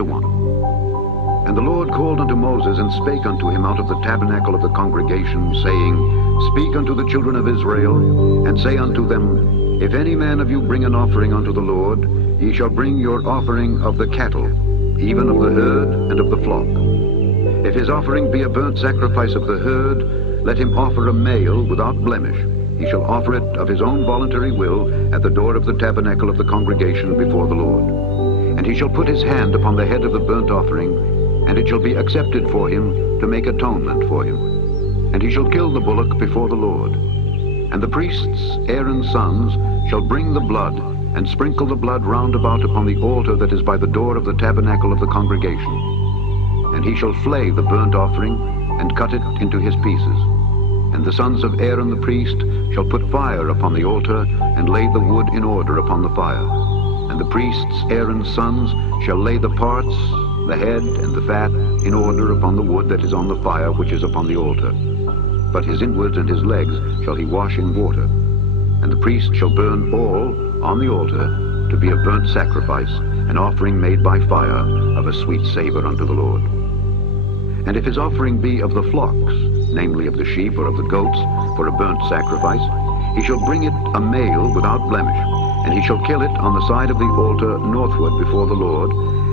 chapter 1. And the Lord called unto Moses, and spake unto him out of the tabernacle of the congregation, saying, Speak unto the children of Israel, and say unto them, If any man of you bring an offering unto the Lord, ye shall bring your offering of the cattle, even of the herd and of the flock. If his offering be a burnt sacrifice of the herd, let him offer a male without blemish. He shall offer it of his own voluntary will at the door of the tabernacle of the congregation before the Lord. And he shall put his hand upon the head of the burnt offering, and it shall be accepted for him to make atonement for him. And he shall kill the bullock before the Lord. And the priests, Aaron's sons, shall bring the blood, and sprinkle the blood round about upon the altar that is by the door of the tabernacle of the congregation. And he shall flay the burnt offering, and cut it into his pieces. And the sons of Aaron the priest shall put fire upon the altar, and lay the wood in order upon the fire. And the priests, Aaron's sons, shall lay the parts, the head and the fat, in order upon the wood that is on the fire which is upon the altar. But his inwards and his legs shall he wash in water. And the priest shall burn all on the altar to be a burnt sacrifice, an offering made by fire of a sweet savor unto the Lord. And if his offering be of the flocks, namely of the sheep or of the goats, for a burnt sacrifice, he shall bring it a male without blemish, and he shall kill it on the side of the altar northward before the Lord.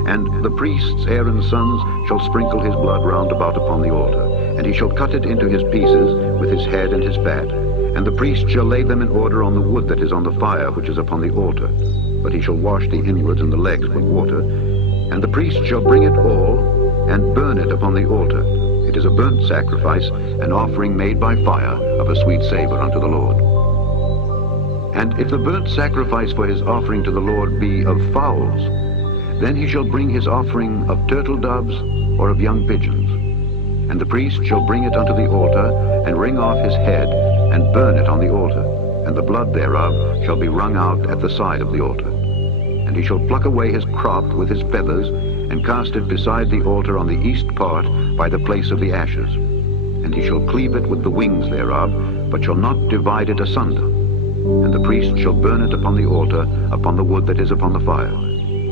And the priests, Aaron's sons, shall sprinkle his blood round about upon the altar, and he shall cut it into his pieces with his head and his fat. And the priest shall lay them in order on the wood that is on the fire which is upon the altar. But he shall wash the inwards and the legs with water. And the priest shall bring it all, and burn it upon the altar. It is a burnt sacrifice, an offering made by fire of a sweet savor unto the Lord. And if the burnt sacrifice for his offering to the Lord be of fowls, then he shall bring his offering of turtle doves or of young pigeons. And the priest shall bring it unto the altar, and wring off his head, and burn it on the altar. And the blood thereof shall be wrung out at the side of the altar. And he shall pluck away his crop with his feathers, and cast it beside the altar on the east part by the place of the ashes. And he shall cleave it with the wings thereof, but shall not divide it asunder. And the priest shall burn it upon the altar, upon the wood that is upon the fire.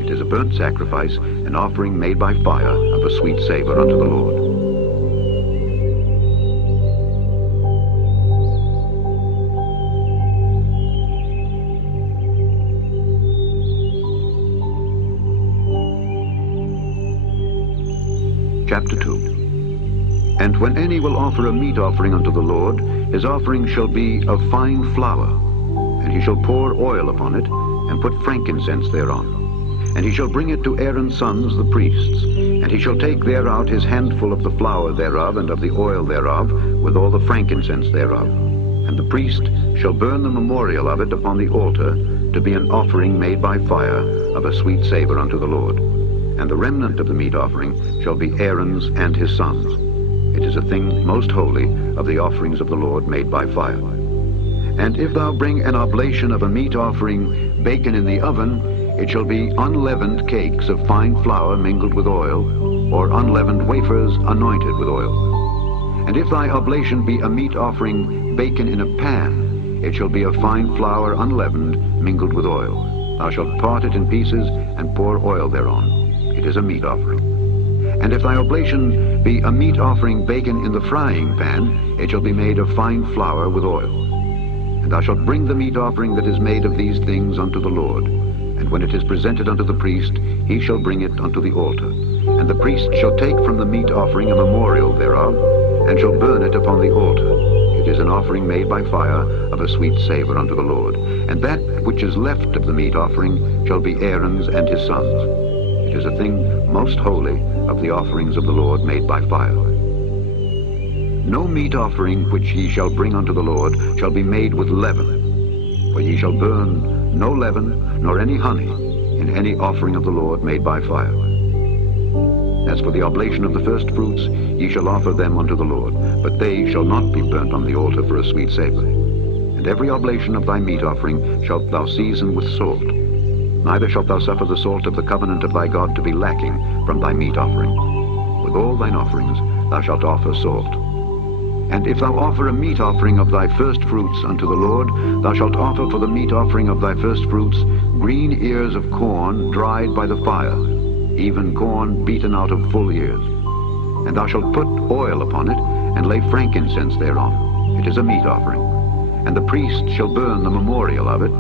It is a burnt sacrifice, an offering made by fire of a sweet savor unto the Lord. Chapter 2. And when any will offer a meat offering unto the Lord, his offering shall be of fine flour, and he shall pour oil upon it, and put frankincense thereon. And he shall bring it to Aaron's sons the priests, and he shall take thereout his handful of the flour thereof, and of the oil thereof, with all the frankincense thereof. And the priest shall burn the memorial of it upon the altar, to be an offering made by fire of a sweet savor unto the Lord. And the remnant of the meat offering shall be Aaron's and his sons. It is a thing most holy of the offerings of the Lord made by fire. And if thou bring an oblation of a meat offering baken in the oven, it shall be unleavened cakes of fine flour mingled with oil, or unleavened wafers anointed with oil. And if thy oblation be a meat offering baken in a pan, it shall be of fine flour unleavened mingled with oil. Thou shalt part it in pieces, and pour oil thereon. It is a meat offering. And if thy oblation be a meat offering baken in the frying pan, it shall be made of fine flour with oil. And thou shalt bring the meat offering that is made of these things unto the Lord. And when it is presented unto the priest, he shall bring it unto the altar. And the priest shall take from the meat offering a memorial thereof, and shall burn it upon the altar. It is an offering made by fire of a sweet savor unto the Lord. And that which is left of the meat offering shall be Aaron's and his sons. It is a thing most holy of the offerings of the Lord made by fire. No meat offering which ye shall bring unto the Lord shall be made with leaven, for ye shall burn no leaven nor any honey in any offering of the Lord made by fire. As for the oblation of the first fruits, ye shall offer them unto the Lord, but they shall not be burnt on the altar for a sweet savor. And every oblation of thy meat offering shalt thou season with salt. Neither shalt thou suffer the salt of the covenant of thy God to be lacking from thy meat offering. With all thine offerings thou shalt offer salt. And if thou offer a meat offering of thy first fruits unto the Lord, thou shalt offer for the meat offering of thy first fruits green ears of corn dried by the fire. even corn beaten out of full ears. And thou shalt put oil upon it, and lay frankincense thereon. It is a meat offering. And the priest shall burn the memorial of it,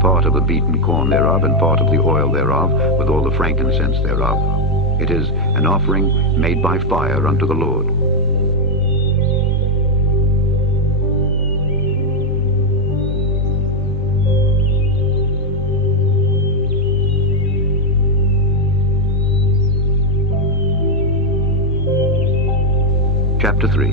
part of the beaten corn thereof, and part of the oil thereof, with all the frankincense thereof. It is an offering made by fire unto the Lord. Chapter 3.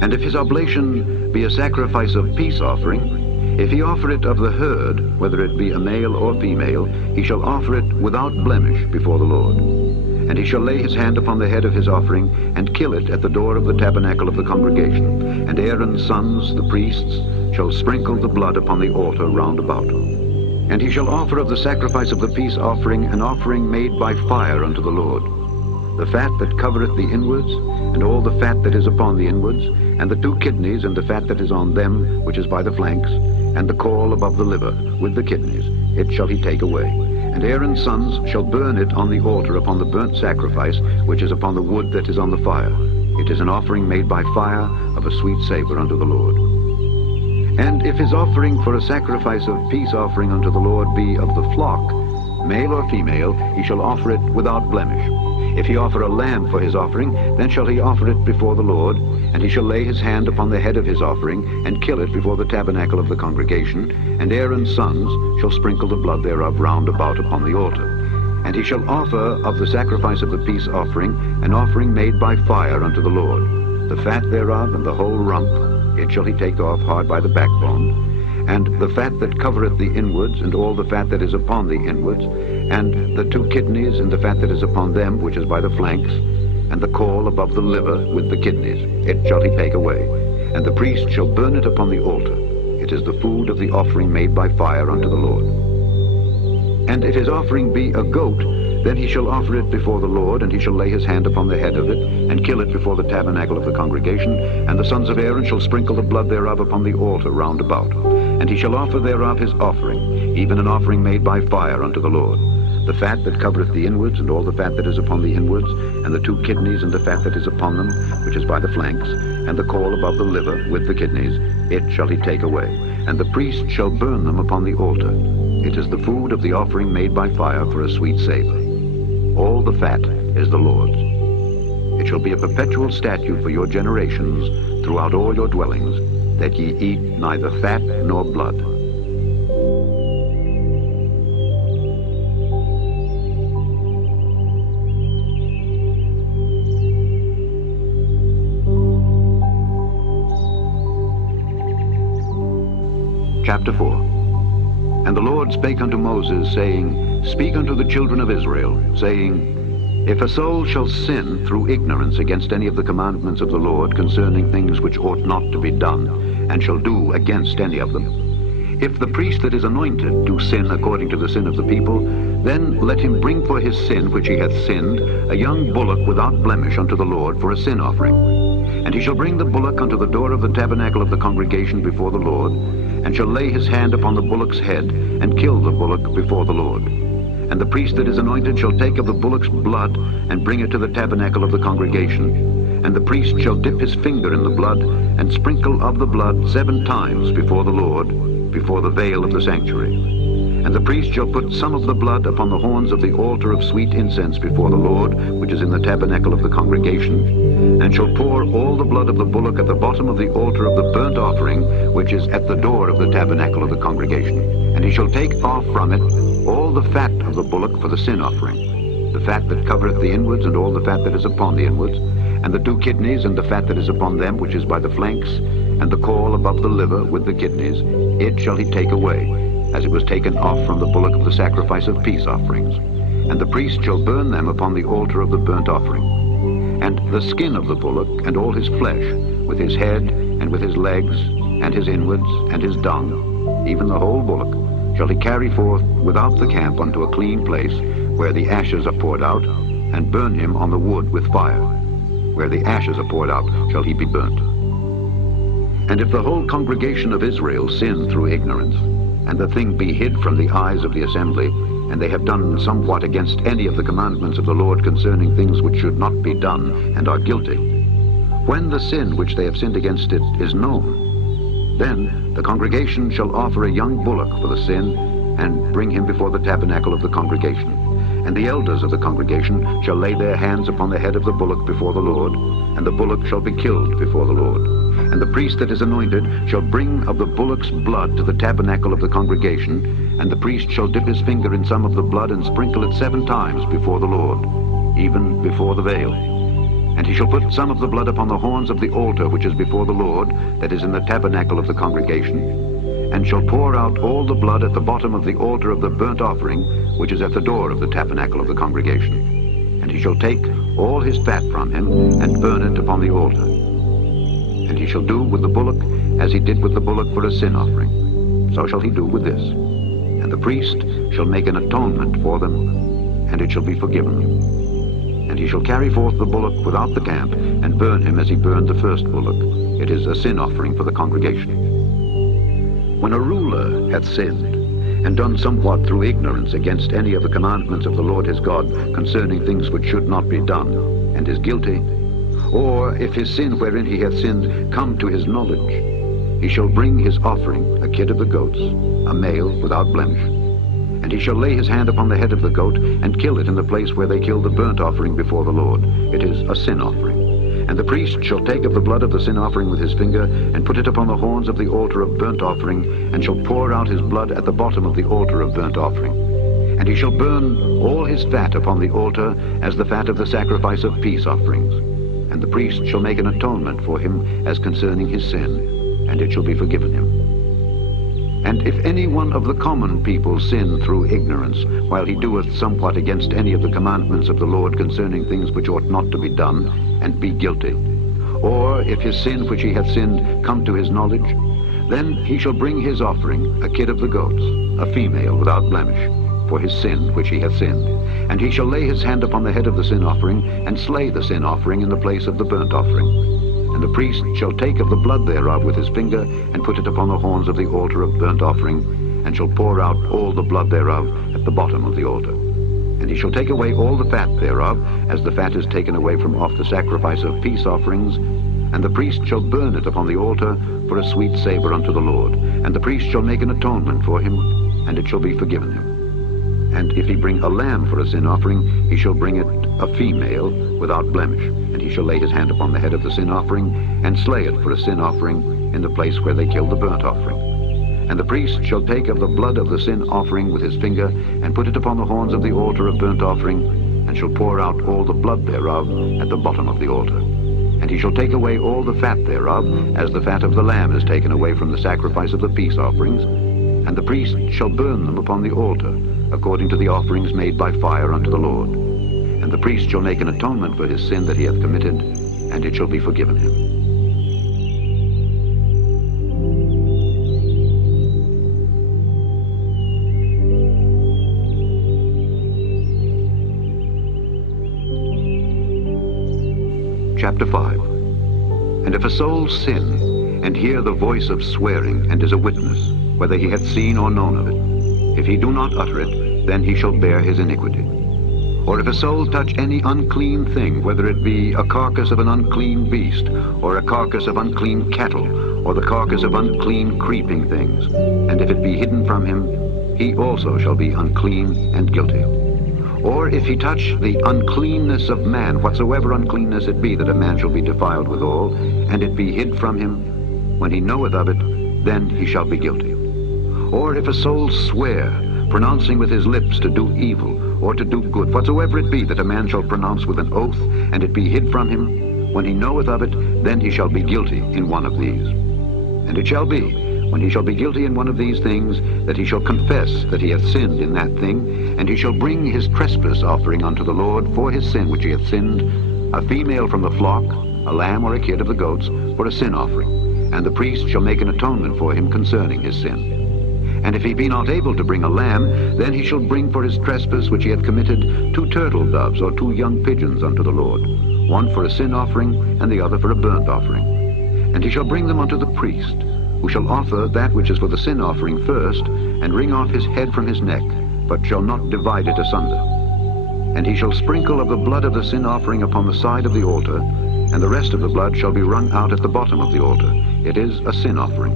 And if his oblation be a sacrifice of peace offering, if he offer it of the herd, whether it be a male or female, he shall offer it without blemish before the Lord. And he shall lay his hand upon the head of his offering, and kill it at the door of the tabernacle of the congregation. And Aaron's sons, the priests, shall sprinkle the blood upon the altar round about. And he shall offer of the sacrifice of the peace offering an offering made by fire unto the Lord. The fat that covereth the inwards, and all the fat that is upon the inwards, and the 2 kidneys, and the fat that is on them, which is by the flanks, and the caul above the liver, with the kidneys, it shall he take away. And Aaron's sons shall burn it on the altar upon the burnt sacrifice, which is upon the wood that is on the fire. It is an offering made by fire, of a sweet savour unto the Lord. And if his offering for a sacrifice of peace offering unto the Lord be of the flock, male or female, he shall offer it without blemish. If he offer a lamb for his offering, then shall he offer it before the Lord, and he shall lay his hand upon the head of his offering, and kill it before the tabernacle of the congregation, and Aaron's sons shall sprinkle the blood thereof round about upon the altar. And he shall offer of the sacrifice of the peace offering an offering made by fire unto the Lord. The fat thereof and the whole rump, it shall he take off hard by the backbone, and the fat that covereth the inwards, and all the fat that is upon the inwards, and the 2 kidneys, and the fat that is upon them, which is by the flanks, and the caul above the liver, with the kidneys, it shall he take away. And the priest shall burn it upon the altar. It is the food of the offering made by fire unto the Lord. And if his offering be a goat, then he shall offer it before the Lord, and he shall lay his hand upon the head of it, and kill it before the tabernacle of the congregation, and the sons of Aaron shall sprinkle the blood thereof upon the altar round about. And he shall offer thereof his offering, even an offering made by fire unto the Lord. The fat that covereth the inwards, and all the fat that is upon the inwards, and the 2 kidneys, and the fat that is upon them, which is by the flanks, and the caul above the liver, with the kidneys, it shall he take away. And the priest shall burn them upon the altar. It is the food of the offering made by fire for a sweet savour. All the fat is the Lord's. It shall be a perpetual statute for your generations throughout all your dwellings, that ye eat neither fat nor blood. Chapter 4. And the Lord spake unto Moses, saying, Speak unto the children of Israel, saying, If a soul shall sin through ignorance against any of the commandments of the Lord concerning things which ought not to be done, and shall do against any of them, if the priest that is anointed do sin according to the sin of the people, then let him bring for his sin which he hath sinned a young bullock without blemish unto the Lord for a sin offering. And he shall bring the bullock unto the door of the tabernacle of the congregation before the Lord, and shall lay his hand upon the bullock's head, and kill the bullock before the Lord. And the priest that is anointed shall take of the bullock's blood, and bring it to the tabernacle of the congregation. And the priest shall dip his finger in the blood, and sprinkle of the blood 7 times before the Lord, before the veil of the sanctuary. And the priest shall put some of the blood upon the horns of the altar of sweet incense before the Lord, which is in the tabernacle of the congregation, and shall pour all the blood of the bullock at the bottom of the altar of the burnt offering, which is at the door of the tabernacle of the congregation. And he shall take off from it all the fat of the bullock for the sin offering, the fat that covereth the inwards, and all the fat that is upon the inwards, and the 2 kidneys, and the fat that is upon them, which is by the flanks, and the caul above the liver, with the kidneys, it shall he take away, as it was taken off from the bullock of the sacrifice of peace offerings. And the priest shall burn them upon the altar of the burnt offering. And the skin of the bullock, and all his flesh, with his head, and with his legs, and his inwards, and his dung, even the whole bullock, shall he carry forth without the camp unto a clean place, where the ashes are poured out, and burn him on the wood with fire. Where the ashes are poured out shall he be burnt. And if the whole congregation of Israel sin through ignorance, and the thing be hid from the eyes of the assembly, and they have done somewhat against any of the commandments of the Lord concerning things which should not be done, and are guilty, when the sin which they have sinned against it is known, then the congregation shall offer a young bullock for the sin, and bring him before the tabernacle of the congregation. And the elders of the congregation shall lay their hands upon the head of the bullock before the Lord, and the bullock shall be killed before the Lord. And the priest that is anointed shall bring of the bullock's blood to the tabernacle of the congregation, and the priest shall dip his finger in some of the blood and sprinkle it 7 times before the Lord, even before the veil. And he shall put some of the blood upon the horns of the altar which is before the Lord, that is in the tabernacle of the congregation, and shall pour out all the blood at the bottom of the altar of the burnt offering, which is at the door of the tabernacle of the congregation. And he shall take all his fat from him, and burn it upon the altar. And he shall do with the bullock as he did with the bullock for a sin offering. So shall he do with this. And the priest shall make an atonement for them, and it shall be forgiven them. And he shall carry forth the bullock without the camp, and burn him as he burned the first bullock. It is a sin offering for the congregation. When a ruler hath sinned, and done somewhat through ignorance against any of the commandments of the Lord his God concerning things which should not be done, and is guilty, or if his sin wherein he hath sinned come to his knowledge, he shall bring his offering, a kid of the goats, a male without blemish. And he shall lay his hand upon the head of the goat, and kill it in the place where they kill the burnt offering before the Lord. It is a sin offering. And the priest shall take of the blood of the sin offering with his finger, and put it upon the horns of the altar of burnt offering, and shall pour out his blood at the bottom of the altar of burnt offering. And he shall burn all his fat upon the altar, as the fat of the sacrifice of peace offerings. And the priest shall make an atonement for him as concerning his sin, and it shall be forgiven him. And if any one of the common people sin through ignorance, while he doeth somewhat against any of the commandments of the Lord concerning things which ought not to be done, and be guilty, or if his sin which he hath sinned come to his knowledge, then he shall bring his offering, a kid of the goats, a female without blemish, for his sin which he hath sinned. And he shall lay his hand upon the head of the sin offering, and slay the sin offering in the place of the burnt offering. And the priest shall take of the blood thereof with his finger, and put it upon the horns of the altar of burnt offering, and shall pour out all the blood thereof at the bottom of the altar. And he shall take away all the fat thereof, as the fat is taken away from off the sacrifice of peace offerings. And the priest shall burn it upon the altar for a sweet savor unto the Lord. And the priest shall make an atonement for him, and it shall be forgiven him. And if he bring a lamb for a sin offering, he shall bring it a female without blemish. And he shall lay his hand upon the head of the sin offering, and slay it for a sin offering in the place where they kill the burnt offering. And the priest shall take of the blood of the sin offering with his finger, and put it upon the horns of the altar of burnt offering, and shall pour out all the blood thereof at the bottom of the altar. And he shall take away all the fat thereof, as the fat of the lamb is taken away from the sacrifice of the peace offerings. And the priest shall burn them upon the altar, according to the offerings made by fire unto the Lord. And the priest shall make an atonement for his sin that he hath committed, and it shall be forgiven him. Chapter 5. And if a soul sin, and hear the voice of swearing, and is a witness, whether he hath seen or known of it, if he do not utter it, then he shall bear his iniquity. Or if a soul touch any unclean thing, whether it be a carcass of an unclean beast, or a carcass of unclean cattle, or the carcass of unclean creeping things, and if it be hidden from him, he also shall be unclean and guilty. Or if he touch the uncleanness of man, whatsoever uncleanness it be that a man shall be defiled withal, and it be hid from him, when he knoweth of it, then he shall be guilty. Or if a soul swear, pronouncing with his lips to do evil, or to do good, whatsoever it be that a man shall pronounce with an oath, and it be hid from him, when he knoweth of it, then he shall be guilty in one of these. And it shall be, when he shall be guilty in one of these things, that he shall confess that he hath sinned in that thing, and he shall bring his trespass offering unto the Lord for his sin which he hath sinned, a female from the flock, a lamb or a kid of the goats, for a sin offering. And the priest shall make an atonement for him concerning his sin. And if he be not able to bring a lamb, then he shall bring for his trespass which he hath committed 2 turtle doves or 2 young pigeons unto the Lord, one for a sin offering, and the other for a burnt offering. And he shall bring them unto the priest, who shall offer that which is for the sin offering first, and wring off his head from his neck, but shall not divide it asunder. And he shall sprinkle of the blood of the sin offering upon the side of the altar, and the rest of the blood shall be wrung out at the bottom of the altar. It is a sin offering.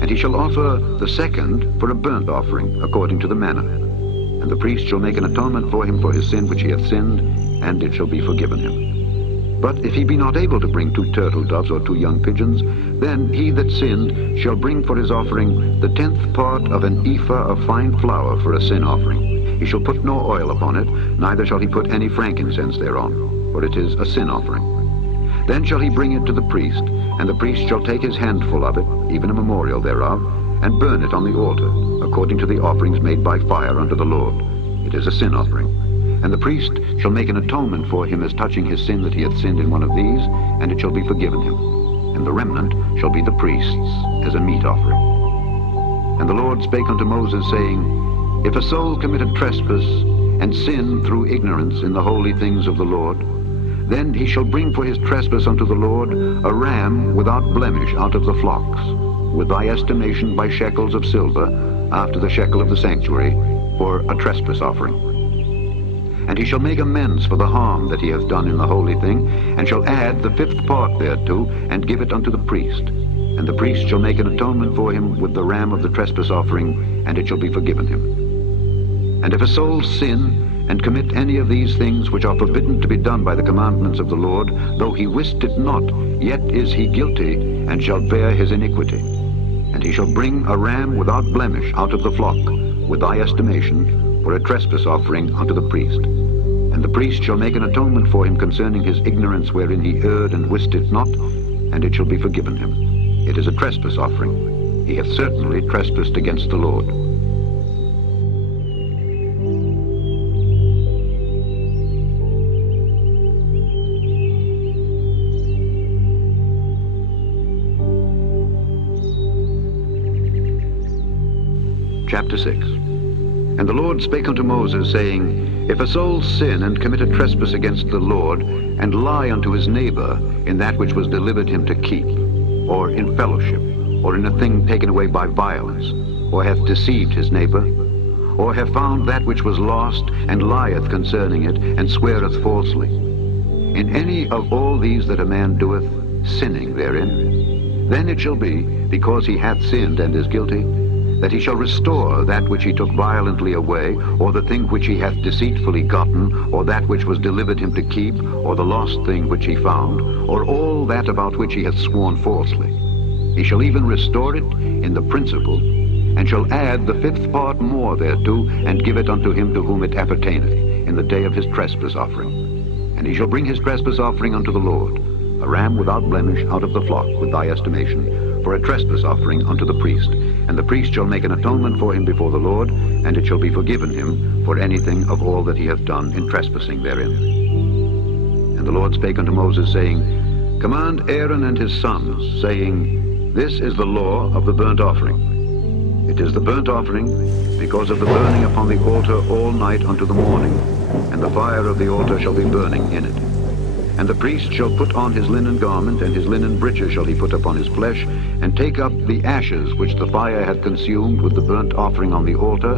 And he shall offer the second for a burnt offering, according to the manner. And the priest shall make an atonement for him for his sin which he hath sinned, and it shall be forgiven him. But if he be not able to bring 2 turtle doves or 2 young pigeons, then he that sinned shall bring for his offering the 10th part of an ephah of fine flour for a sin offering. He shall put no oil upon it, neither shall he put any frankincense thereon, for it is a sin offering. Then shall he bring it to the priest, and the priest shall take his handful of it, even a memorial thereof, and burn it on the altar, according to the offerings made by fire unto the Lord. It is a sin offering. And the priest shall make an atonement for him as touching his sin that he hath sinned in one of these, and it shall be forgiven him. And the remnant shall be the priest's as a meat offering. And the Lord spake unto Moses, saying, If a soul commit a trespass, and sin through ignorance in the holy things of the Lord, then he shall bring for his trespass unto the Lord a ram without blemish out of the flocks, with thy estimation by shekels of silver, after the shekel of the sanctuary, for a trespass offering. And he shall make amends for the harm that he hath done in the holy thing, and shall add the 5th part thereto, and give it unto the priest. And the priest shall make an atonement for him with the ram of the trespass offering, and it shall be forgiven him. And if a soul sin, and commit any of these things which are forbidden to be done by the commandments of the Lord, though he wist it not, yet is he guilty, and shall bear his iniquity. And he shall bring a ram without blemish out of the flock, with thy estimation, for a trespass offering unto the priest. And the priest shall make an atonement for him concerning his ignorance wherein he erred and wist it not, and it shall be forgiven him. It is a trespass offering. He hath certainly trespassed against the Lord. Chapter 6. And the Lord spake unto Moses, saying, If a soul sin and commit a trespass against the Lord, and lie unto his neighbor in that which was delivered him to keep, or in fellowship, or in a thing taken away by violence, or hath deceived his neighbor, or have found that which was lost, and lieth concerning it, and sweareth falsely, in any of all these that a man doeth, sinning therein, then it shall be, because he hath sinned and is guilty, that he shall restore that which he took violently away, or the thing which he hath deceitfully gotten, or that which was delivered him to keep, or the lost thing which he found, or all that about which he hath sworn falsely. He shall even restore it in the principal, and shall add the 5th part more thereto, and give it unto him to whom it appertaineth, in the day of his trespass offering. And he shall bring his trespass offering unto the Lord, a ram without blemish out of the flock, with thy estimation, for a trespass offering unto the priest. And the priest shall make an atonement for him before the Lord, and it shall be forgiven him for anything of all that he hath done in trespassing therein. And the Lord spake unto Moses, saying, Command Aaron and his sons, saying, This is the law of the burnt offering. It is the burnt offering, because of the burning upon the altar all night unto the morning, and the fire of the altar shall be burning in it. And the priest shall put on his linen garment, and his linen breeches shall he put upon his flesh, and take up the ashes which the fire had consumed with the burnt offering on the altar,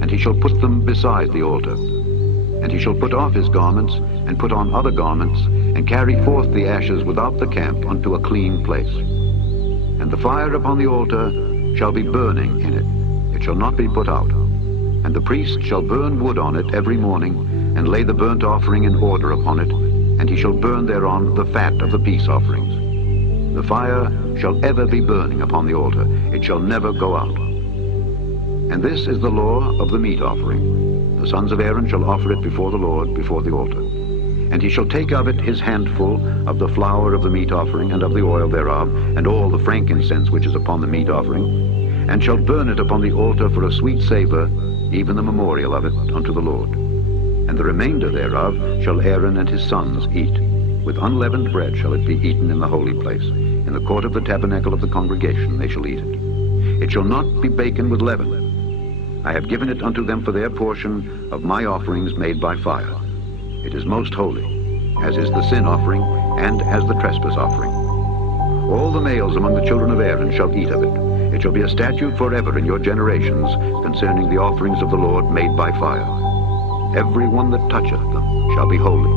and he shall put them beside the altar. And he shall put off his garments, and put on other garments, and carry forth the ashes without the camp unto a clean place. And the fire upon the altar shall be burning in it. It shall not be put out. And the priest shall burn wood on it every morning, and lay the burnt offering in order upon it, and he shall burn thereon the fat of the peace offerings. The fire shall ever be burning upon the altar. It shall never go out. And this is the law of the meat offering. The sons of Aaron shall offer it before the Lord, before the altar. And he shall take of it his handful of the flour of the meat offering, and of the oil thereof, and all the frankincense which is upon the meat offering, and shall burn it upon the altar for a sweet savor, even the memorial of it unto the Lord. And the remainder thereof shall Aaron and his sons eat. With unleavened bread shall it be eaten in the holy place. In the court of the tabernacle of the congregation they shall eat it. It shall not be baken with leaven. I have given it unto them for their portion of my offerings made by fire. It is most holy, as is the sin offering, and as the trespass offering. All the males among the children of Aaron shall eat of it, It shall be a statute forever in your generations concerning the offerings of the Lord made by fire. Every one that toucheth them shall be holy.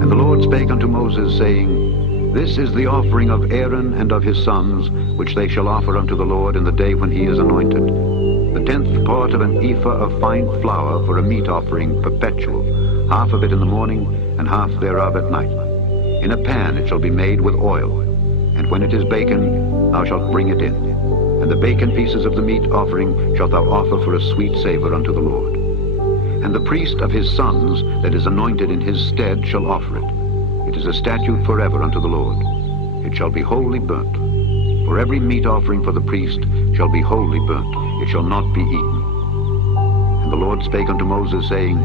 And the Lord spake unto Moses, saying, This is the offering of Aaron and of his sons, which they shall offer unto the Lord in the day when he is anointed. The 10th part of an ephah of fine flour for a meat offering perpetual, half of it in the morning, and half thereof at night. In a pan it shall be made with oil, and when it is baken, thou shalt bring it in. And the baken pieces of the meat offering shalt thou offer for a sweet savor unto the Lord. And the priest of his sons that is anointed in his stead shall offer it. It is a statute forever unto the Lord. It shall be wholly burnt. For every meat offering for the priest shall be wholly burnt. It shall not be eaten. And the Lord spake unto Moses, saying,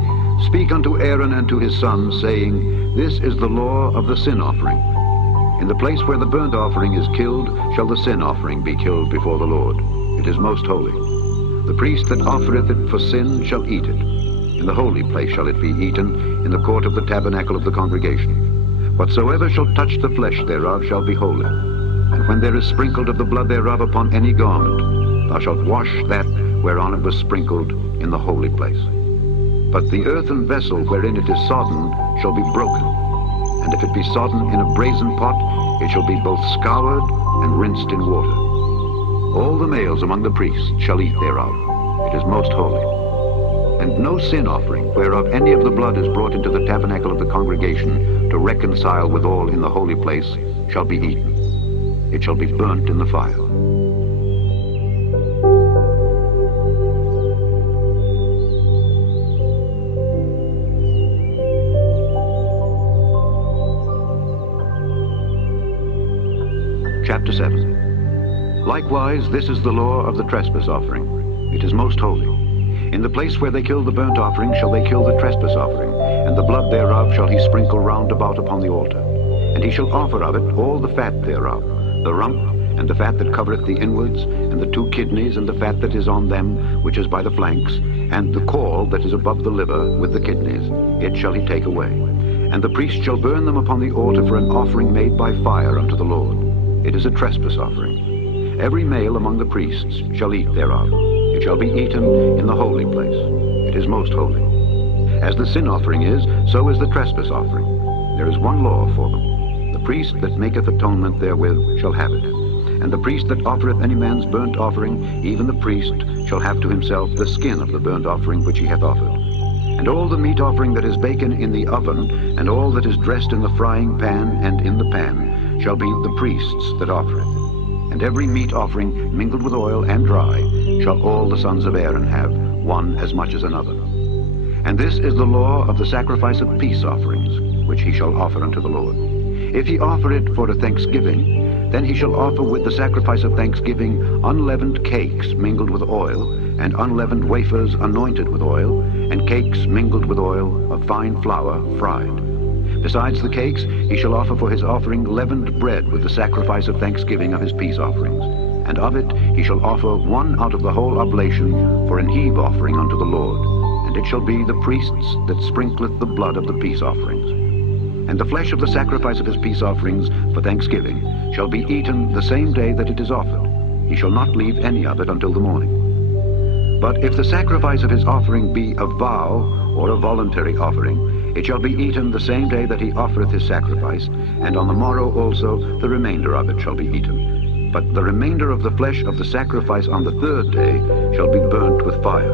Speak unto Aaron and to his sons, saying, This is the law of the sin offering. In the place where the burnt offering is killed shall the sin offering be killed before the Lord. It is most holy. The priest that offereth it for sin shall eat it. In the holy place shall it be eaten, in the court of the tabernacle of the congregation. Whatsoever shall touch the flesh thereof shall be holy. And when there is sprinkled of the blood thereof upon any garment, thou shalt wash that whereon it was sprinkled in the holy place. But the earthen vessel wherein it is sodden shall be broken. And if it be sodden in a brazen pot, it shall be both scoured and rinsed in water. All the males among the priests shall eat thereof. It is most holy. And no sin offering, whereof any of the blood is brought into the tabernacle of the congregation to reconcile withal in the holy place, shall be eaten. It shall be burnt in the fire. Chapter 7. Likewise, this is the law of the trespass offering. It is most holy. In the place where they kill the burnt offering shall they kill the trespass offering, and the blood thereof shall he sprinkle round about upon the altar. And he shall offer of it all the fat thereof, the rump, and the fat that covereth the inwards, and the 2 kidneys, and the fat that is on them, which is by the flanks, and the caul that is above the liver with the kidneys. It shall he take away. And the priest shall burn them upon the altar for an offering made by fire unto the Lord. It is a trespass offering. Every male among the priests shall eat thereof. It shall be eaten in the holy place. It is most holy. As the sin offering is, so is the trespass offering. There is one law for them. The priest that maketh atonement therewith shall have it. And the priest that offereth any man's burnt offering, even the priest shall have to himself the skin of the burnt offering which he hath offered. And all the meat offering that is baken in the oven, and all that is dressed in the frying pan and in the pan, shall be the priest's that offer it. And every meat offering mingled with oil and dry shall all the sons of Aaron have, one as much as another. And this is the law of the sacrifice of peace offerings, which he shall offer unto the Lord. If he offer it for a thanksgiving, then he shall offer with the sacrifice of thanksgiving unleavened cakes mingled with oil, and unleavened wafers anointed with oil, and cakes mingled with oil of fine flour fried. Besides the cakes, he shall offer for his offering leavened bread with the sacrifice of thanksgiving of his peace offerings. And of it he shall offer one out of the whole oblation for an heave offering unto the Lord. And it shall be the priest's that sprinkleth the blood of the peace offerings. And the flesh of the sacrifice of his peace offerings for thanksgiving shall be eaten the same day that it is offered. He shall not leave any of it until the morning. But if the sacrifice of his offering be a vow or a voluntary offering, it shall be eaten the same day that he offereth his sacrifice, and on the morrow also the remainder of it shall be eaten. But the remainder of the flesh of the sacrifice on the 3rd day shall be burnt with fire.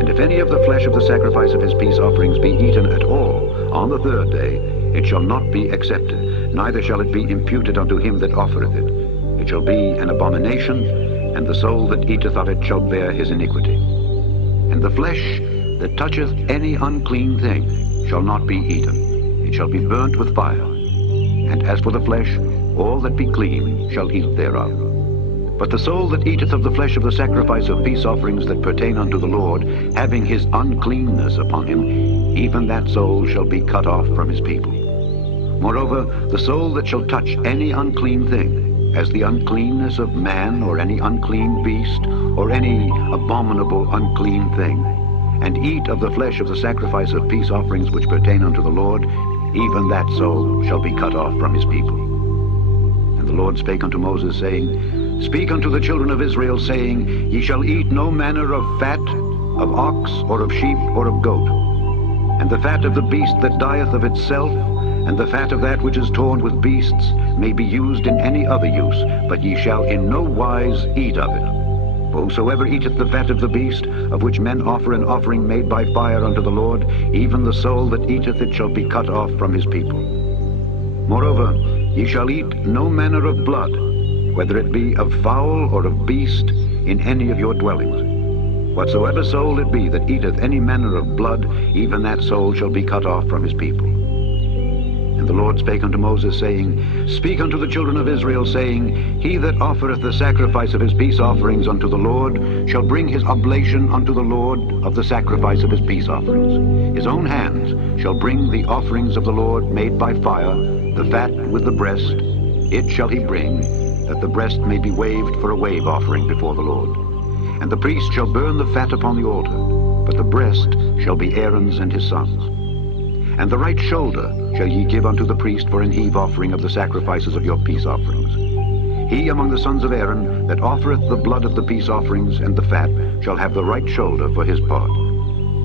And if any of the flesh of the sacrifice of his peace offerings be eaten at all on the 3rd day, it shall not be accepted, neither shall it be imputed unto him that offereth it. It shall be an abomination, and the soul that eateth of it shall bear his iniquity. And the flesh that toucheth any unclean thing shall not be eaten. It shall be burnt with fire. And as for the flesh, all that be clean shall eat thereof. But the soul that eateth of the flesh of the sacrifice of peace offerings that pertain unto the Lord, having his uncleanness upon him, even that soul shall be cut off from his people. Moreover, the soul that shall touch any unclean thing, as the uncleanness of man, or any unclean beast, or any abominable unclean thing, and eat of the flesh of the sacrifice of peace offerings which pertain unto the Lord, even that soul shall be cut off from his people. And the Lord spake unto Moses, saying, Speak unto the children of Israel, saying, Ye shall eat no manner of fat, of ox, or of sheep, or of goat. And the fat of the beast that dieth of itself, and the fat of that which is torn with beasts, may be used in any other use, but ye shall in no wise eat of it. For whosoever eateth the fat of the beast, of which men offer an offering made by fire unto the Lord, even the soul that eateth it shall be cut off from his people. Moreover, ye shall eat no manner of blood, whether it be of fowl or of beast, in any of your dwellings. Whatsoever soul it be that eateth any manner of blood, even that soul shall be cut off from his people. And the Lord spake unto Moses, saying, Speak unto the children of Israel, saying, He that offereth the sacrifice of his peace offerings unto the Lord shall bring his oblation unto the Lord of the sacrifice of his peace offerings. His own hands shall bring the offerings of the Lord made by fire, the fat with the breast. It shall he bring, that the breast may be waved for a wave offering before the Lord. And the priest shall burn the fat upon the altar, but the breast shall be Aaron's and his sons'. And the right shoulder shall ye give unto the priest for an heave offering of the sacrifices of your peace offerings. He among the sons of Aaron that offereth the blood of the peace offerings and the fat shall have the right shoulder for his part.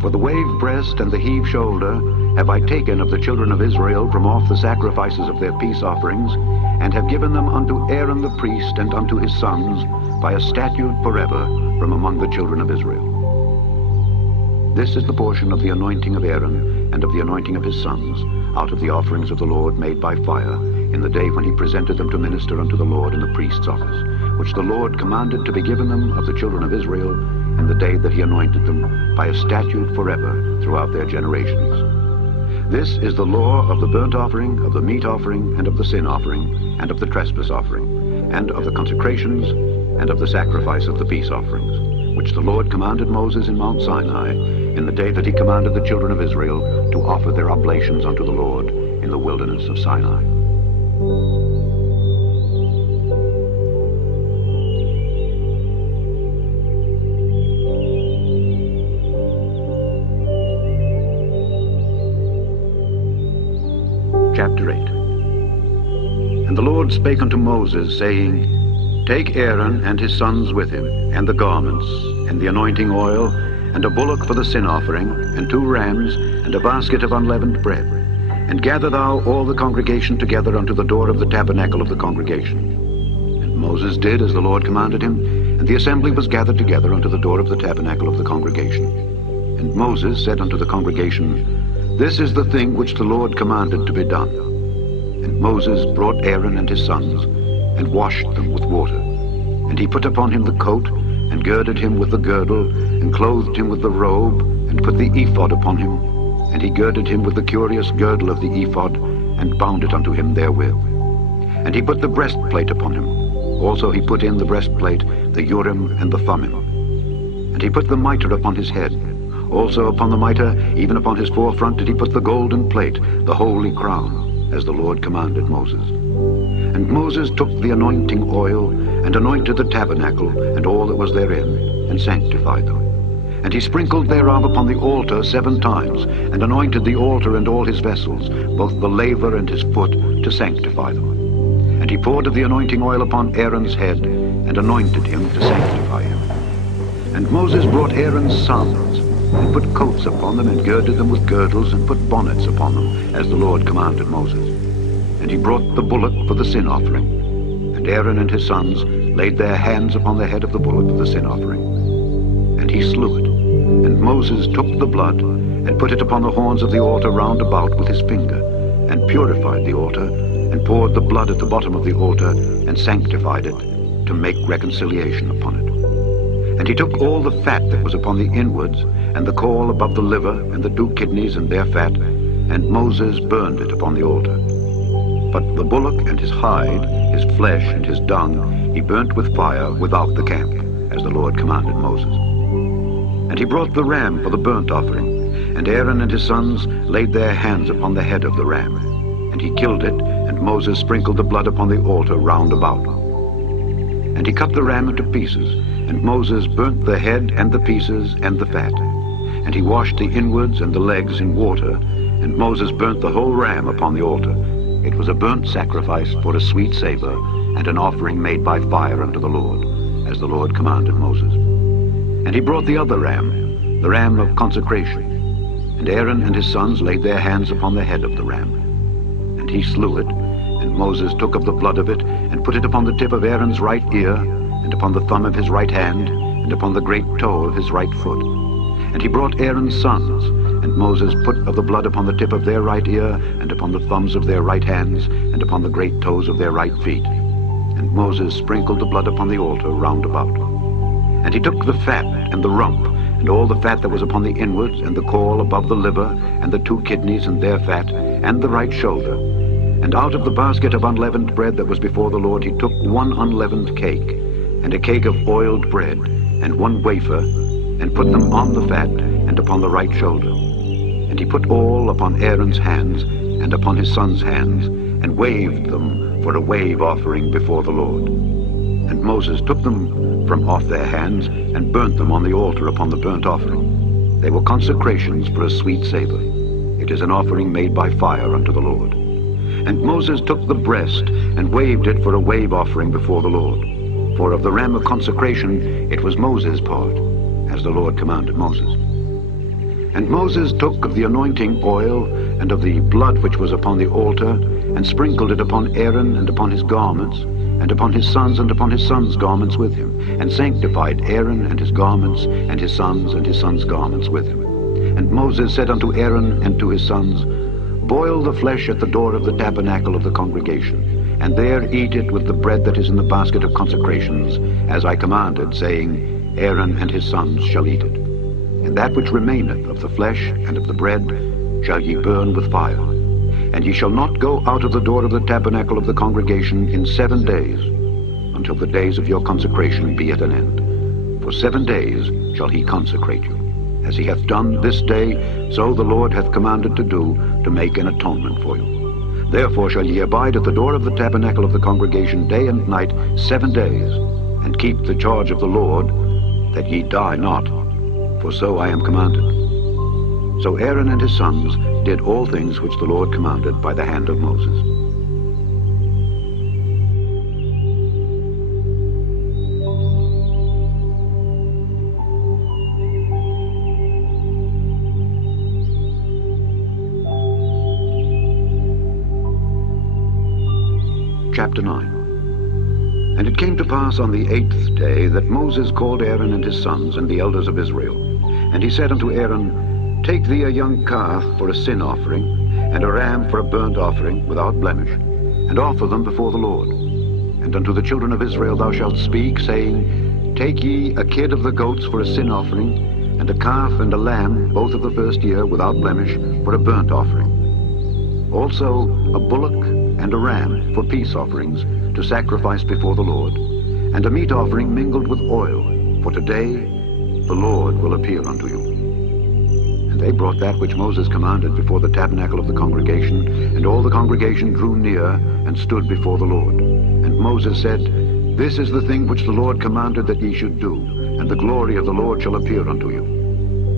For the wave breast and the heave shoulder have I taken of the children of Israel from off the sacrifices of their peace offerings, and have given them unto Aaron the priest and unto his sons by a statute forever from among the children of Israel. This is the portion of the anointing of Aaron and of the anointing of his sons, out of the offerings of the Lord made by fire, in the day when he presented them to minister unto the Lord in the priest's office, which the Lord commanded to be given them of the children of Israel, in the day that he anointed them, by a statute forever throughout their generations. This is the law of the burnt offering, of the meat offering, and of the sin offering, and of the trespass offering, and of the consecrations, and of the sacrifice of the peace offerings, which the Lord commanded Moses in Mount Sinai, in the day that he commanded the children of Israel to offer their oblations unto the Lord in the wilderness of Sinai. Chapter 8. And the Lord spake unto Moses, saying, Take Aaron and his sons with him, and the garments, and the anointing oil, and a bullock for the sin offering, and 2 rams, and a basket of unleavened bread. And gather thou all the congregation together unto the door of the tabernacle of the congregation. And Moses did as the Lord commanded him, and the assembly was gathered together unto the door of the tabernacle of the congregation. And Moses said unto the congregation, This is the thing which the Lord commanded to be done. And Moses brought Aaron and his sons, and washed them with water. And he put upon him the coat, and girded him with the girdle, and clothed him with the robe, and put the ephod upon him. And he girded him with the curious girdle of the ephod, and bound it unto him therewith. And he put the breastplate upon him. Also he put in the breastplate the Urim and the Thummim. And he put the mitre upon his head. Also upon the mitre, even upon his forefront, did he put the golden plate, the holy crown, as the Lord commanded Moses. And Moses took the anointing oil, and anointed the tabernacle, and all that was therein, and sanctified them. And he sprinkled thereof upon the altar 7 times, and anointed the altar and all his vessels, both the laver and his foot, to sanctify them. And he poured of the anointing oil upon Aaron's head, and anointed him to sanctify him. And Moses brought Aaron's sons, and put coats upon them, and girded them with girdles, and put bonnets upon them, as the Lord commanded Moses. And he brought the bullock for the sin offering. And Aaron and his sons laid their hands upon the head of the bullock of the sin offering. And he slew it. And Moses took the blood, and put it upon the horns of the altar round about with his finger, and purified the altar, and poured the blood at the bottom of the altar, and sanctified it, to make reconciliation upon it. And he took all the fat that was upon the inwards, and the caul above the liver, and the 2 kidneys and their fat, and Moses burned it upon the altar. But the bullock and his hide, his flesh and his dung, he burnt with fire without the camp, as the Lord commanded Moses. And he brought the ram for the burnt offering, and Aaron and his sons laid their hands upon the head of the ram. And he killed it, and Moses sprinkled the blood upon the altar round about. And he cut the ram into pieces, and Moses burnt the head and the pieces and the fat. And he washed the inwards and the legs in water, and Moses burnt the whole ram upon the altar. It was a burnt sacrifice for a sweet savor, and an offering made by fire unto the Lord, as the Lord commanded Moses. And he brought the other ram, the ram of consecration. And Aaron and his sons laid their hands upon the head of the ram. And he slew it, and Moses took of the blood of it, and put it upon the tip of Aaron's right ear, and upon the thumb of his right hand, and upon the great toe of his right foot. And he brought Aaron's sons, and Moses put of the blood upon the tip of their right ear, and upon the thumbs of their right hands, and upon the great toes of their right feet. And Moses sprinkled the blood upon the altar round about. And he took the fat and the rump, and all the fat that was upon the inwards, and the caul above the liver, and the 2 kidneys and their fat, and the right shoulder. And out of the basket of unleavened bread that was before the Lord he took 1 unleavened cake, and a cake of oiled bread, and 1 wafer, and put them on the fat, and upon the right shoulder. And he put all upon Aaron's hands, and upon his sons' hands, and waved them for a wave offering before the Lord. And Moses took them from off their hands, and burnt them on the altar upon the burnt offering. They were consecrations for a sweet savor. It is an offering made by fire unto the Lord. And Moses took the breast, and waved it for a wave offering before the Lord. For of the ram of consecration it was Moses' part, as the Lord commanded Moses. And Moses took of the anointing oil, and of the blood which was upon the altar, and sprinkled it upon Aaron and upon his garments, and upon his sons and upon his sons' garments with him, and sanctified Aaron and his garments, and his sons' garments with him. And Moses said unto Aaron and to his sons, Boil the flesh at the door of the tabernacle of the congregation, and there eat it with the bread that is in the basket of consecrations, as I commanded, saying, Aaron and his sons shall eat it. And that which remaineth of the flesh and of the bread shall ye burn with fire. And ye shall not go out of the door of the tabernacle of the congregation in 7 days, until the days of your consecration be at an end. For 7 days shall he consecrate you. As he hath done this day, so the Lord hath commanded to do, to make an atonement for you. Therefore shall ye abide at the door of the tabernacle of the congregation day and night 7 days, and keep the charge of the Lord, that ye die not, for so I am commanded. So Aaron and his sons did all things which the Lord commanded by the hand of Moses. Chapter 9. And it came to pass on the 8th day that Moses called Aaron and his sons and the elders of Israel. And he said unto Aaron, Take thee a young calf for a sin offering, and a ram for a burnt offering without blemish, and offer them before the Lord. And unto the children of Israel thou shalt speak, saying, Take ye a kid of the goats for a sin offering, and a calf and a lamb, both of the first year, without blemish, for a burnt offering. Also a bullock and a ram for peace offerings, to sacrifice before the Lord, and a meat offering mingled with oil, for today the Lord will appear unto you. And they brought that which Moses commanded before the tabernacle of the congregation, and all the congregation drew near, and stood before the Lord. And Moses said, This is the thing which the Lord commanded that ye should do, and the glory of the Lord shall appear unto you.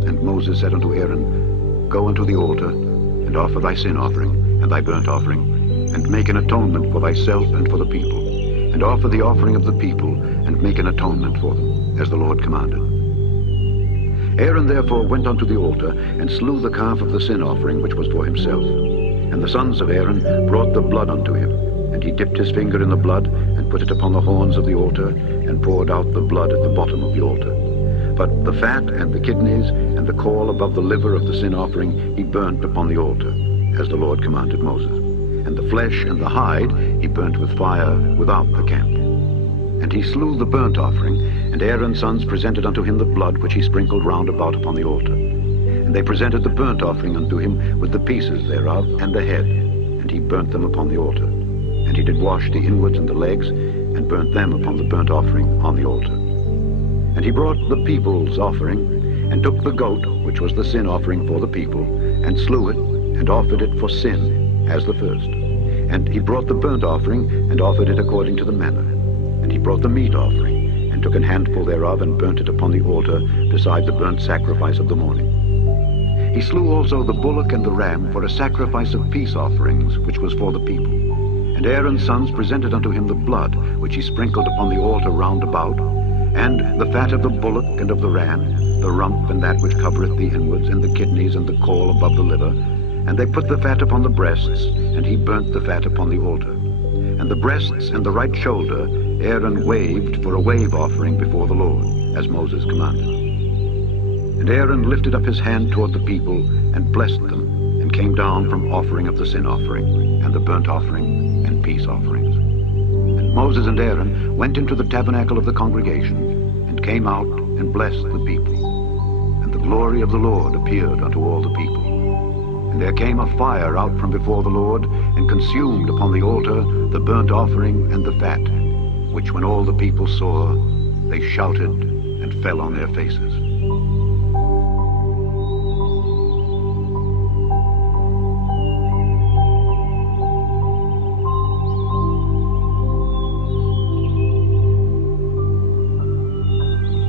And Moses said unto Aaron, Go unto the altar, and offer thy sin offering, and thy burnt offering, and make an atonement for thyself and for the people, and offer the offering of the people, and make an atonement for them, as the Lord commanded. Aaron therefore went unto the altar, and slew the calf of the sin offering which was for himself. And the sons of Aaron brought the blood unto him, and he dipped his finger in the blood, and put it upon the horns of the altar, and poured out the blood at the bottom of the altar. But the fat and the kidneys, and the caul above the liver of the sin offering, he burnt upon the altar, as the Lord commanded Moses. And the flesh and the hide he burnt with fire without the camp. And he slew the burnt offering, and Aaron's sons presented unto him the blood which he sprinkled round about upon the altar. And they presented the burnt offering unto him with the pieces thereof and the head, and he burnt them upon the altar. And he did wash the inwards and the legs, and burnt them upon the burnt offering on the altar. And he brought the people's offering, and took the goat, which was the sin offering for the people, and slew it, and offered it for sin, as the first. And he brought the burnt offering, and offered it according to the manner. And he brought the meat offering, and took an handful thereof, and burnt it upon the altar, beside the burnt sacrifice of the morning. He slew also the bullock and the ram for a sacrifice of peace offerings, which was for the people. And Aaron's sons presented unto him the blood, which he sprinkled upon the altar round about, and the fat of the bullock and of the ram, the rump and that which covereth the inwards, and the kidneys and the caul above the liver. And they put the fat upon the breasts, and he burnt the fat upon the altar. And the breasts and the right shoulder Aaron waved for a wave offering before the Lord, as Moses commanded. And Aaron lifted up his hand toward the people, and blessed them, and came down from offering of the sin offering, and the burnt offering, and peace offerings. And Moses and Aaron went into the tabernacle of the congregation, and came out and blessed the people. And the glory of the Lord appeared unto all the people. And there came a fire out from before the Lord, and consumed upon the altar the burnt offering and the fat, which when all the people saw, they shouted and fell on their faces.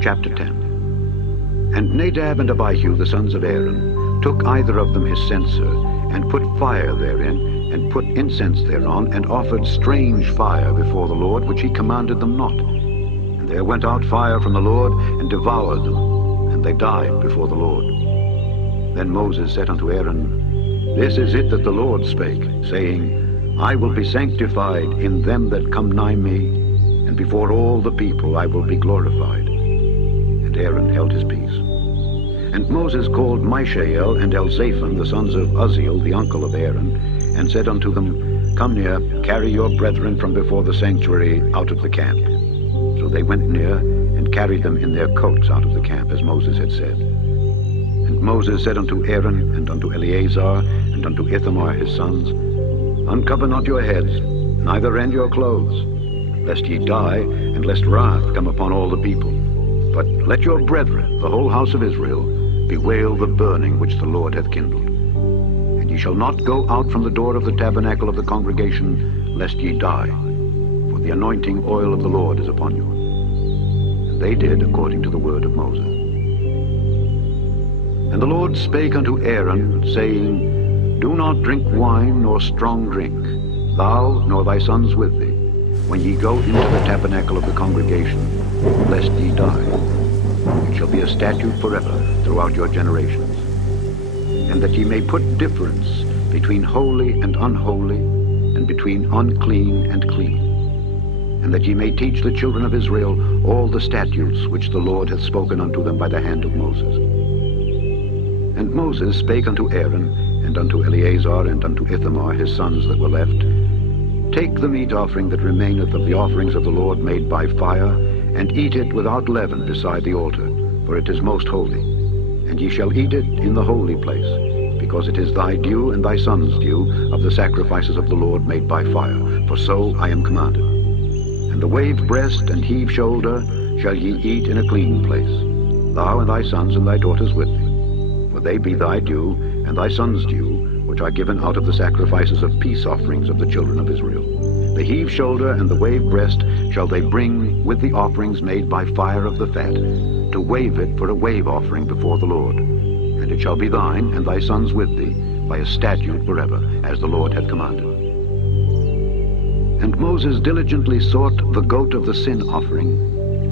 Chapter 10. And Nadab and Abihu, the sons of Aaron, took either of them his censer, and put fire therein, and put incense thereon, and offered strange fire before the Lord, which he commanded them not. And there went out fire from the Lord, and devoured them, and they died before the Lord. Then Moses said unto Aaron, This is it that the Lord spake, saying, I will be sanctified in them that come nigh me, and before all the people I will be glorified. And Aaron held his peace. And Moses called Mishael and Elzaphan, the sons of Uzziel, the uncle of Aaron, and said unto them, Come near, carry your brethren from before the sanctuary out of the camp. So they went near, and carried them in their coats out of the camp, as Moses had said. And Moses said unto Aaron, and unto Eleazar, and unto Ithamar his sons, Uncover not your heads, neither rend your clothes, lest ye die, and lest wrath come upon all the people. But let your brethren, the whole house of Israel, bewail the burning which the Lord hath kindled. And ye shall not go out from the door of the tabernacle of the congregation, lest ye die, for the anointing oil of the Lord is upon you. And they did according to the word of Moses. And the Lord spake unto Aaron, saying, Do not drink wine nor strong drink, thou nor thy sons with thee, when ye go into the tabernacle of the congregation, lest ye die. It shall be a statute forever throughout your generations. And that ye may put difference between holy and unholy, and between unclean and clean. And that ye may teach the children of Israel all the statutes which the Lord hath spoken unto them by the hand of Moses. And Moses spake unto Aaron, and unto Eleazar, and unto Ithamar his sons that were left, Take the meat offering that remaineth of the offerings of the Lord made by fire, and eat it without leaven beside the altar, for it is most holy. And ye shall eat it in the holy place, because it is thy due and thy son's due of the sacrifices of the Lord made by fire, for so I am commanded. And the waved breast and heave shoulder shall ye eat in a clean place, thou and thy sons and thy daughters with thee, for they be thy due and thy son's due, which are given out of the sacrifices of peace offerings of the children of Israel. The heave shoulder and the wave breast shall they bring with the offerings made by fire of the fat, to wave it for a wave offering before the Lord. And it shall be thine and thy sons with thee by a statute forever, as the Lord hath commanded. And Moses diligently sought the goat of the sin offering,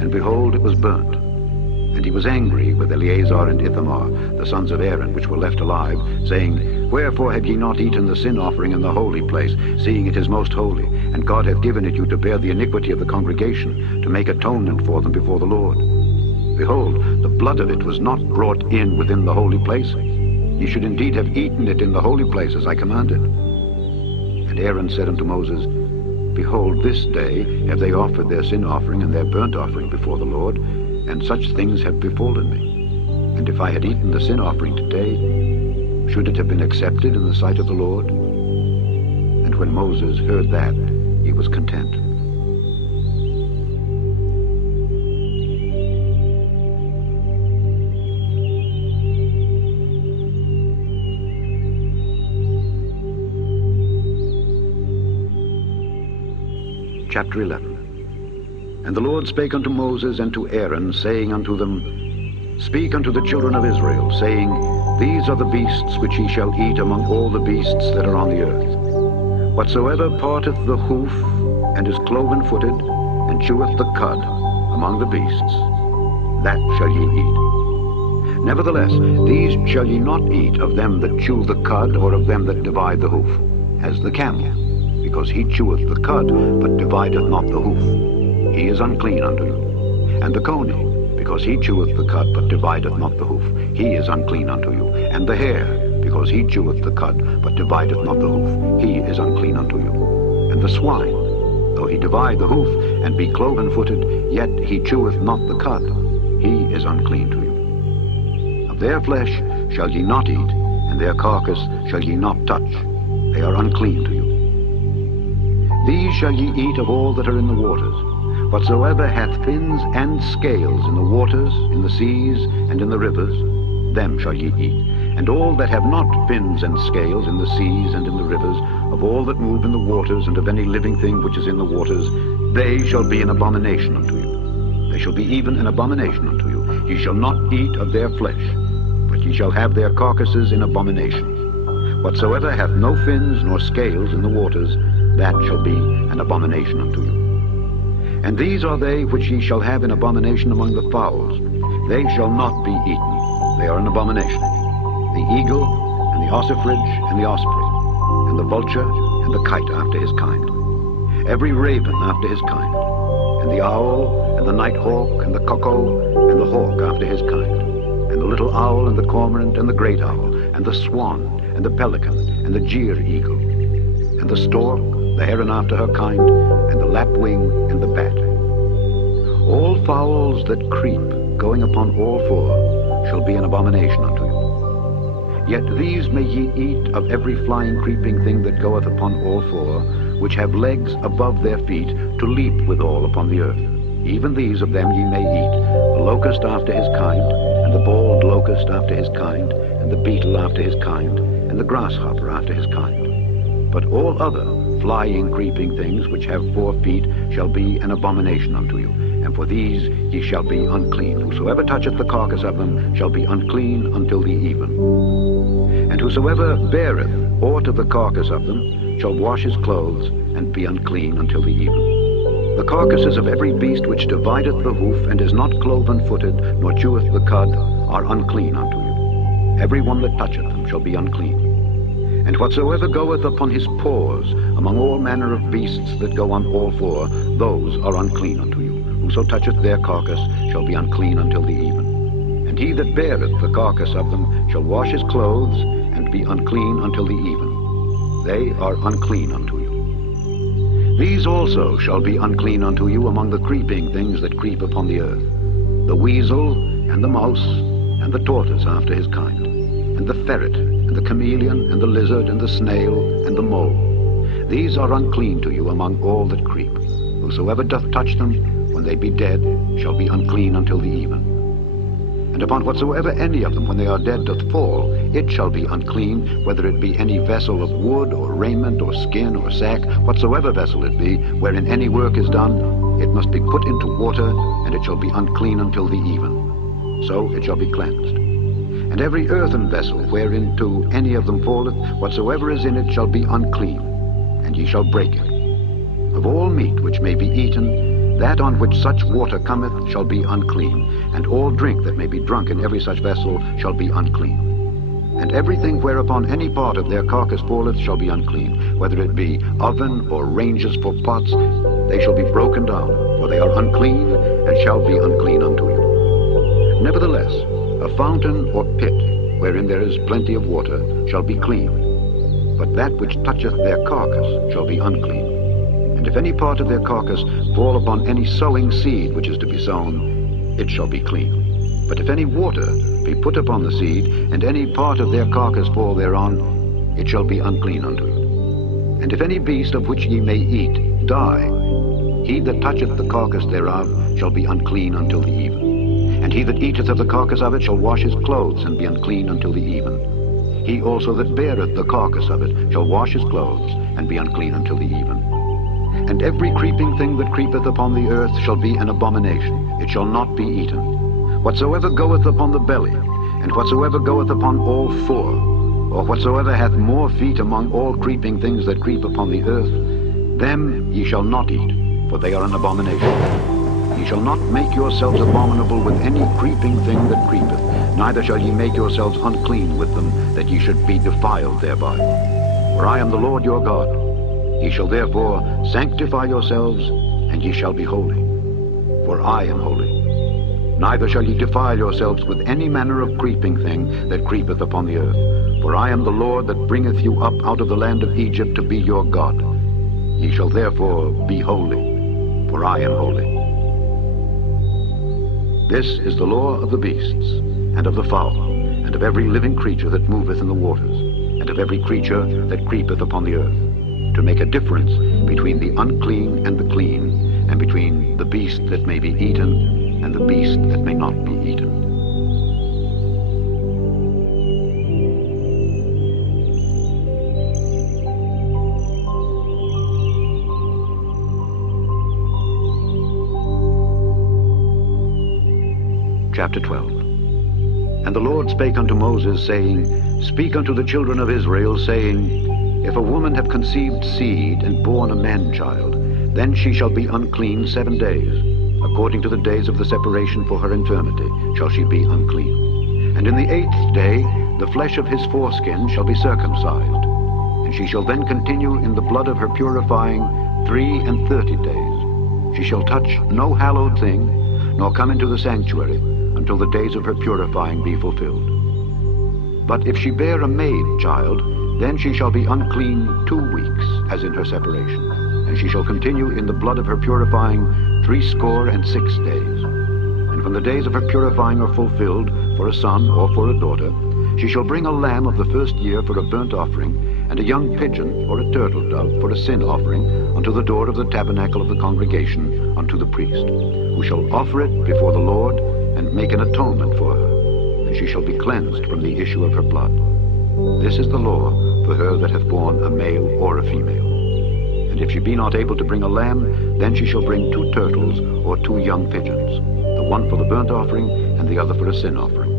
and behold, it was burnt. And he was angry with Eleazar and Ithamar, the sons of Aaron, which were left alive, saying, Wherefore have ye not eaten the sin offering in the holy place, seeing it is most holy, and God hath given it you to bear the iniquity of the congregation, to make atonement for them before the Lord? Behold, the blood of it was not brought in within the holy place. Ye should indeed have eaten it in the holy place, as I commanded. And Aaron said unto Moses, Behold, this day have they offered their sin offering and their burnt offering before the Lord, and such things have befallen me. And if I had eaten the sin offering today, should it have been accepted in the sight of the Lord? And when Moses heard that, he was content. Chapter 11. And the Lord spake unto Moses and to Aaron, saying unto them, Speak unto the children of Israel, saying, These are the beasts which ye shall eat among all the beasts that are on the earth. Whatsoever parteth the hoof, and is cloven-footed, and cheweth the cud among the beasts, that shall ye eat. Nevertheless, these shall ye not eat of them that chew the cud, or of them that divide the hoof, as the camel, because he cheweth the cud, but divideth not the hoof. He is unclean unto you. And the coney, because he cheweth the cud, but divideth not the hoof. He is unclean unto you. And the hare, because he cheweth the cud, but divideth not the hoof. He is unclean unto you. And the swine, though he divide the hoof, and be cloven-footed, yet he cheweth not the cud. He is unclean to you. Of their flesh shall ye not eat, and their carcass shall ye not touch. They are unclean to you. These shall ye eat of all that are in the waters. Whatsoever hath fins and scales in the waters, in the seas, and in the rivers, them shall ye eat. And all that have not fins and scales in the seas and in the rivers, of all that move in the waters, and of any living thing which is in the waters, they shall be an abomination unto you. They shall be even an abomination unto you. Ye shall not eat of their flesh, but ye shall have their carcasses in abomination. Whatsoever hath no fins nor scales in the waters, that shall be an abomination unto you. And these are they which ye shall have in abomination among the fowls. They shall not be eaten. They are an abomination. The eagle, and the ossifrage, and the osprey, and the vulture, and the kite after his kind. Every raven after his kind. And the owl, and the night hawk, and the cuckoo, and the hawk after his kind. And the little owl, and the cormorant, and the great owl, and the swan, and the pelican, and the jeer eagle, and the stork, the heron after her kind, and the lapwing, and the bat. All fowls that creep, going upon all four, shall be an abomination unto you. Yet these may ye eat of every flying creeping thing that goeth upon all four, which have legs above their feet, to leap withal upon the earth. Even these of them ye may eat, the locust after his kind, and the bald locust after his kind, and the beetle after his kind, and the grasshopper after his kind. But all other flying, creeping things which have 4 feet shall be an abomination unto you, and for these ye shall be unclean. Whosoever toucheth the carcass of them shall be unclean until the even. And whosoever beareth aught of the carcass of them shall wash his clothes, and be unclean until the even. The carcasses of every beast which divideth the hoof, and is not cloven-footed, nor cheweth the cud, are unclean unto you. Every one that toucheth them shall be unclean. And whatsoever goeth upon his paws, among all manner of beasts that go on all four, those are unclean unto you. Whoso toucheth their carcass shall be unclean until the even. And he that beareth the carcass of them shall wash his clothes, and be unclean until the even. They are unclean unto you. These also shall be unclean unto you among the creeping things that creep upon the earth, the weasel, and the mouse, and the tortoise after his kind, and the ferret, and the chameleon, and the lizard, and the snail, and the mole. These are unclean to you among all that creep. Whosoever doth touch them, when they be dead, shall be unclean until the even. And upon whatsoever any of them, when they are dead, doth fall, it shall be unclean, whether it be any vessel of wood, or raiment, or skin, or sack, whatsoever vessel it be, wherein any work is done, it must be put into water, and it shall be unclean until the even. So it shall be cleansed. And every earthen vessel whereinto any of them falleth, whatsoever is in it shall be unclean, and ye shall break it. Of all meat which may be eaten, that on which such water cometh shall be unclean, and all drink that may be drunk in every such vessel shall be unclean. And everything whereupon any part of their carcass falleth shall be unclean, whether it be oven or ranges for pots, they shall be broken down, for they are unclean, and shall be unclean unto you. Nevertheless, a fountain or pit, wherein there is plenty of water, shall be clean. But that which toucheth their carcass shall be unclean. And if any part of their carcass fall upon any sowing seed which is to be sown, it shall be clean. But if any water be put upon the seed, and any part of their carcass fall thereon, it shall be unclean unto you. And if any beast of which ye may eat die, he that toucheth the carcass thereof shall be unclean until the even. And he that eateth of the carcass of it shall wash his clothes, and be unclean until the even. He also that beareth the carcass of it shall wash his clothes, and be unclean until the even. And every creeping thing that creepeth upon the earth shall be an abomination. It shall not be eaten. Whatsoever goeth upon the belly, And whatsoever goeth upon all four, or whatsoever hath more feet among all creeping things that creep upon the earth, them ye shall not eat, for they are an abomination. Ye shall not make yourselves abominable with any creeping thing that creepeth, neither shall ye make yourselves unclean with them, that ye should be defiled thereby. For I am the Lord your God. Ye shall therefore sanctify yourselves, and ye shall be holy. For I am holy. Neither shall ye defile yourselves with any manner of creeping thing that creepeth upon the earth. For I am the Lord that bringeth you up out of the land of Egypt to be your God. Ye shall therefore be holy, for I am holy. This is the law of the beasts, and of the fowl, and of every living creature that moveth in the waters, and of every creature that creepeth upon the earth, to make a difference between the unclean and the clean, and between the beast that may be eaten and the beast that may not be eaten. Chapter 12. And the Lord spake unto Moses, saying, Speak unto the children of Israel, saying, If a woman have conceived seed and born a man-child, then she shall be unclean 7 days. According to the days of the separation for her infirmity shall she be unclean. And in the 8th day the flesh of his foreskin shall be circumcised. And she shall then continue in the blood of her purifying 30 days. She shall touch no hallowed thing, nor come into the sanctuary, until the days of her purifying be fulfilled. But if she bear a maid child, then she shall be unclean 2 weeks, as in her separation. And she shall continue in the blood of her purifying 66 days. And when the days of her purifying are fulfilled, for a son or for a daughter, she shall bring a lamb of the first year for a burnt offering, and a young pigeon or a turtle dove for a sin offering unto the door of the tabernacle of the congregation unto the priest, who shall offer it before the Lord, and make an atonement for her, and she shall be cleansed from the issue of her blood. This is the law for her that hath borne a male or a female. And if she be not able to bring a lamb, then she shall bring 2 turtles or 2 young pigeons, the one for the burnt offering, and the other for a sin offering.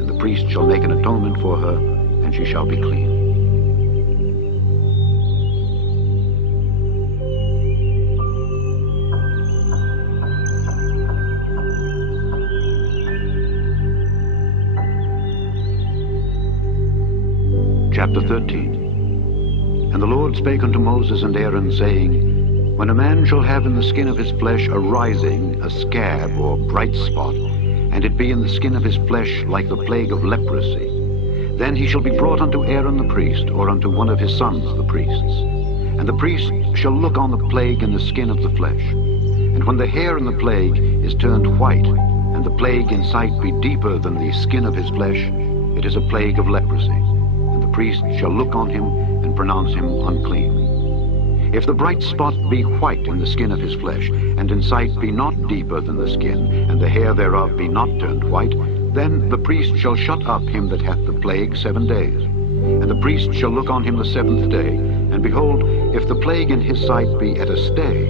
And the priest shall make an atonement for her, and she shall be clean. Chapter 13. And the Lord spake unto Moses and Aaron, saying, When a man shall have in the skin of his flesh a rising, a scab, or bright spot, and it be in the skin of his flesh like the plague of leprosy, then he shall be brought unto Aaron the priest, or unto one of his sons the priests. And the priest shall look on the plague in the skin of the flesh. And when the hair in the plague is turned white, and the plague in sight be deeper than the skin of his flesh, it is a plague of leprosy. The priest shall look on him and pronounce him unclean. If the bright spot be white in the skin of his flesh, and in sight be not deeper than the skin, and the hair thereof be not turned white, then the priest shall shut up him that hath the plague 7 days. And the priest shall look on him the 7th day, and behold, if the plague in his sight be at a stay,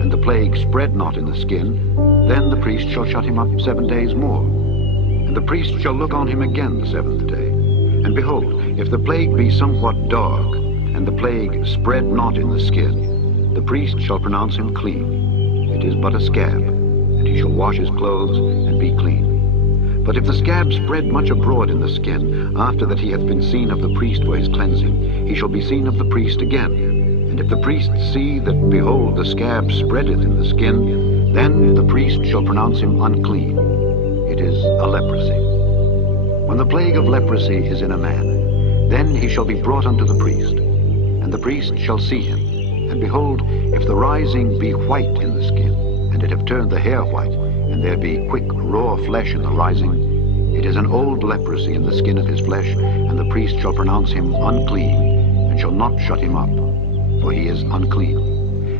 and the plague spread not in the skin, then the priest shall shut him up 7 days more. And the priest shall look on him again the 7th day. And behold, if the plague be somewhat dark, and the plague spread not in the skin, the priest shall pronounce him clean. It is but a scab, and he shall wash his clothes and be clean. But if the scab spread much abroad in the skin, after that he hath been seen of the priest for his cleansing, he shall be seen of the priest again. And if the priest see that, behold, the scab spreadeth in the skin, then the priest shall pronounce him unclean. It is a leprosy. When the plague of leprosy is in a man, then he shall be brought unto the priest. And the priest shall see him. And behold, if the rising be white in the skin, and it have turned the hair white, and there be quick raw flesh in the rising, it is an old leprosy in the skin of his flesh, and the priest shall pronounce him unclean, and shall not shut him up, for he is unclean.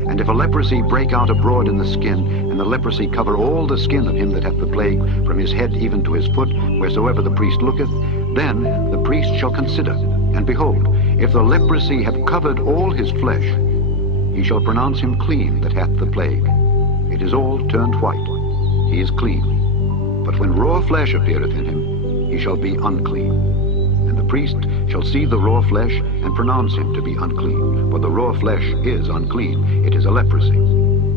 And if a leprosy break out abroad in the skin, and the leprosy cover all the skin of him that hath the plague, from his head even to his foot, wheresoever the priest looketh, then the priest shall consider. And behold, if the leprosy have covered all his flesh, he shall pronounce him clean that hath the plague. It is all turned white. He is clean. But when raw flesh appeareth in him, he shall be unclean. And the priest shall see the raw flesh and pronounce him to be unclean. For the raw flesh is unclean, it is a leprosy.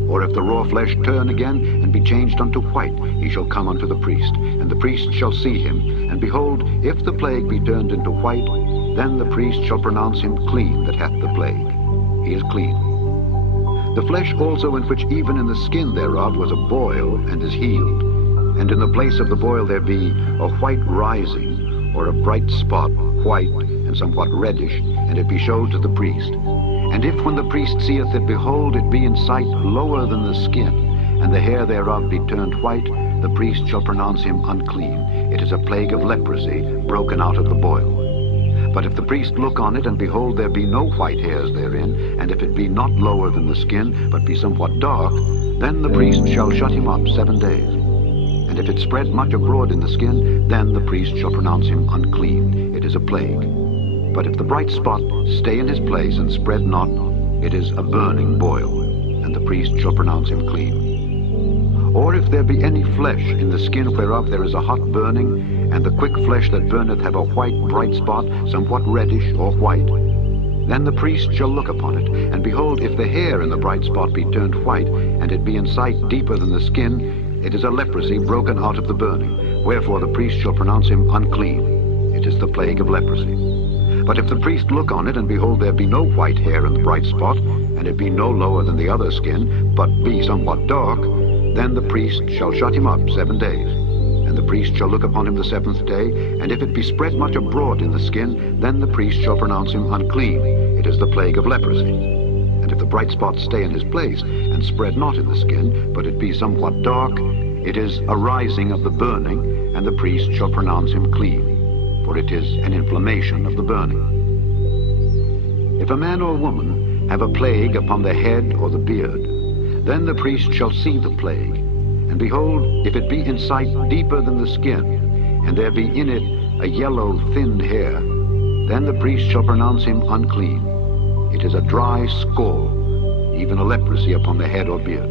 Or if the raw flesh turn again and be changed unto white, he shall come unto the priest. And the priest shall see him, and behold, if the plague be turned into white, then the priest shall pronounce him clean that hath the plague. He is clean. The flesh also in which even in the skin thereof was a boil, and is healed, and in the place of the boil there be a white rising, or a bright spot, white and somewhat reddish, and it be showed to the priest. And if when the priest seeth it, behold, it be in sight lower than the skin, and the hair thereof be turned white, the priest shall pronounce him unclean. It is a plague of leprosy broken out of the boil. But if the priest look on it, and behold, there be no white hairs therein, and if it be not lower than the skin, but be somewhat dark, then the priest shall shut him up 7 days. And if it spread much abroad in the skin, then the priest shall pronounce him unclean. It is a plague. But if the bright spot stay in his place and spread not, it is a burning boil, and the priest shall pronounce him clean. Or if there be any flesh in the skin whereof there is a hot burning, and the quick flesh that burneth have a white bright spot, somewhat reddish or white, then the priest shall look upon it, and behold, if the hair in the bright spot be turned white, and it be in sight deeper than the skin, it is a leprosy broken out of the burning. Wherefore the priest shall pronounce him unclean. It is the plague of leprosy. But if the priest look on it, and behold, there be no white hair in the bright spot, and it be no lower than the other skin, but be somewhat dark, then the priest shall shut him up 7 days. And the priest shall look upon him the 7th day, and if it be spread much abroad in the skin, then the priest shall pronounce him unclean. It is the plague of leprosy. And if the bright spot stay in his place, and spread not in the skin, but it be somewhat dark, it is a rising of the burning, and the priest shall pronounce him clean, for it is an inflammation of the burning. If a man or woman have a plague upon the head or the beard, then the priest shall see the plague, and behold, if it be in sight deeper than the skin, and there be in it a yellow thin hair, then the priest shall pronounce him unclean. It is a dry scall, even a leprosy upon the head or beard.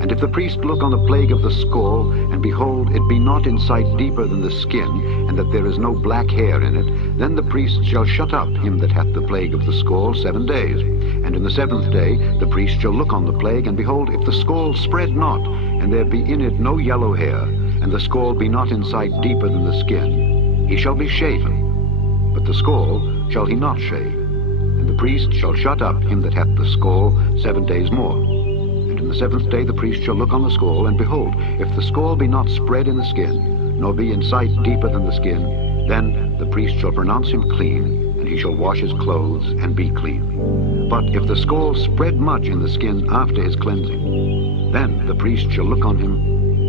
And if the priest look on the plague of the scall, and behold, it be not in sight deeper than the skin, and that there is no black hair in it, then the priest shall shut up him that hath the plague of the scall 7 days. And in the 7th day the priest shall look on the plague, and behold, if the scall spread not, and there be in it no yellow hair, and the scall be not in sight deeper than the skin, he shall be shaven, but the scall shall he not shave. And the priest shall shut up him that hath the scall 7 days more. And in the 7th day the priest shall look on the scall, and behold, if the scall be not spread in the skin, nor be in sight deeper than the skin, then the priest shall pronounce him clean, and he shall wash his clothes and be clean. But if the scall spread much in the skin after his cleansing, then the priest shall look on him,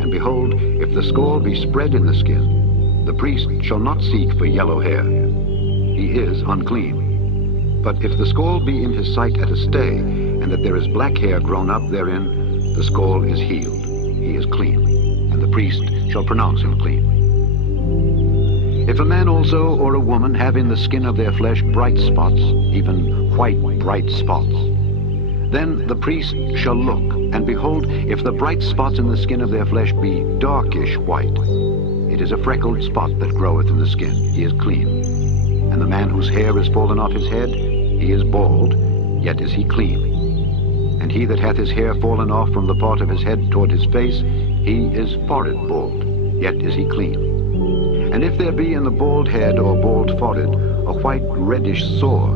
and behold, if the scall be spread in the skin, the priest shall not seek for yellow hair. He is unclean. But if the scall be in his sight at a stay, and that there is black hair grown up therein, the scall is healed. He is clean, and the priest shall pronounce him clean. If a man also or a woman have in the skin of their flesh bright spots, even white bright spots, then the priest shall look, and behold, if the bright spots in the skin of their flesh be darkish white, it is a freckled spot that groweth in the skin. He is clean. And the man whose hair is fallen off his head, he is bald, yet is he clean. And he that hath his hair fallen off from the part of his head toward his face, he is forehead bald, yet is he clean. And if there be in the bald head or bald forehead a white reddish sore,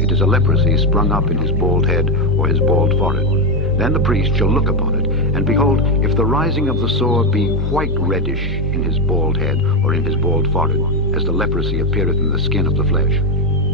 it is a leprosy sprung up in his bald head or his bald forehead. Then the priest shall look upon it, and behold, if the rising of the sore be white reddish in his bald head or in his bald forehead, as the leprosy appeareth in the skin of the flesh,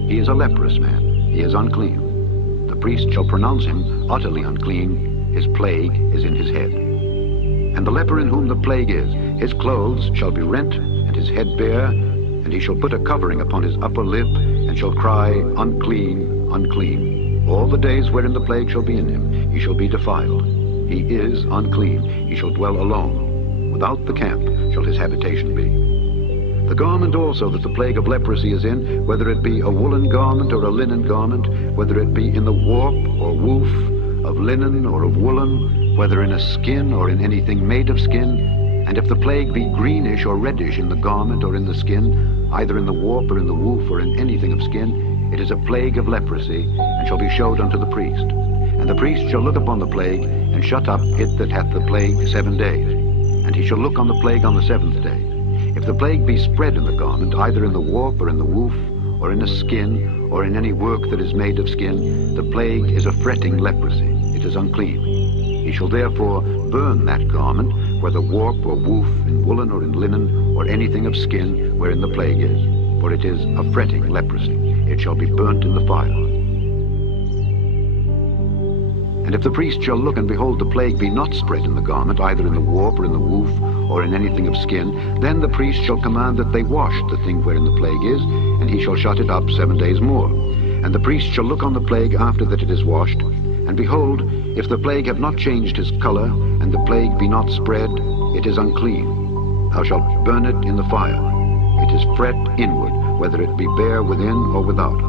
he is a leprous man, he is unclean. The priest shall pronounce him utterly unclean, his plague is in his head. And the leper in whom the plague is, his clothes shall be rent, and his head bare, and he shall put a covering upon his upper lip, and shall cry, Unclean, unclean. All the days wherein the plague shall be in him, he shall be defiled. He is unclean, he shall dwell alone. Without the camp shall his habitation be. The garment also that the plague of leprosy is in, whether it be a woolen garment or a linen garment, whether it be in the warp or woof, of linen or of woolen, whether in a skin or in anything made of skin, And if the plague be greenish or reddish in the garment or in the skin, either in the warp or in the woof or in anything of skin, it is a plague of leprosy, and shall be showed unto the priest. And the priest shall look upon the plague, and shut up it that hath the plague 7 days. And he shall look on the plague on the 7th day. If the plague be spread in the garment, either in the warp or in the woof, or in a skin, or in any work that is made of skin, the plague is a fretting leprosy. It is unclean. He shall therefore burn that garment, whether warp or woof, in woolen or in linen, or anything of skin wherein the plague is, for it is a fretting leprosy. It shall be burnt in the fire. And if the priest shall look, and behold, the plague be not spread in the garment, either in the warp or in the woof, or in anything of skin, then the priest shall command that they wash the thing wherein the plague is, and he shall shut it up 7 days more. And the priest shall look on the plague after that it is washed, and behold, if the plague have not changed his color, and the plague be not spread, it is unclean. Thou shalt burn it in the fire. It is fret inward, whether it be bare within or without.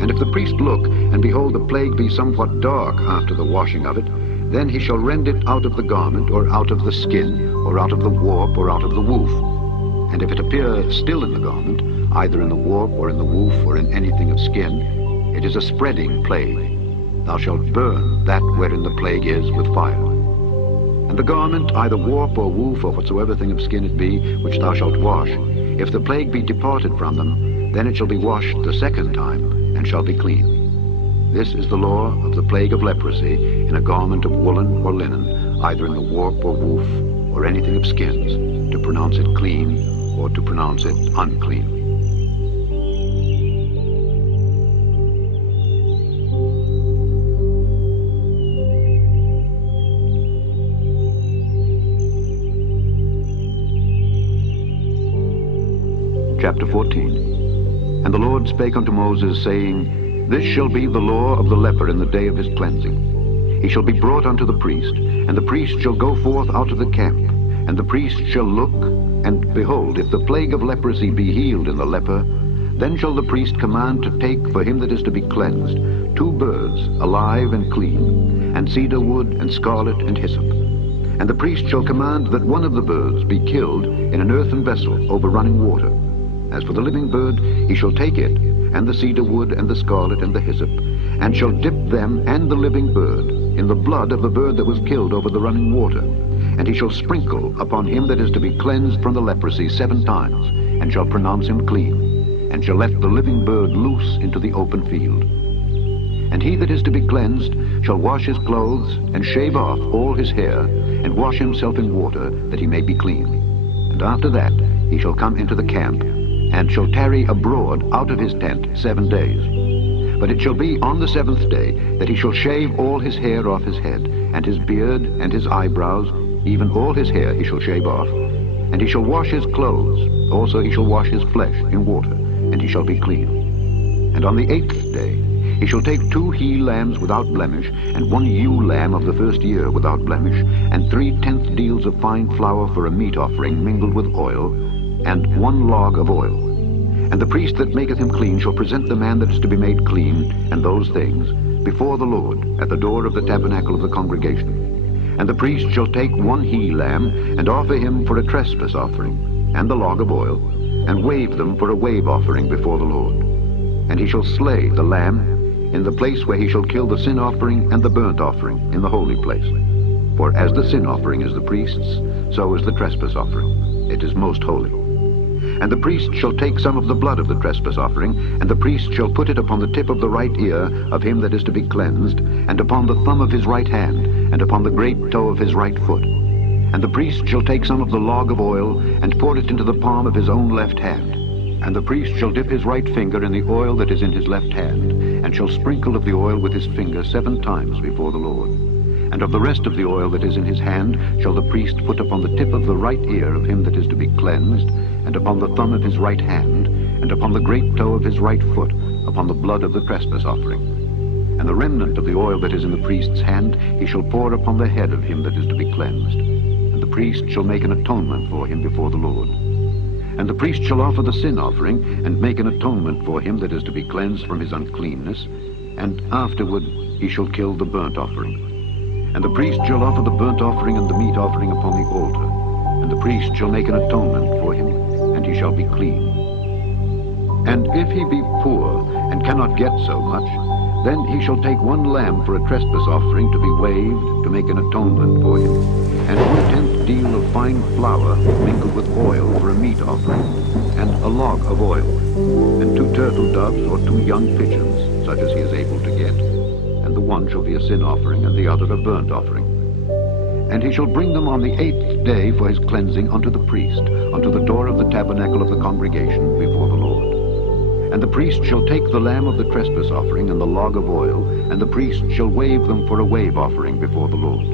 And if the priest look, and behold, the plague be somewhat dark after the washing of it, then he shall rend it out of the garment, or out of the skin, or out of the warp, or out of the woof. And if it appear still in the garment, either in the warp, or in the woof, or in anything of skin, it is a spreading plague. Thou shalt burn that wherein the plague is with fire. And the garment, either warp or woof, or whatsoever thing of skin it be, which thou shalt wash, if the plague be departed from them, then it shall be washed the 2nd time, and shall be clean. This is the law of the plague of leprosy in a garment of woolen or linen, either in the warp or woof, or anything of skins, to pronounce it clean or to pronounce it unclean. Chapter 14. And the Lord spake unto Moses, saying, This shall be the law of the leper in the day of his cleansing. He shall be brought unto the priest, and the priest shall go forth out of the camp. And the priest shall look, and behold, if the plague of leprosy be healed in the leper, then shall the priest command to take for him that is to be cleansed 2 birds, alive and clean, and cedar wood, and scarlet, and hyssop. And the priest shall command that one of the birds be killed in an earthen vessel over running water. As for the living bird, he shall take it, and the cedar wood, and the scarlet, and the hyssop, and shall dip them and the living bird in the blood of the bird that was killed over the running water. And he shall sprinkle upon him that is to be cleansed from the leprosy 7 times, and shall pronounce him clean, and shall let the living bird loose into the open field. And he that is to be cleansed shall wash his clothes, and shave off all his hair, and wash himself in water, that he may be clean. And after that he shall come into the camp, and shall tarry abroad out of his tent 7 days. But it shall be on the 7th day that he shall shave all his hair off his head, and his beard, and his eyebrows, even all his hair he shall shave off. And he shall wash his clothes, also he shall wash his flesh in water, and he shall be clean. And on the 8th day he shall take 2 he-lambs without blemish, and 1 ewe lamb of the 1st year without blemish, and 3/10 deals of fine flour for a meat offering mingled with oil, and 1 log of oil. And the priest that maketh him clean shall present the man that is to be made clean, and those things, before the Lord, at the door of the tabernacle of the congregation. And the priest shall take 1 he-lamb, and offer him for a trespass offering, and the log of oil, and wave them for a wave offering before the Lord. And he shall slay the lamb in the place where he shall kill the sin offering and the burnt offering in the holy place. For as the sin offering is the priest's, so is the trespass offering. It is most holy. And the priest shall take some of the blood of the trespass offering, and the priest shall put it upon the tip of the right ear of him that is to be cleansed, and upon the thumb of his right hand, and upon the great toe of his right foot. And the priest shall take some of the log of oil, and pour it into the palm of his own left hand. And the priest shall dip his right finger in the oil that is in his left hand, and shall sprinkle of the oil with his finger 7 times before the Lord. And of the rest of the oil that is in his hand shall the priest put upon the tip of the right ear of him that is to be cleansed, and upon the thumb of his right hand, and upon the great toe of his right foot, upon the blood of the trespass offering. And the remnant of the oil that is in the priest's hand he shall pour upon the head of him that is to be cleansed. And the priest shall make an atonement for him before the Lord. And the priest shall offer the sin offering, and make an atonement for him that is to be cleansed from his uncleanness, and afterward he shall kill the burnt offering. And the priest shall offer the burnt offering and the meat offering upon the altar. and the priest shall make an atonement for him, and he shall be clean. And if he be poor, and cannot get so much, then he shall take one lamb for a trespass offering to be waved, to make an atonement for him, and 1/10 deal of fine flour mingled with oil for a meat offering, and a log of oil, and 2 turtle doves or 2 young pigeons, such as he is able to get, and the one shall be a sin offering, and the other a burnt offering. And he shall bring them on the 8th day for his cleansing unto the priest, unto the door of the tabernacle of the congregation before the Lord. And the priest shall take the lamb of the trespass offering and the log of oil, and the priest shall wave them for a wave offering before the Lord.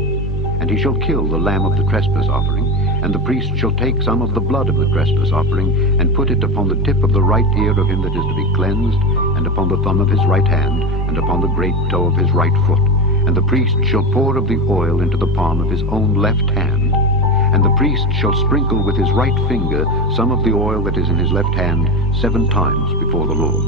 And he shall kill the lamb of the trespass offering, and the priest shall take some of the blood of the trespass offering, and put it upon the tip of the right ear of him that is to be cleansed, and upon the thumb of his right hand, and upon the great toe of his right foot. And the priest shall pour of the oil into the palm of his own left hand, and the priest shall sprinkle with his right finger some of the oil that is in his left hand 7 times before the Lord.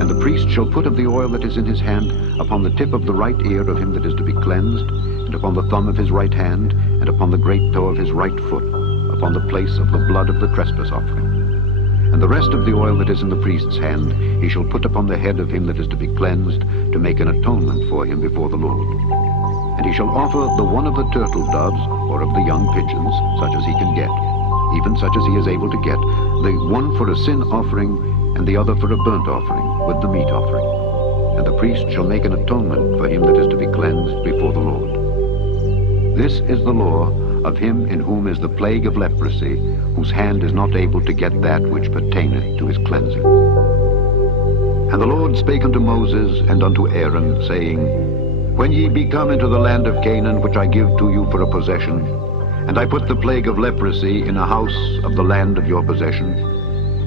And the priest shall put of the oil that is in his hand upon the tip of the right ear of him that is to be cleansed, and upon the thumb of his right hand, and upon the great toe of his right foot, upon the place of the blood of the trespass offering. And the rest of the oil that is in the priest's hand he shall put upon the head of him that is to be cleansed, to make an atonement for him before the Lord. And he shall offer the one of the turtle doves, or of the young pigeons, such as he can get, even such as he is able to get, the one for a sin offering, and the other for a burnt offering, with the meat offering. And the priest shall make an atonement for him that is to be cleansed before the Lord. This is the law of him in whom is the plague of leprosy, whose hand is not able to get that which pertaineth to his cleansing. And the Lord spake unto Moses and unto Aaron, saying, When ye be come into the land of Canaan, which I give to you for a possession, and I put the plague of leprosy in a house of the land of your possession,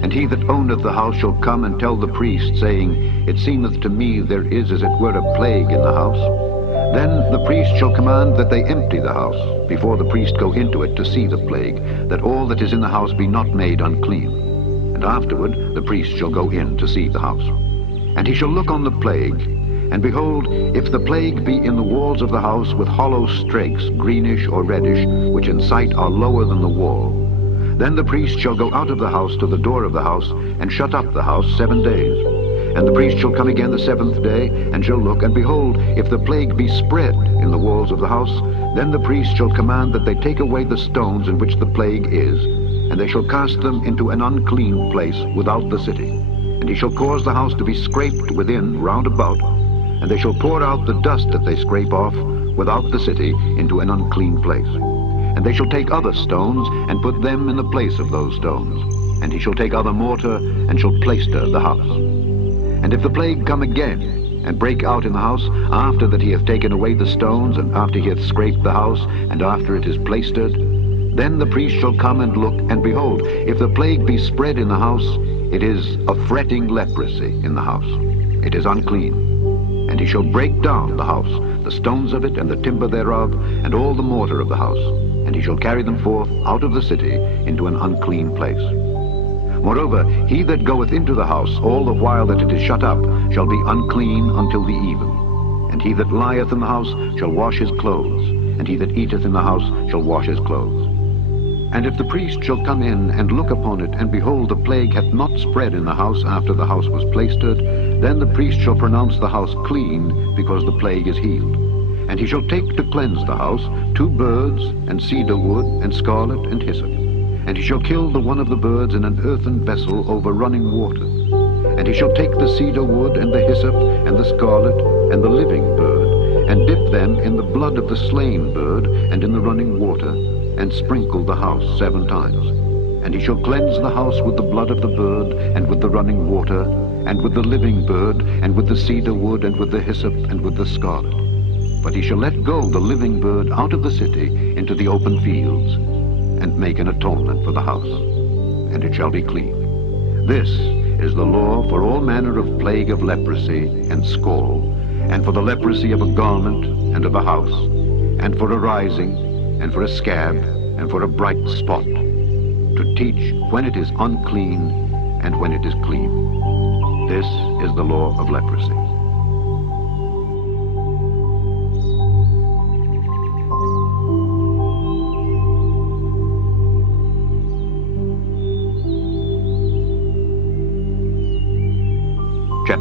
and he that owneth the house shall come and tell the priest, saying, It seemeth to me there is as it were a plague in the house, then the priest shall command that they empty the house, before the priest go into it to see the plague, that all that is in the house be not made unclean. And afterward the priest shall go in to see the house. And he shall look on the plague, and behold, if the plague be in the walls of the house with hollow strakes, greenish or reddish, which in sight are lower than the wall, then the priest shall go out of the house to the door of the house, and shut up the house 7 days. And the priest shall come again the 7th day, and shall look, and behold, if the plague be spread in the walls of the house, then the priest shall command that they take away the stones in which the plague is, and they shall cast them into an unclean place without the city. And he shall cause the house to be scraped within round about, and they shall pour out the dust that they scrape off without the city into an unclean place. And they shall take other stones, and put them in the place of those stones. And he shall take other mortar, and shall plaister the house. And if the plague come again, and break out in the house, after that he hath taken away the stones, and after he hath scraped the house, and after it is plaistered, then the priest shall come and look, and behold, if the plague be spread in the house, it is a fretting leprosy in the house. It is unclean. And he shall break down the house, the stones of it, and the timber thereof, and all the mortar of the house, and he shall carry them forth out of the city into an unclean place. Moreover, he that goeth into the house all the while that it is shut up shall be unclean until the even. And he that lieth in the house shall wash his clothes, and he that eateth in the house shall wash his clothes. And if the priest shall come in and look upon it, and behold, the plague hath not spread in the house after the house was plaistered, then the priest shall pronounce the house clean, because the plague is healed. And he shall take to cleanse the house 2 birds, and cedar wood, and scarlet, and hyssop. And he shall kill the one of the birds in an earthen vessel over running water. And he shall take the cedar wood, and the hyssop, and the scarlet, and the living bird, and dip them in the blood of the slain bird, and in the running water, and sprinkle the house 7 times. And he shall cleanse the house with the blood of the bird, and with the running water, and with the living bird, and with the cedar wood, and with the hyssop, and with the scarlet. But he shall let go the living bird out of the city into the open fields, and make an atonement for the house, and it shall be clean. This is the law for all manner of plague of leprosy and scald, and for the leprosy of a garment and of a house, and for a rising, and for a scab, and for a bright spot, to teach when it is unclean and when it is clean. This is the law of leprosy.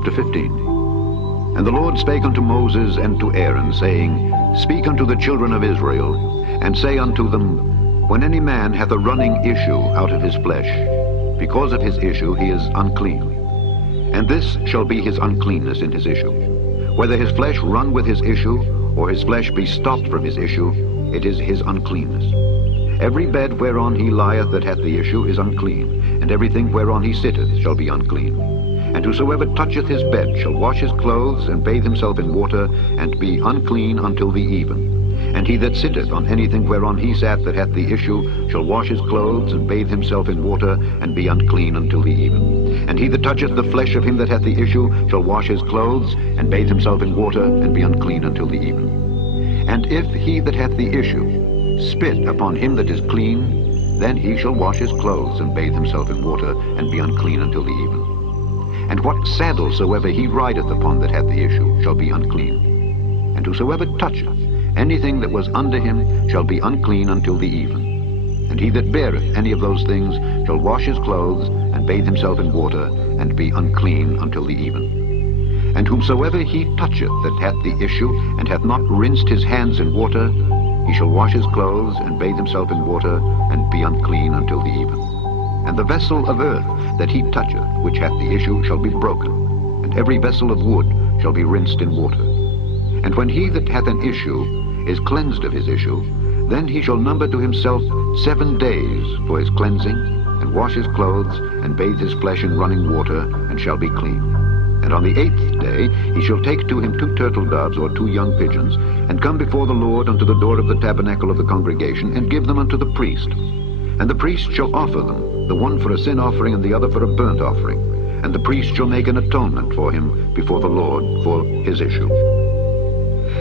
Chapter 15. And the Lord spake unto Moses and to Aaron, saying, Speak unto the children of Israel, and say unto them, When any man hath a running issue out of his flesh, because of his issue he is unclean. And this shall be his uncleanness in his issue. Whether his flesh run with his issue, or his flesh be stopped from his issue, it is his uncleanness. Every bed whereon he lieth that hath the issue is unclean, and everything whereon he sitteth shall be unclean. And whosoever toucheth his bed shall wash his clothes, and bathe himself in water, and be unclean until the even. And he that sitteth on anything whereon he sat that hath the issue shall wash his clothes, and bathe himself in water, and be unclean until the even. And he that toucheth the flesh of him that hath the issue shall wash his clothes, and bathe himself in water, and be unclean until the even. And if he that hath the issue spit upon him that is clean, then he shall wash his clothes, and bathe himself in water, and be unclean until the even. And what saddle soever he rideth upon that hath the issue shall be unclean. And whosoever toucheth anything that was under him shall be unclean until the even. And he that beareth any of those things shall wash his clothes, and bathe himself in water, and be unclean until the even. And whomsoever he toucheth that hath the issue, and hath not rinsed his hands in water, he shall wash his clothes, and bathe himself in water, and be unclean until the even. And the vessel of earth that he toucheth, which hath the issue, shall be broken, and every vessel of wood shall be rinsed in water. And when he that hath an issue is cleansed of his issue, then he shall number to himself 7 days for his cleansing, and wash his clothes, and bathe his flesh in running water, and shall be clean. And on the 8th day he shall take to him 2 turtle doves or 2 young pigeons, and come before the Lord unto the door of the tabernacle of the congregation, and give them unto the priest. And the priest shall offer them, the one for a sin offering, and the other for a burnt offering. And the priest shall make an atonement for him before the Lord for his issue.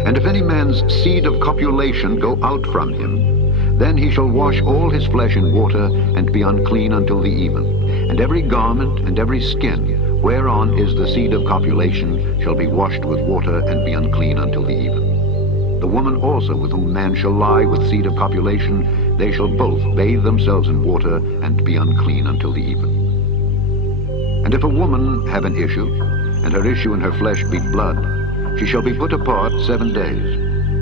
And if any man's seed of copulation go out from him, then he shall wash all his flesh in water, and be unclean until the even. And every garment and every skin whereon is the seed of copulation shall be washed with water, and be unclean until the even. The woman also with whom man shall lie with seed of copulation, they shall both bathe themselves in water, and be unclean until the even. And if a woman have an issue, and her issue in her flesh be blood, she shall be put apart 7 days,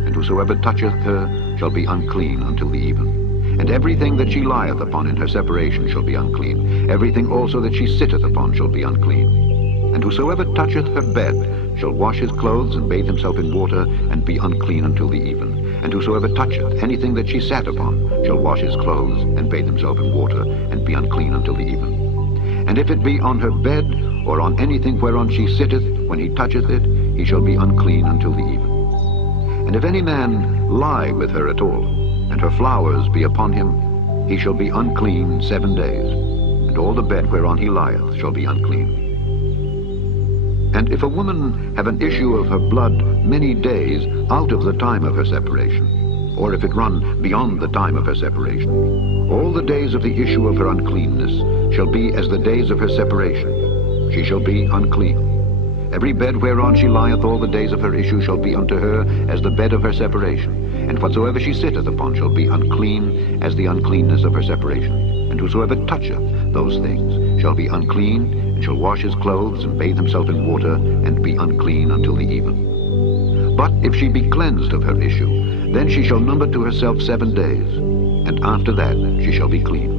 and whosoever toucheth her shall be unclean until the even. And everything that she lieth upon in her separation shall be unclean. Everything also that she sitteth upon shall be unclean. And whosoever toucheth her bed shall wash his clothes, and bathe himself in water, and be unclean until the even. And whosoever toucheth anything that she sat upon shall wash his clothes, and bathe himself in water, and be unclean until the even. And if it be on her bed, or on anything whereon she sitteth, when he toucheth it, he shall be unclean until the even. And if any man lie with her at all, and her flowers be upon him, he shall be unclean 7 days, and all the bed whereon he lieth shall be unclean. And if a woman have an issue of her blood many days out of the time of her separation, or if it run beyond the time of her separation, all the days of the issue of her uncleanness shall be as the days of her separation. She shall be unclean. Every bed whereon she lieth all the days of her issue shall be unto her as the bed of her separation. And whatsoever she sitteth upon shall be unclean as the uncleanness of her separation. And whosoever toucheth those things shall be unclean, and shall wash his clothes, and bathe himself in water, and be unclean until the even. But if she be cleansed of her issue, then she shall number to herself 7 days, and after that she shall be clean.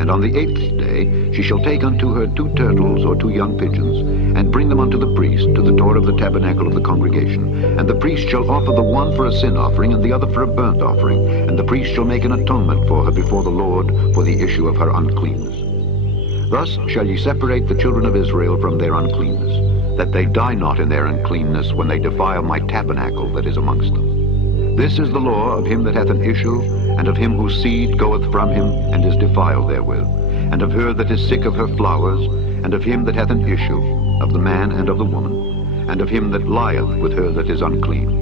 And on the 8th day she shall take unto her 2 turtles or 2 young pigeons, and bring them unto the priest to the door of the tabernacle of the congregation. And the priest shall offer the one for a sin offering, and the other for a burnt offering. And the priest shall make an atonement for her before the Lord for the issue of her uncleanness. Thus shall ye separate the children of Israel from their uncleanness, that they die not in their uncleanness when they defile my tabernacle that is amongst them. This is the law of him that hath an issue, and of him whose seed goeth from him, and is defiled therewith, and of her that is sick of her flowers, and of him that hath an issue, of the man and of the woman, and of him that lieth with her that is unclean.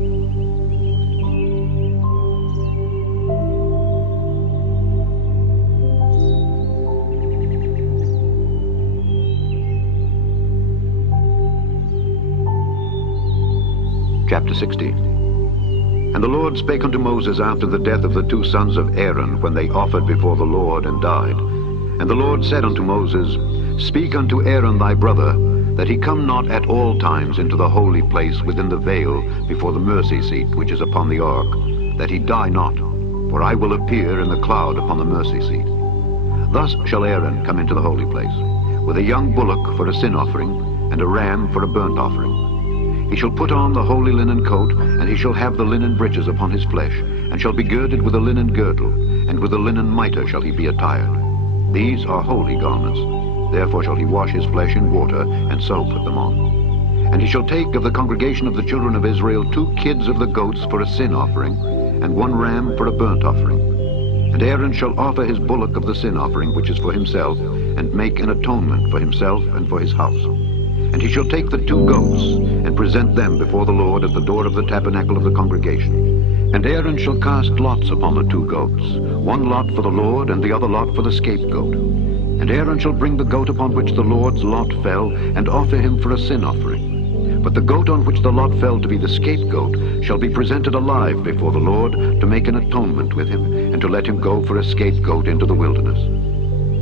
Chapter 16. And the Lord spake unto Moses after the death of the 2 sons of Aaron, when they offered before the Lord and died. And the Lord said unto Moses, Speak unto Aaron thy brother, that he come not at all times into the holy place within the veil before the mercy seat which is upon the ark, that he die not, for I will appear in the cloud upon the mercy seat. Thus shall Aaron come into the holy place, with a young bullock for a sin offering, and a ram for a burnt offering. He shall put on the holy linen coat, and he shall have the linen breeches upon his flesh, and shall be girded with a linen girdle, and with a linen mitre shall he be attired. These are holy garments. Therefore shall he wash his flesh in water, and so put them on. And he shall take of the congregation of the children of Israel 2 kids of the goats for a sin offering, and 1 ram for a burnt offering. And Aaron shall offer his bullock of the sin offering, which is for himself, and make an atonement for himself and for his house. And he shall take the 2 goats, and present them before the Lord at the door of the tabernacle of the congregation. And Aaron shall cast lots upon the 2 goats, 1 lot for the Lord, and the other lot for the scapegoat. And Aaron shall bring the goat upon which the Lord's lot fell, and offer him for a sin offering. But the goat on which the lot fell to be the scapegoat shall be presented alive before the Lord, to make an atonement with him, and to let him go for a scapegoat into the wilderness.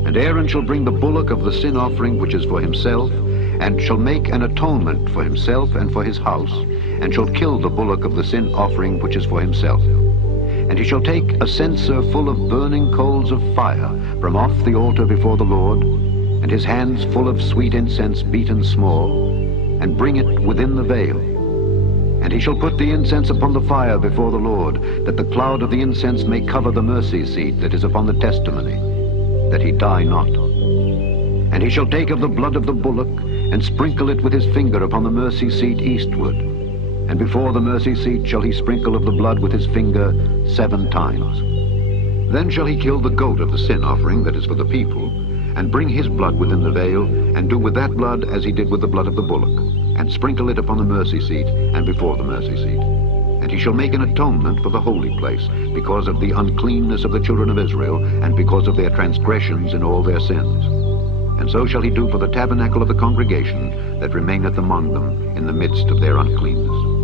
And Aaron shall bring the bullock of the sin offering which is for himself, and shall make an atonement for himself and for his house, and shall kill the bullock of the sin offering which is for himself. And he shall take a censer full of burning coals of fire from off the altar before the Lord, and his hands full of sweet incense beaten small, and bring it within the veil. And he shall put the incense upon the fire before the Lord, that the cloud of the incense may cover the mercy seat that is upon the testimony, that he die not. And he shall take of the blood of the bullock, and sprinkle it with his finger upon the mercy seat eastward. And before the mercy seat shall he sprinkle of the blood with his finger 7 times. Then shall he kill the goat of the sin offering that is for the people, and bring his blood within the veil, and do with that blood as he did with the blood of the bullock, and sprinkle it upon the mercy seat and before the mercy seat. And he shall make an atonement for the holy place, because of the uncleanness of the children of Israel, and because of their transgressions in all their sins. And so shall he do for the tabernacle of the congregation that remaineth among them in the midst of their uncleanness.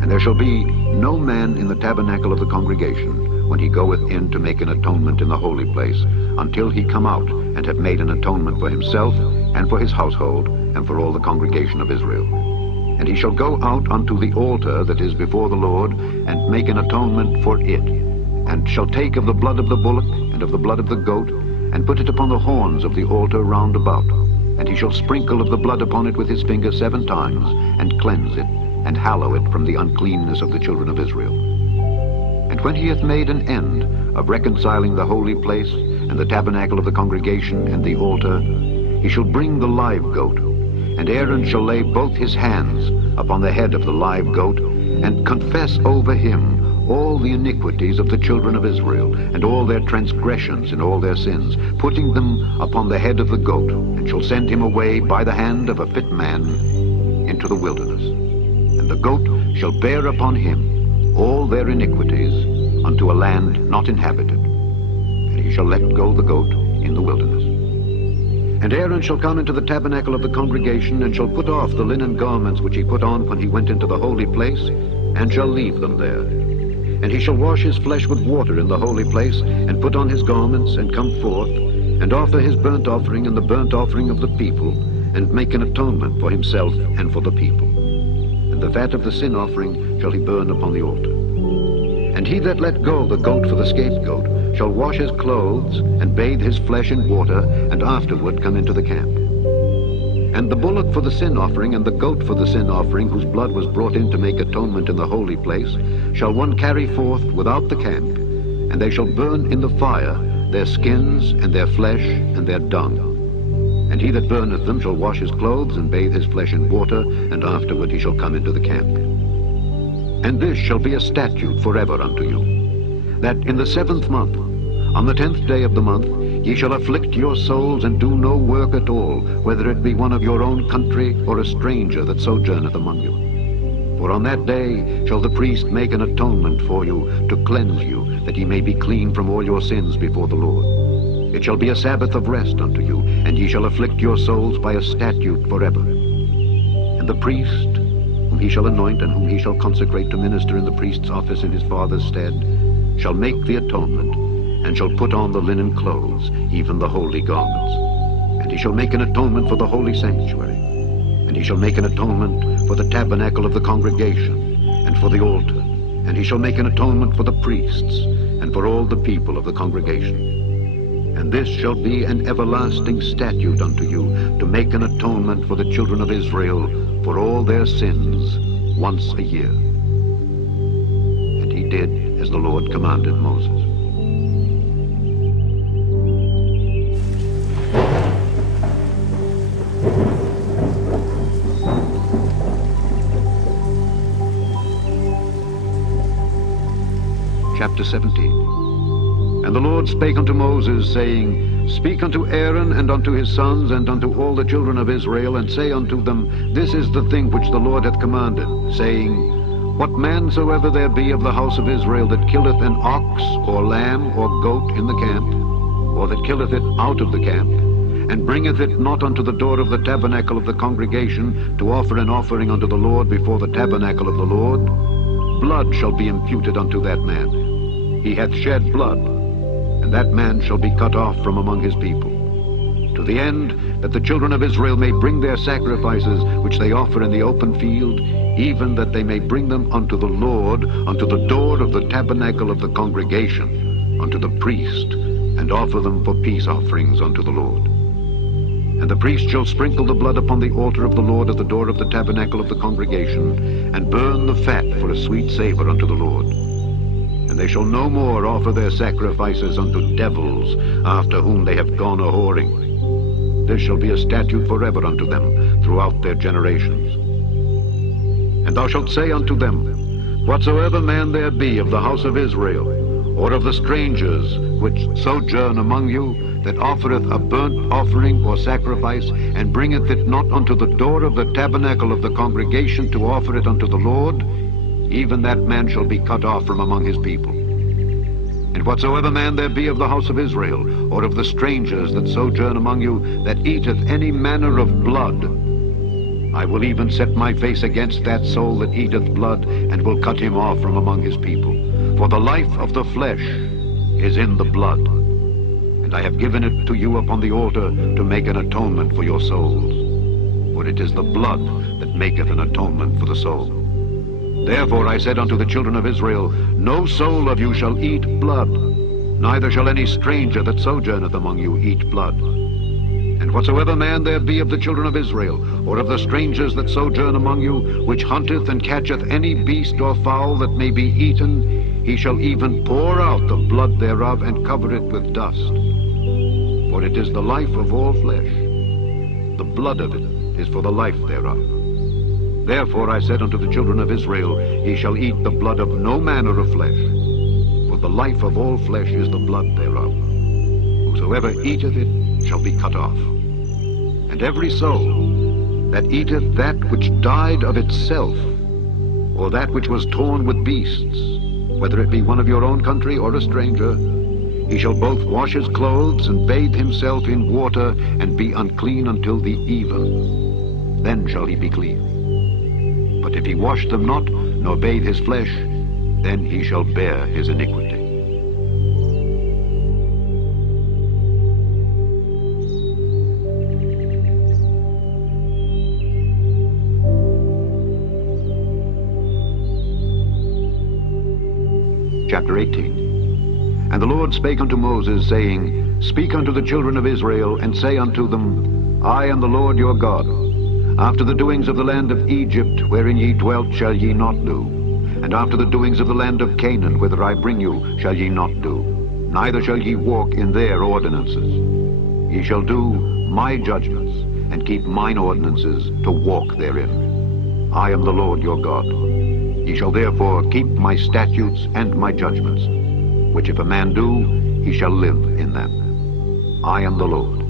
And there shall be no man in the tabernacle of the congregation when he goeth in to make an atonement in the holy place, until he come out and have made an atonement for himself and for his household and for all the congregation of Israel. And he shall go out unto the altar that is before the Lord, and make an atonement for it, and shall take of the blood of the bullock and of the blood of the goat, and put it upon the horns of the altar round about. And he shall sprinkle of the blood upon it with his finger 7 times, and cleanse it, and hallow it from the uncleanness of the children of Israel. And when he hath made an end of reconciling the holy place, and the tabernacle of the congregation, and the altar, he shall bring the live goat, and Aaron shall lay both his hands upon the head of the live goat, and confess over him all the iniquities of the children of Israel, and all their transgressions and all their sins, putting them upon the head of the goat, and shall send him away by the hand of a fit man into the wilderness. And the goat shall bear upon him all their iniquities unto a land not inhabited, and he shall let go the goat in the wilderness. And Aaron shall come into the tabernacle of the congregation, and shall put off the linen garments which he put on when he went into the holy place, and shall leave them there. And he shall wash his flesh with water in the holy place, and put on his garments, and come forth, and offer his burnt offering and the burnt offering of the people, and make an atonement for himself and for the people. And the fat of the sin offering shall he burn upon the altar. And he that let go the goat for the scapegoat shall wash his clothes, and bathe his flesh in water, and afterward come into the camp. And the bullock for the sin offering, and the goat for the sin offering, whose blood was brought in to make atonement in the holy place, shall one carry forth without the camp, and they shall burn in the fire their skins, and their flesh, and their dung. And he that burneth them shall wash his clothes, and bathe his flesh in water, and afterward he shall come into the camp. And this shall be a statute forever unto you, that in the 7th month, on the 10th day of the month, ye shall afflict your souls, and do no work at all, whether it be one of your own country, or a stranger that sojourneth among you. For on that day shall the priest make an atonement for you, to cleanse you, that ye may be clean from all your sins before the Lord. It shall be a Sabbath of rest unto you, and ye shall afflict your souls by a statute forever. And the priest, whom he shall anoint, and whom he shall consecrate to minister in the priest's office in his father's stead, shall make the atonement, and shall put on the linen clothes, even the holy garments. And he shall make an atonement for the holy sanctuary. And he shall make an atonement for the tabernacle of the congregation, and for the altar. And he shall make an atonement for the priests, and for all the people of the congregation. And this shall be an everlasting statute unto you, to make an atonement for the children of Israel for all their sins once a year. And he did as the Lord commanded Moses. Chapter 17. And the Lord spake unto Moses, saying, Speak unto Aaron and unto his sons and unto all the children of Israel, and say unto them, This is the thing which the Lord hath commanded, saying, What man soever there be of the house of Israel that killeth an ox or lamb or goat in the camp, or that killeth it out of the camp, and bringeth it not unto the door of the tabernacle of the congregation to offer an offering unto the Lord before the tabernacle of the Lord, blood shall be imputed unto that man. He hath shed blood, and that man shall be cut off from among his people, to the end that the children of Israel may bring their sacrifices which they offer in the open field, even that they may bring them unto the Lord, unto the door of the tabernacle of the congregation, unto the priest, and offer them for peace offerings unto the Lord. And the priest shall sprinkle the blood upon the altar of the Lord at the door of the tabernacle of the congregation, and burn the fat for a sweet savor unto the Lord. And they shall no more offer their sacrifices unto devils, after whom they have gone a-whoring. This shall be a statute forever unto them throughout their generations. And thou shalt say unto them, Whatsoever man there be of the house of Israel, or of the strangers which sojourn among you, that offereth a burnt offering or sacrifice, and bringeth it not unto the door of the tabernacle of the congregation to offer it unto the Lord, even that man shall be cut off from among his people. And whatsoever man there be of the house of Israel, or of the strangers that sojourn among you, that eateth any manner of blood, I will even set my face against that soul that eateth blood, and will cut him off from among his people. For the life of the flesh is in the blood, and I have given it to you upon the altar to make an atonement for your souls. For it is the blood that maketh an atonement for the soul. Therefore I said unto the children of Israel, No soul of you shall eat blood, neither shall any stranger that sojourneth among you eat blood. And whatsoever man there be of the children of Israel, or of the strangers that sojourn among you, which hunteth and catcheth any beast or fowl that may be eaten, he shall even pour out the blood thereof, and cover it with dust. For it is the life of all flesh. The blood of it is for the life thereof. Therefore I said unto the children of Israel, Ye shall eat the blood of no manner of flesh, for the life of all flesh is the blood thereof. Whosoever eateth it shall be cut off. And every soul that eateth that which died of itself, or that which was torn with beasts, whether it be one of your own country or a stranger, he shall both wash his clothes and bathe himself in water, and be unclean until the even. Then shall he be clean. But if he wash them not, nor bathe his flesh, then he shall bear his iniquity. Chapter 18. And the Lord spake unto Moses, saying, Speak unto the children of Israel, and say unto them, I am the Lord your God. After the doings of the land of Egypt, wherein ye dwelt, shall ye not do. And after the doings of the land of Canaan, whither I bring you, shall ye not do. Neither shall ye walk in their ordinances. Ye shall do my judgments, and keep mine ordinances, to walk therein. I am the Lord your God. Ye shall therefore keep my statutes and my judgments, which if a man do, he shall live in them. I am the Lord.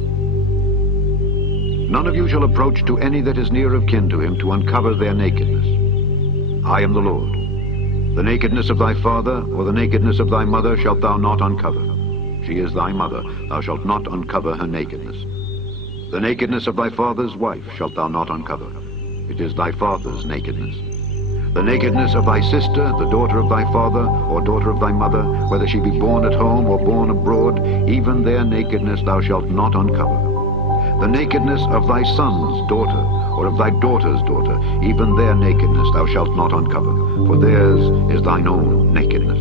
None of you shall approach to any that is near of kin to him, to uncover their nakedness. I am the Lord. The nakedness of thy father, or the nakedness of thy mother, shalt thou not uncover. She is thy mother, thou shalt not uncover her nakedness. The nakedness of thy father's wife shalt thou not uncover. It is thy father's nakedness. The nakedness of thy sister, the daughter of thy father, or daughter of thy mother, whether she be born at home or born abroad, even their nakedness thou shalt not uncover. The nakedness of thy son's daughter, or of thy daughter's daughter, even their nakedness thou shalt not uncover, for theirs is thine own nakedness.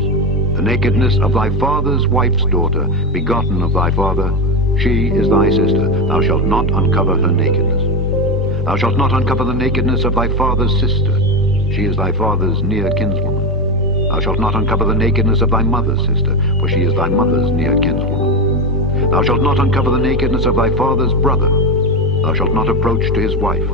The nakedness of thy father's wife's daughter, begotten of thy father, she is thy sister. Thou shalt not uncover her nakedness. Thou shalt not uncover the nakedness of thy father's sister. She is thy father's near kinswoman. Thou shalt not uncover the nakedness of thy mother's sister, for she is thy mother's near kinswoman. Thou shalt not uncover the nakedness of thy father's brother. Thou shalt not approach to his wife.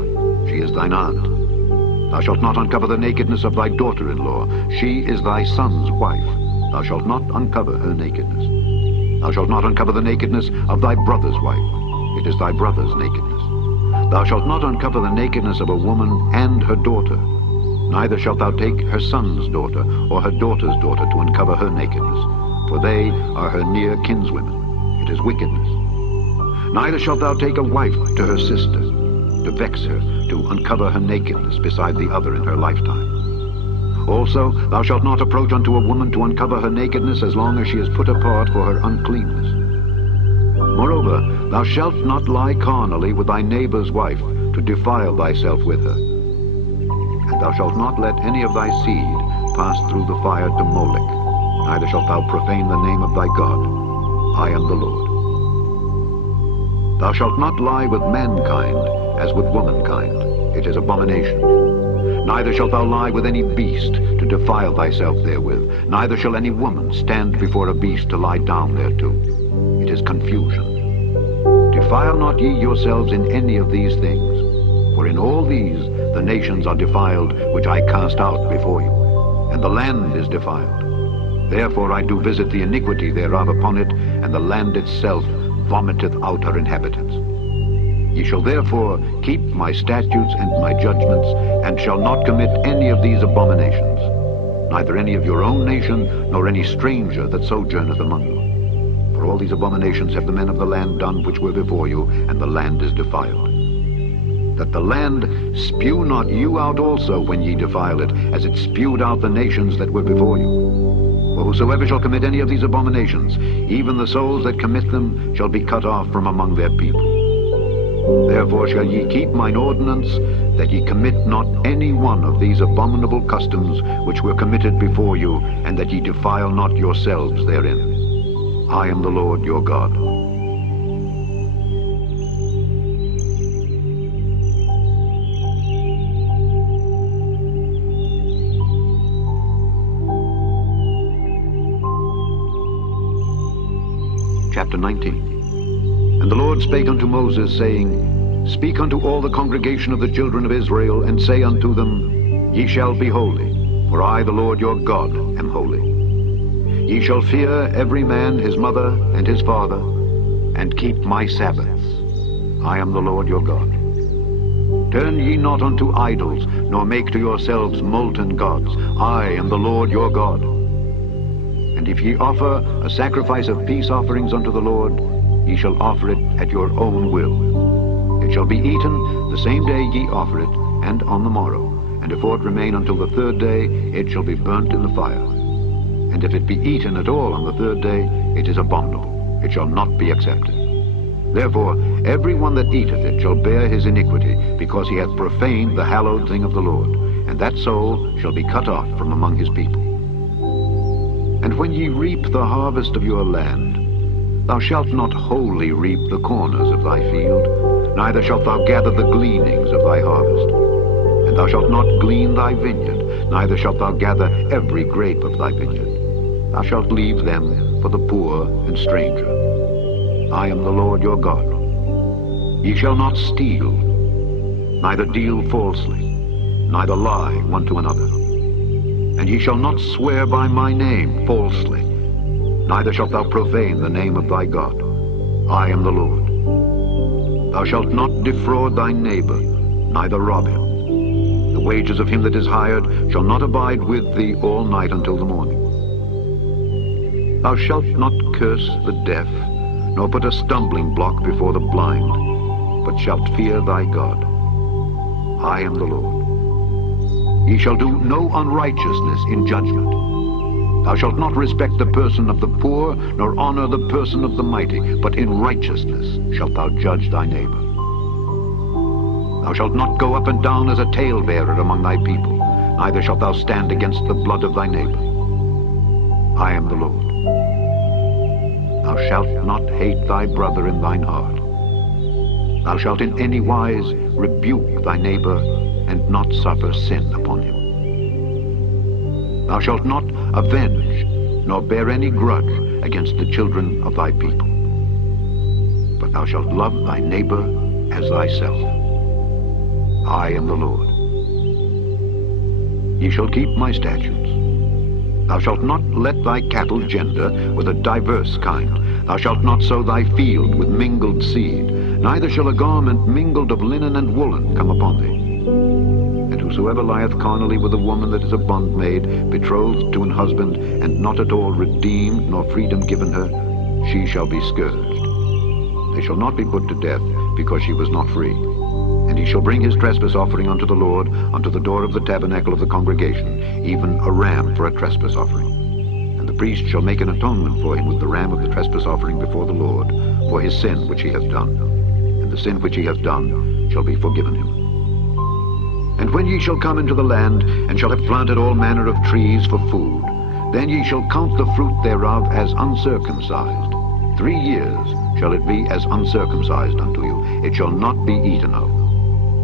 She is thine aunt. Thou shalt not uncover the nakedness of thy daughter-in-law. She is thy son's wife. Thou shalt not uncover her nakedness. Thou shalt not uncover the nakedness of thy brother's wife. It is thy brother's nakedness. Thou shalt not uncover the nakedness of a woman and her daughter. Neither shalt thou take her son's daughter or her daughter's daughter to uncover her nakedness, for they are her near kinswomen. It is wickedness. Neither shalt thou take a wife to her sister, to vex her, to uncover her nakedness beside the other in her lifetime. Also, thou shalt not approach unto a woman to uncover her nakedness as long as she is put apart for her uncleanness. Moreover, thou shalt not lie carnally with thy neighbor's wife, to defile thyself with her. And thou shalt not let any of thy seed pass through the fire to Molech, neither shalt thou profane the name of thy God. I am the Lord. Thou shalt not lie with mankind as with womankind. It is abomination. Neither shalt thou lie with any beast to defile thyself therewith. Neither shall any woman stand before a beast to lie down thereto. It is confusion. Defile not ye yourselves in any of these things, for in all these the nations are defiled which I cast out before you, and the land is defiled. Therefore I do visit the iniquity thereof upon it, and the land itself vomiteth out her inhabitants. Ye shall therefore keep my statutes and my judgments, and shall not commit any of these abominations, neither any of your own nation, nor any stranger that sojourneth among you. For all these abominations have the men of the land done which were before you, and the land is defiled. That the land spew not you out also when ye defile it, as it spewed out the nations that were before you. For whosoever shall commit any of these abominations, even the souls that commit them shall be cut off from among their people. Therefore shall ye keep mine ordinance, that ye commit not any one of these abominable customs which were committed before you, and that ye defile not yourselves therein. I am the Lord your God. Chapter 19. And the Lord spake unto Moses, saying, Speak unto all the congregation of the children of Israel, and say unto them, Ye shall be holy, for I, the Lord your God, am holy. Ye shall fear every man his mother and his father, and keep my Sabbaths. I am the Lord your God. Turn ye not unto idols, nor make to yourselves molten gods. I am the Lord your God. And if ye offer a sacrifice of peace offerings unto the Lord, ye shall offer it at your own will. It shall be eaten the same day ye offer it, and on the morrow. And if aught remain until the third day, it shall be burnt in the fire. And if it be eaten at all on the third day, it is abominable. It shall not be accepted. Therefore, every one that eateth it shall bear his iniquity, because he hath profaned the hallowed thing of the Lord. And that soul shall be cut off from among his people. And when ye reap the harvest of your land, thou shalt not wholly reap the corners of thy field, neither shalt thou gather the gleanings of thy harvest. And thou shalt not glean thy vineyard, neither shalt thou gather every grape of thy vineyard. Thou shalt leave them for the poor and stranger. I am the Lord your God. Ye shall not steal, neither deal falsely, neither lie one to another. And ye shall not swear by my name falsely, neither shalt thou profane the name of thy God. I am the Lord. Thou shalt not defraud thy neighbor, neither rob him. The wages of him that is hired shall not abide with thee all night until the morning. Thou shalt not curse the deaf, nor put a stumbling block before the blind, but shalt fear thy God. I am the Lord. Ye shall do no unrighteousness in judgment. Thou shalt not respect the person of the poor, nor honor the person of the mighty, but in righteousness shalt thou judge thy neighbor. Thou shalt not go up and down as a talebearer among thy people, neither shalt thou stand against the blood of thy neighbor. I am the Lord. Thou shalt not hate thy brother in thine heart. Thou shalt in any wise rebuke thy neighbor, and not suffer sin upon him. Thou shalt not avenge, nor bear any grudge against the children of thy people. But thou shalt love thy neighbor as thyself. I am the Lord. Ye shall keep my statutes. Thou shalt not let thy cattle gender with a diverse kind. Thou shalt not sow thy field with mingled seed, neither shall a garment mingled of linen and woolen come upon thee. And whosoever lieth carnally with a woman that is a bondmaid, betrothed to an husband, and not at all redeemed, nor freedom given her, she shall be scourged. They shall not be put to death, because she was not free. And he shall bring his trespass offering unto the Lord, unto the door of the tabernacle of the congregation, even a ram for a trespass offering. And the priest shall make an atonement for him with the ram of the trespass offering before the Lord, for his sin which he hath done. And the sin which he hath done shall be forgiven him. And when ye shall come into the land, and shall have planted all manner of trees for food, then ye shall count the fruit thereof as uncircumcised. 3 years shall it be as uncircumcised unto you. It shall not be eaten of.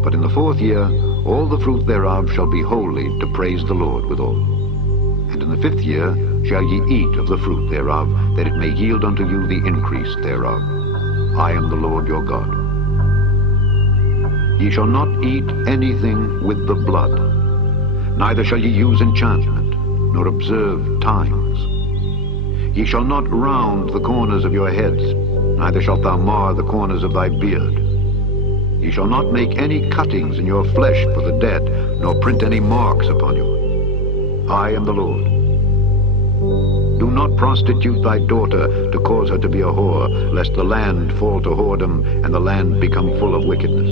But in the 4th year all the fruit thereof shall be holy to praise the Lord withal. And in the 5th year shall ye eat of the fruit thereof, that it may yield unto you the increase thereof. I am the Lord your God. Ye shall not eat anything with the blood, neither shall ye use enchantment, nor observe times. Ye shall not round the corners of your heads, neither shalt thou mar the corners of thy beard. Ye shall not make any cuttings in your flesh for the dead, nor print any marks upon you. I am the Lord. Do not prostitute thy daughter to cause her to be a whore, lest the land fall to whoredom, and the land become full of wickedness.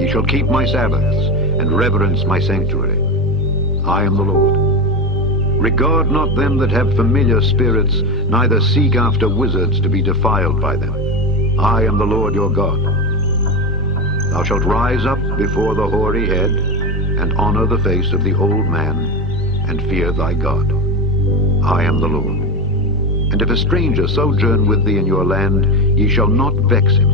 Ye shall keep my Sabbaths, and reverence my sanctuary. I am the Lord. Regard not them that have familiar spirits, neither seek after wizards to be defiled by them. I am the Lord your God. Thou shalt rise up before the hoary head, and honor the face of the old man, and fear thy God. I am the Lord. And if a stranger sojourn with thee in your land, ye shall not vex him.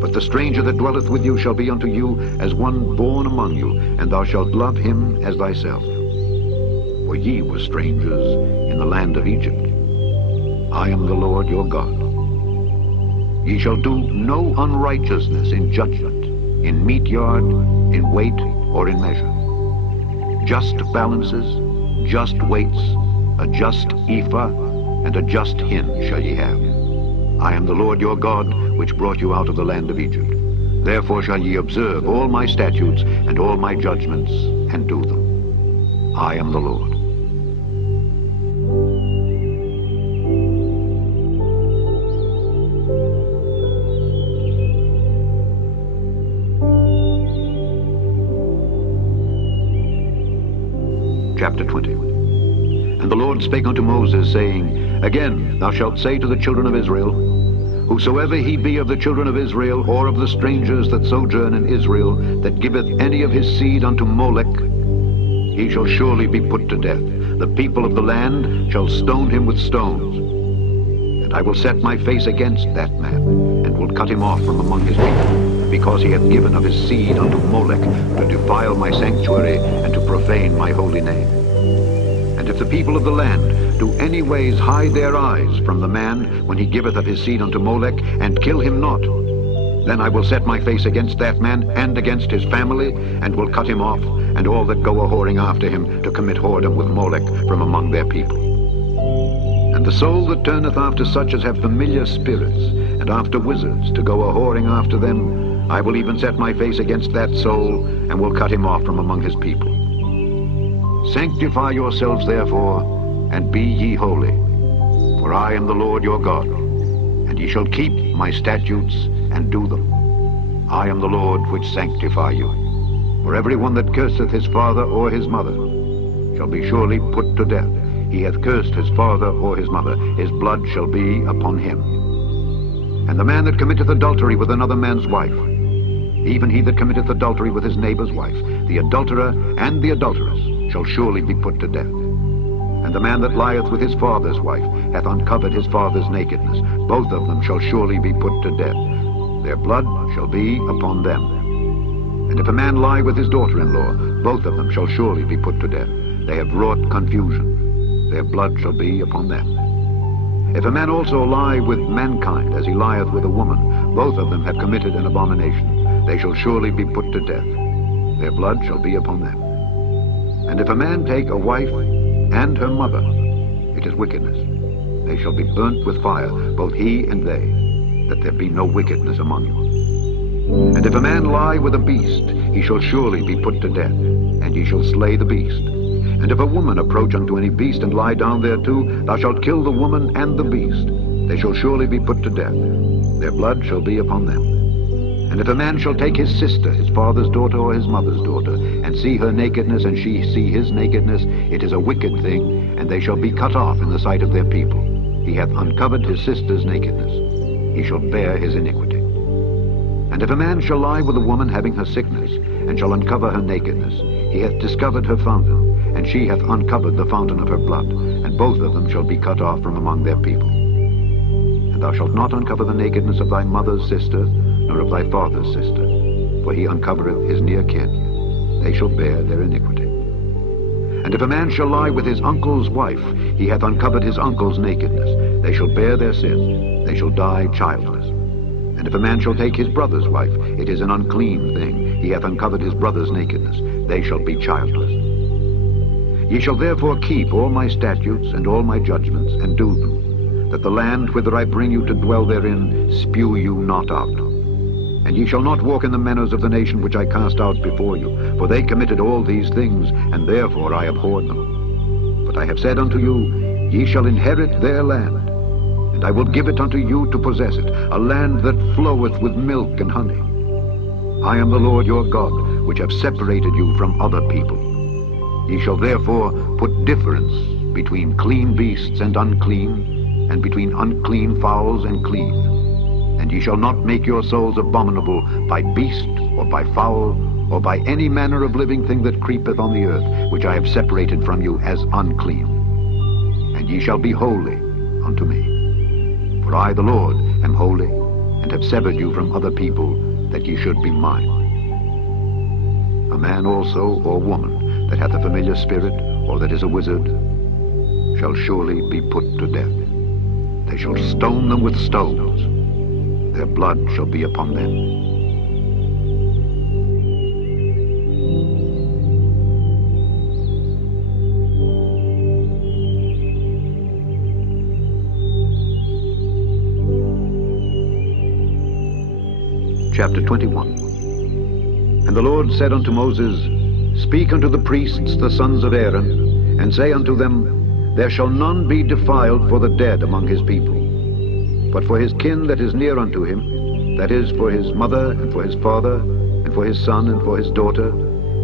But the stranger that dwelleth with you shall be unto you as one born among you, and thou shalt love him as thyself. For ye were strangers in the land of Egypt. I am the Lord your God. Ye shall do no unrighteousness in judgment, in meat yard, in weight, or in measure. Just balances, just weights, a just ephah, and a just hin shall ye have. I am the Lord your God, which brought you out of the land of Egypt. Therefore shall ye observe all my statutes and all my judgments, and do them. I am the Lord. Chapter 20. And the Lord spake unto Moses, saying, Again thou shalt say to the children of Israel, Whosoever he be of the children of Israel, or of the strangers that sojourn in Israel, that giveth any of his seed unto Molech, he shall surely be put to death. The people of the land shall stone him with stones. And I will set my face against that man, and will cut him off from among his people, because he hath given of his seed unto Molech, to defile my sanctuary, and to profane my holy name. And if the people of the land do any ways hide their eyes from the man when he giveth of his seed unto Molech, and kill him not, then I will set my face against that man and against his family, and will cut him off, and all that go a-whoring after him to commit whoredom with Molech from among their people. And the soul that turneth after such as have familiar spirits, and after wizards, to go a-whoring after them, I will even set my face against that soul, and will cut him off from among his people. Sanctify yourselves therefore, and be ye holy, for I am the Lord your God, and ye shall keep my statutes and do them. I am the Lord which sanctify you. For every one that curseth his father or his mother shall be surely put to death. He hath cursed his father or his mother, his blood shall be upon him. And the man that committeth adultery with another man's wife Even he that committeth adultery with his neighbor's wife, the adulterer and the adulteress, shall surely be put to death. And the man that lieth with his father's wife hath uncovered his father's nakedness. Both of them shall surely be put to death. Their blood shall be upon them. And if a man lie with his daughter-in-law, both of them shall surely be put to death. They have wrought confusion. Their blood shall be upon them. If a man also lie with mankind, as he lieth with a woman, both of them have committed an abomination. They shall surely be put to death. Their blood shall be upon them. And if a man take a wife and her mother, it is wickedness. They shall be burnt with fire, both he and they, that there be no wickedness among you. And if a man lie with a beast, he shall surely be put to death, and ye shall slay the beast. And if a woman approach unto any beast and lie down thereto, thou shalt kill the woman and the beast. They shall surely be put to death. Their blood shall be upon them. And if a man shall take his sister, his father's daughter or his mother's daughter, and see her nakedness, and she see his nakedness, it is a wicked thing, and they shall be cut off in the sight of their people. He hath uncovered his sister's nakedness. He shall bear his iniquity. And if a man shall lie with a woman having her sickness, and shall uncover her nakedness, he hath discovered her fountain, and she hath uncovered the fountain of her blood, and both of them shall be cut off from among their people. And thou shalt not uncover the nakedness of thy mother's sister, nor of thy father's sister, for he uncovereth his near kin. They shall bear their iniquity. And if a man shall lie with his uncle's wife, he hath uncovered his uncle's nakedness. They shall bear their sin. They shall die childless. And if a man shall take his brother's wife, it is an unclean thing. He hath uncovered his brother's nakedness. They shall be childless. Ye shall therefore keep all my statutes and all my judgments, and do them, that the land whither I bring you to dwell therein spew you not out. And ye shall not walk in the manners of the nation which I cast out before you, for they committed all these things, and therefore I abhorred them. But I have said unto you, ye shall inherit their land, and I will give it unto you to possess it, a land that floweth with milk and honey. I am the Lord your God, which have separated you from other people. Ye shall therefore put difference between clean beasts and unclean, and between unclean fowls and clean. And ye shall not make your souls abominable by beast, or by fowl, or by any manner of living thing that creepeth on the earth, which I have separated from you as unclean. And ye shall be holy unto me. For I, the Lord, am holy, and have severed you from other people, that ye should be mine. A man also, or woman, that hath a familiar spirit, or that is a wizard, shall surely be put to death. They shall stone them with stones. Their blood shall be upon them. Chapter 21. And the Lord said unto Moses, Speak unto the priests, the sons of Aaron, and say unto them, There shall none be defiled for the dead among his people. But for his kin that is near unto him, that is, for his mother, and for his father, and for his son, and for his daughter,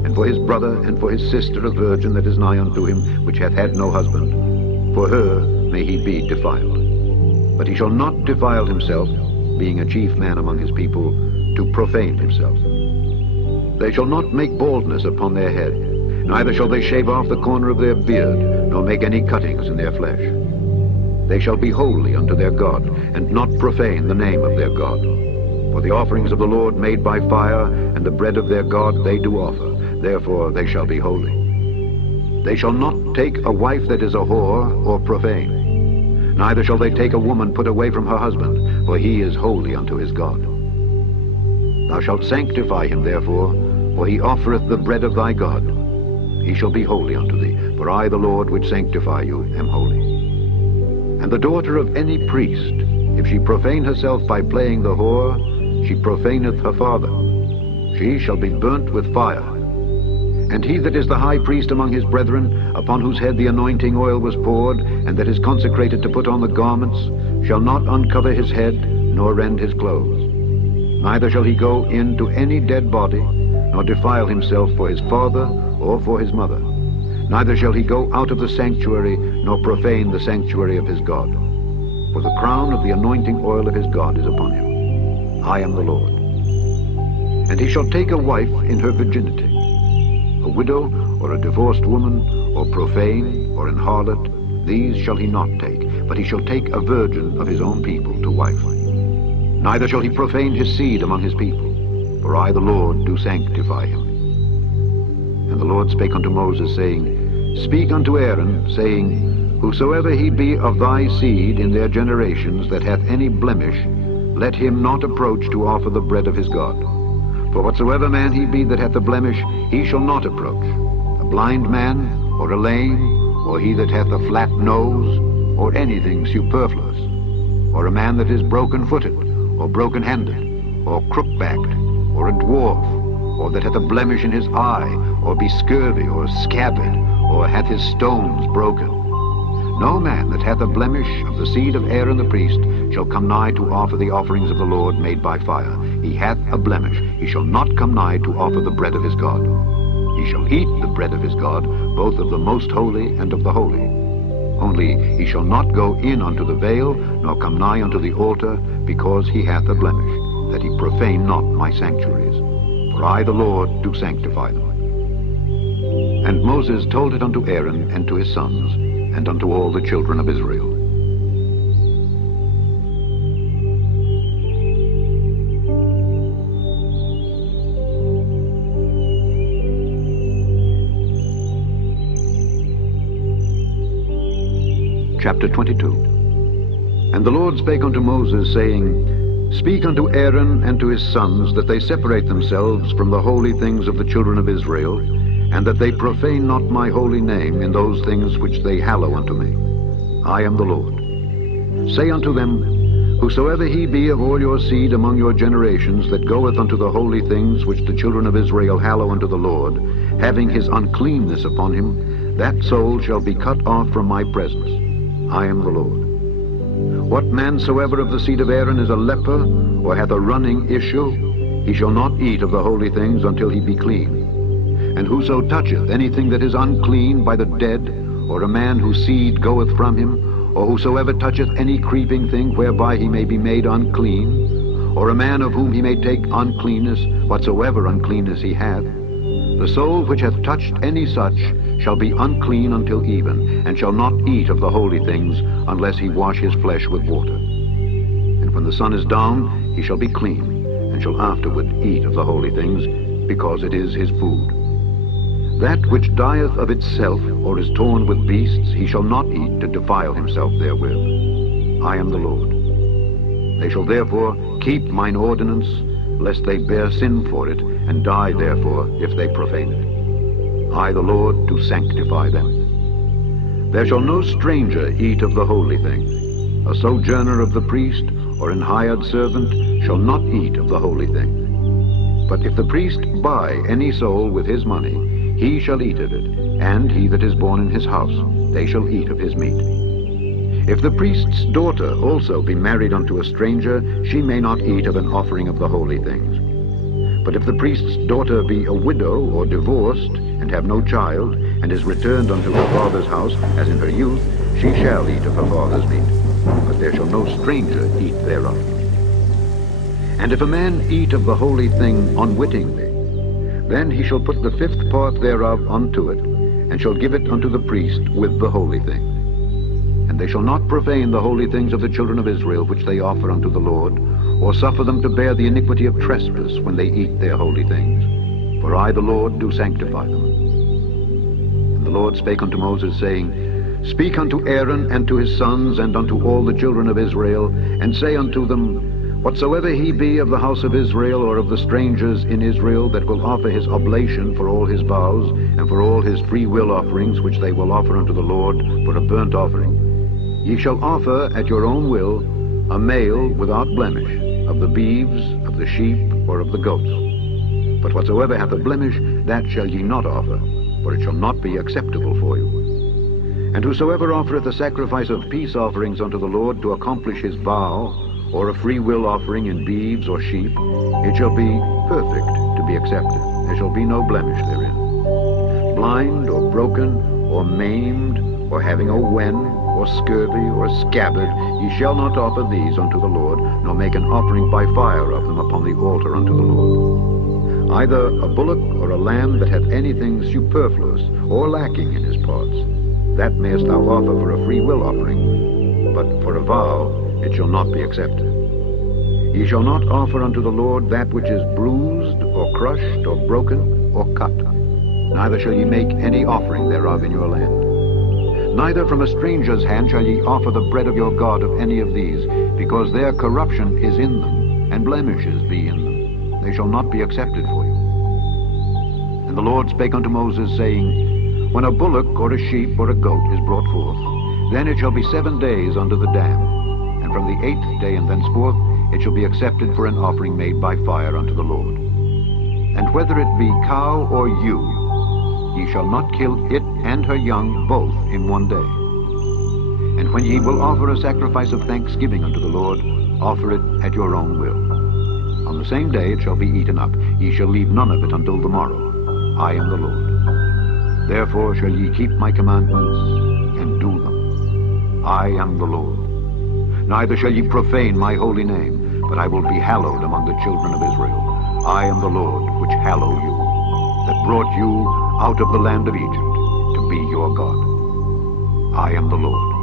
and for his brother, and for his sister, a virgin that is nigh unto him, which hath had no husband, for her may he be defiled. But he shall not defile himself, being a chief man among his people, to profane himself. They shall not make baldness upon their head, neither shall they shave off the corner of their beard, nor make any cuttings in their flesh. They shall be holy unto their God, and not profane the name of their God. For the offerings of the Lord made by fire, and the bread of their God they do offer, therefore they shall be holy. They shall not take a wife that is a whore, or profane. Neither shall they take a woman put away from her husband, for he is holy unto his God. Thou shalt sanctify him therefore, for he offereth the bread of thy God. He shall be holy unto thee, for I, the Lord, which sanctify you, am holy. And the daughter of any priest, if she profane herself by playing the whore, she profaneth her father. She shall be burnt with fire. And he that is the high priest among his brethren, upon whose head the anointing oil was poured, and that is consecrated to put on the garments, shall not uncover his head, nor rend his clothes. Neither shall he go in to any dead body, nor defile himself for his father or for his mother. Neither shall he go out of the sanctuary, nor profane the sanctuary of his God. For the crown of the anointing oil of his God is upon him. I am the Lord. And he shall take a wife in her virginity. A widow, or a divorced woman, or profane, or an harlot, these shall he not take, but he shall take a virgin of his own people to wife. Neither shall he profane his seed among his people, for I the Lord do sanctify him. And the Lord spake unto Moses, saying, Speak unto Aaron, saying, Whosoever he be of thy seed in their generations that hath any blemish, let him not approach to offer the bread of his God. For whatsoever man he be that hath a blemish, he shall not approach. A blind man, or a lame, or he that hath a flat nose, or anything superfluous, or a man that is broken-footed, or broken-handed, or crook-backed, or a dwarf, or that hath a blemish in his eye, or be scurvy, or scabbard, or hath his stones broken. No man that hath a blemish of the seed of Aaron the priest shall come nigh to offer the offerings of the Lord made by fire. He hath a blemish. He shall not come nigh to offer the bread of his God. He shall eat the bread of his God, both of the most holy and of the holy. Only he shall not go in unto the veil, nor come nigh unto the altar, because he hath a blemish, that he profane not my sanctuaries. For I the Lord do sanctify them. And Moses told it unto Aaron and to his sons, and unto all the children of Israel. Chapter 22. And the Lord spake unto Moses, saying, Speak unto Aaron and to his sons, that they separate themselves from the holy things of the children of Israel, and that they profane not my holy name in those things which they hallow unto me. I am the Lord. Say unto them, Whosoever he be of all your seed among your generations, that goeth unto the holy things which the children of Israel hallow unto the Lord, having his uncleanness upon him, that soul shall be cut off from my presence. I am the Lord. What man soever of the seed of Aaron is a leper, or hath a running issue, he shall not eat of the holy things until he be clean. And whoso toucheth anything that is unclean by the dead, or a man whose seed goeth from him, or whosoever toucheth any creeping thing whereby he may be made unclean, or a man of whom he may take uncleanness, whatsoever uncleanness he hath, the soul which hath touched any such shall be unclean until even, and shall not eat of the holy things, unless he wash his flesh with water. And when the sun is down, he shall be clean, and shall afterward eat of the holy things, because it is his food. That which dieth of itself, or is torn with beasts, he shall not eat to defile himself therewith. I am the Lord. They shall therefore keep mine ordinance, lest they bear sin for it, and die therefore if they profane it. I the Lord do sanctify them. There shall no stranger eat of the holy thing. A sojourner of the priest, or an hired servant, shall not eat of the holy thing. But if the priest buy any soul with his money, he shall eat of it, and he that is born in his house, they shall eat of his meat. If the priest's daughter also be married unto a stranger, she may not eat of an offering of the holy things. But if the priest's daughter be a widow or divorced, and have no child, and is returned unto her father's house, as in her youth, she shall eat of her father's meat. But there shall no stranger eat thereof. And if a man eat of the holy thing unwittingly, then he shall put the fifth part thereof unto it, and shall give it unto the priest with the holy thing. And they shall not profane the holy things of the children of Israel, which they offer unto the Lord, or suffer them to bear the iniquity of trespass when they eat their holy things. For I the Lord do sanctify them. And the Lord spake unto Moses, saying, Speak unto Aaron and to his sons, and unto all the children of Israel, and say unto them, Whatsoever he be of the house of Israel, or of the strangers in Israel, that will offer his oblation for all his vows, and for all his free will offerings, which they will offer unto the Lord for a burnt offering, ye shall offer at your own will a male without blemish, of the beeves, of the sheep, or of the goats. But whatsoever hath a blemish, that shall ye not offer, for it shall not be acceptable for you. And whosoever offereth a sacrifice of peace offerings unto the Lord to accomplish his vow, or a free will offering in beeves or sheep, it shall be perfect to be accepted. There shall be no blemish therein. Blind, or broken, or maimed, or having a wen, or scurvy, or scabbard, ye shall not offer these unto the Lord, nor make an offering by fire of them upon the altar unto the Lord. either a bullock or a lamb that hath anything superfluous or lacking in his parts, that mayest thou offer for a free will offering, but for a vow it shall not be accepted. Ye shall not offer unto the Lord that which is bruised, or crushed, or broken, or cut. Neither shall ye make any offering thereof in your land. Neither from a stranger's hand shall ye offer the bread of your God of any of these, because their corruption is in them, and blemishes be in them. They shall not be accepted for you. And the Lord spake unto Moses, saying, When a bullock or a sheep or a goat is brought forth, then it shall be 7 days under the dam, and from the 8th day and thenceforth it shall be accepted for an offering made by fire unto the Lord. And whether it be cow or ewe, ye shall not kill it and her young both in one day. And when ye will offer a sacrifice of thanksgiving unto the Lord, offer it at your own will. On the same day it shall be eaten up. Ye shall leave none of it until the morrow. I am the Lord. Therefore shall ye keep my commandments and do them. I am the Lord. Neither shall ye profane my holy name, but I will be hallowed among the children of Israel. I am the Lord which hallow you, that brought you out of the land of Egypt to be your God. I am the Lord.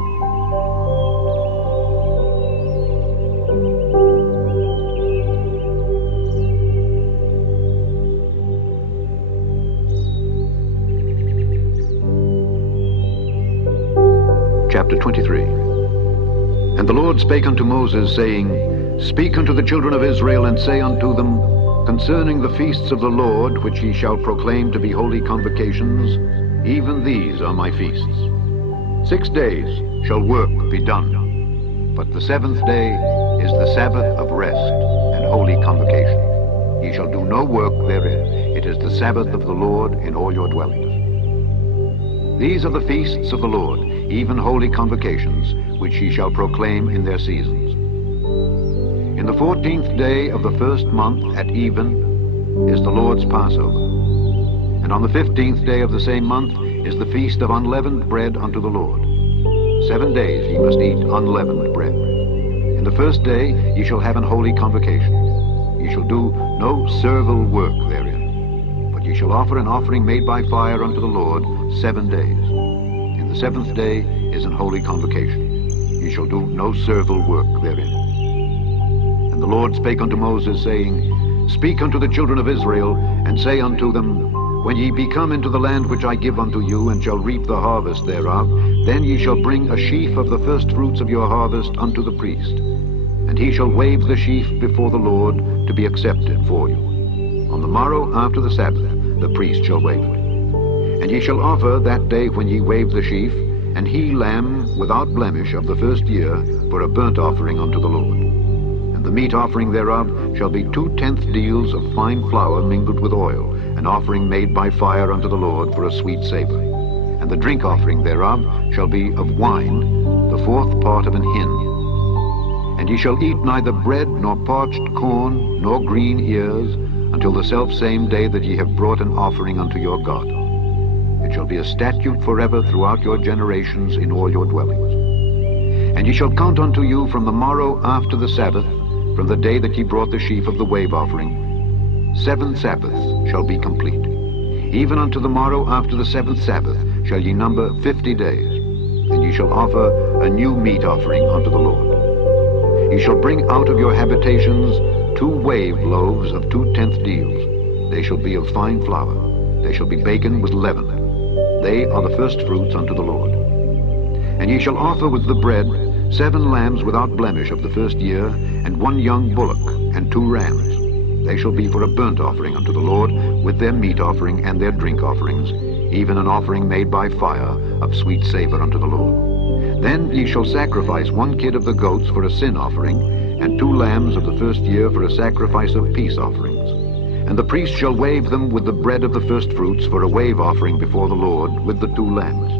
Chapter 23. And the Lord spake unto Moses, saying, Speak unto the children of Israel, and say unto them, Concerning the feasts of the Lord, which ye shall proclaim to be holy convocations, even these are my feasts. 6 days shall work be done, but the 7th day is the Sabbath of rest and holy convocation. Ye shall do no work therein. It is the Sabbath of the Lord in all your dwellings. These are the feasts of the Lord, even holy convocations, which ye shall proclaim in their seasons. In the 14th day of the first month at even is the Lord's Passover. And on the 15th day of the same month is the feast of unleavened bread unto the Lord. 7 days ye must eat unleavened bread. In the first day ye shall have an holy convocation. Ye shall do no servile work therein, but ye shall offer an offering made by fire unto the Lord 7 days. In the 7th day is an holy convocation. Ye shall do no servile work therein. And the Lord spake unto Moses, saying, Speak unto the children of Israel, and say unto them, When ye be come into the land which I give unto you, and shall reap the harvest thereof, then ye shall bring a sheaf of the firstfruits of your harvest unto the priest. And he shall wave the sheaf before the Lord to be accepted for you. On the morrow after the Sabbath the priest shall wave it. And ye shall offer that day when ye wave the sheaf, an he lamb without blemish of the first year, for a burnt offering unto the Lord. And the meat offering thereof shall be 2/10 deals of fine flour mingled with oil, an offering made by fire unto the Lord for a sweet savor. And the drink offering thereof shall be of wine, the 4th part of an hin. And ye shall eat neither bread, nor parched corn, nor green ears, until the selfsame day that ye have brought an offering unto your God. It shall be a statute forever throughout your generations in all your dwellings. And ye shall count unto you from the morrow after the Sabbath, from the day that ye brought the sheaf of the wave offering, 7 Sabbaths shall be complete. Even unto the morrow after the 7th Sabbath shall ye number 50 days, and ye shall offer a new meat offering unto the Lord. Ye shall bring out of your habitations 2 wave loaves of 2/10 deals. They shall be of fine flour. They shall be baken with leaven. They are the firstfruits unto the Lord. And ye shall offer with the bread 7 lambs without blemish of the first year, and 1 young bullock, and 2 rams. They shall be for a burnt offering unto the Lord, with their meat offering and their drink offerings, even an offering made by fire of sweet savor unto the Lord. Then ye shall sacrifice 1 kid of the goats for a sin offering, and 2 lambs of the first year for a sacrifice of peace offerings. And the priest shall wave them with the bread of the firstfruits for a wave offering before the Lord, with the 2 lambs.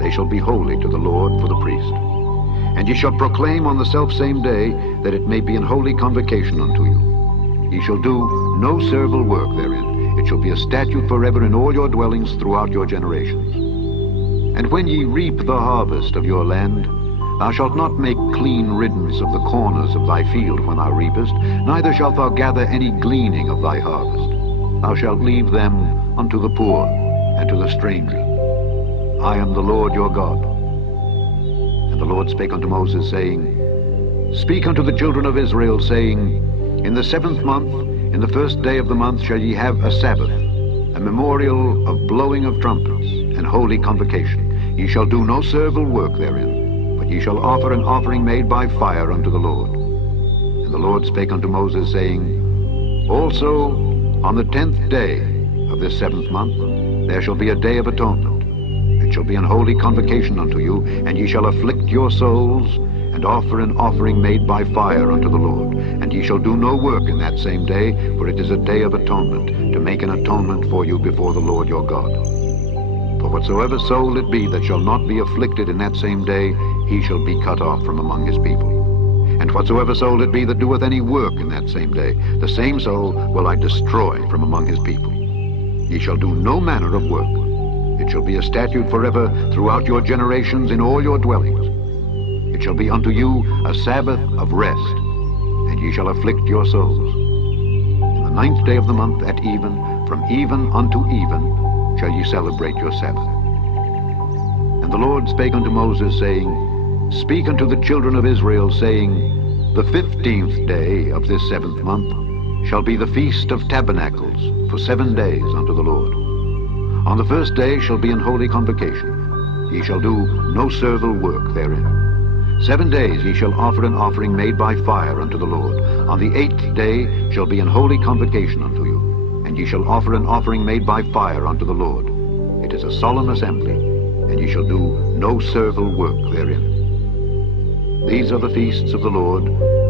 They shall be holy to the Lord for the priest. And ye shall proclaim on the selfsame day, that it may be an holy convocation unto you. Ye shall do no servile work therein. It shall be a statute forever in all your dwellings throughout your generations. And when ye reap the harvest of your land, thou shalt not make clean riddance of the corners of thy field when thou reapest, neither shalt thou gather any gleaning of thy harvest. thou shalt leave them unto the poor and to the stranger. I am the Lord your God. And the Lord spake unto Moses, saying, Speak unto the children of Israel, saying, In the 7th month, in the 1st day of the month, shall ye have a Sabbath, a memorial of blowing of trumpets, and holy convocation. Ye shall do no servile work therein, but ye shall offer an offering made by fire unto the Lord. And the Lord spake unto Moses, saying, Also on the 10th day of this 7th month there shall be a day of atonement. It shall be an holy convocation unto you, and ye shall afflict your souls, and offer an offering made by fire unto the Lord. And ye shall do no work in that same day, for it is a day of atonement, to make an atonement for you before the Lord your God. For whatsoever soul it be that shall not be afflicted in that same day, he shall be cut off from among his people. And whatsoever soul it be that doeth any work in that same day, the same soul will I destroy from among his people. Ye shall do no manner of work. It shall be a statute forever throughout your generations in all your dwellings. It shall be unto you a Sabbath of rest, and ye shall afflict your souls. In the 9th day of the month at even, from even unto even, shall ye celebrate your Sabbath. And the Lord spake unto Moses, saying, Speak unto the children of Israel, saying, The 15th day of this 7th month shall be the Feast of Tabernacles for 7 days unto the Lord. On the 1st day shall be an holy convocation. Ye shall do no servile work therein. 7 days ye shall offer an offering made by fire unto the Lord. On the 8th day shall be an holy convocation unto you, and ye shall offer an offering made by fire unto the Lord. It is a solemn assembly, and ye shall do no servile work therein. These are the feasts of the Lord,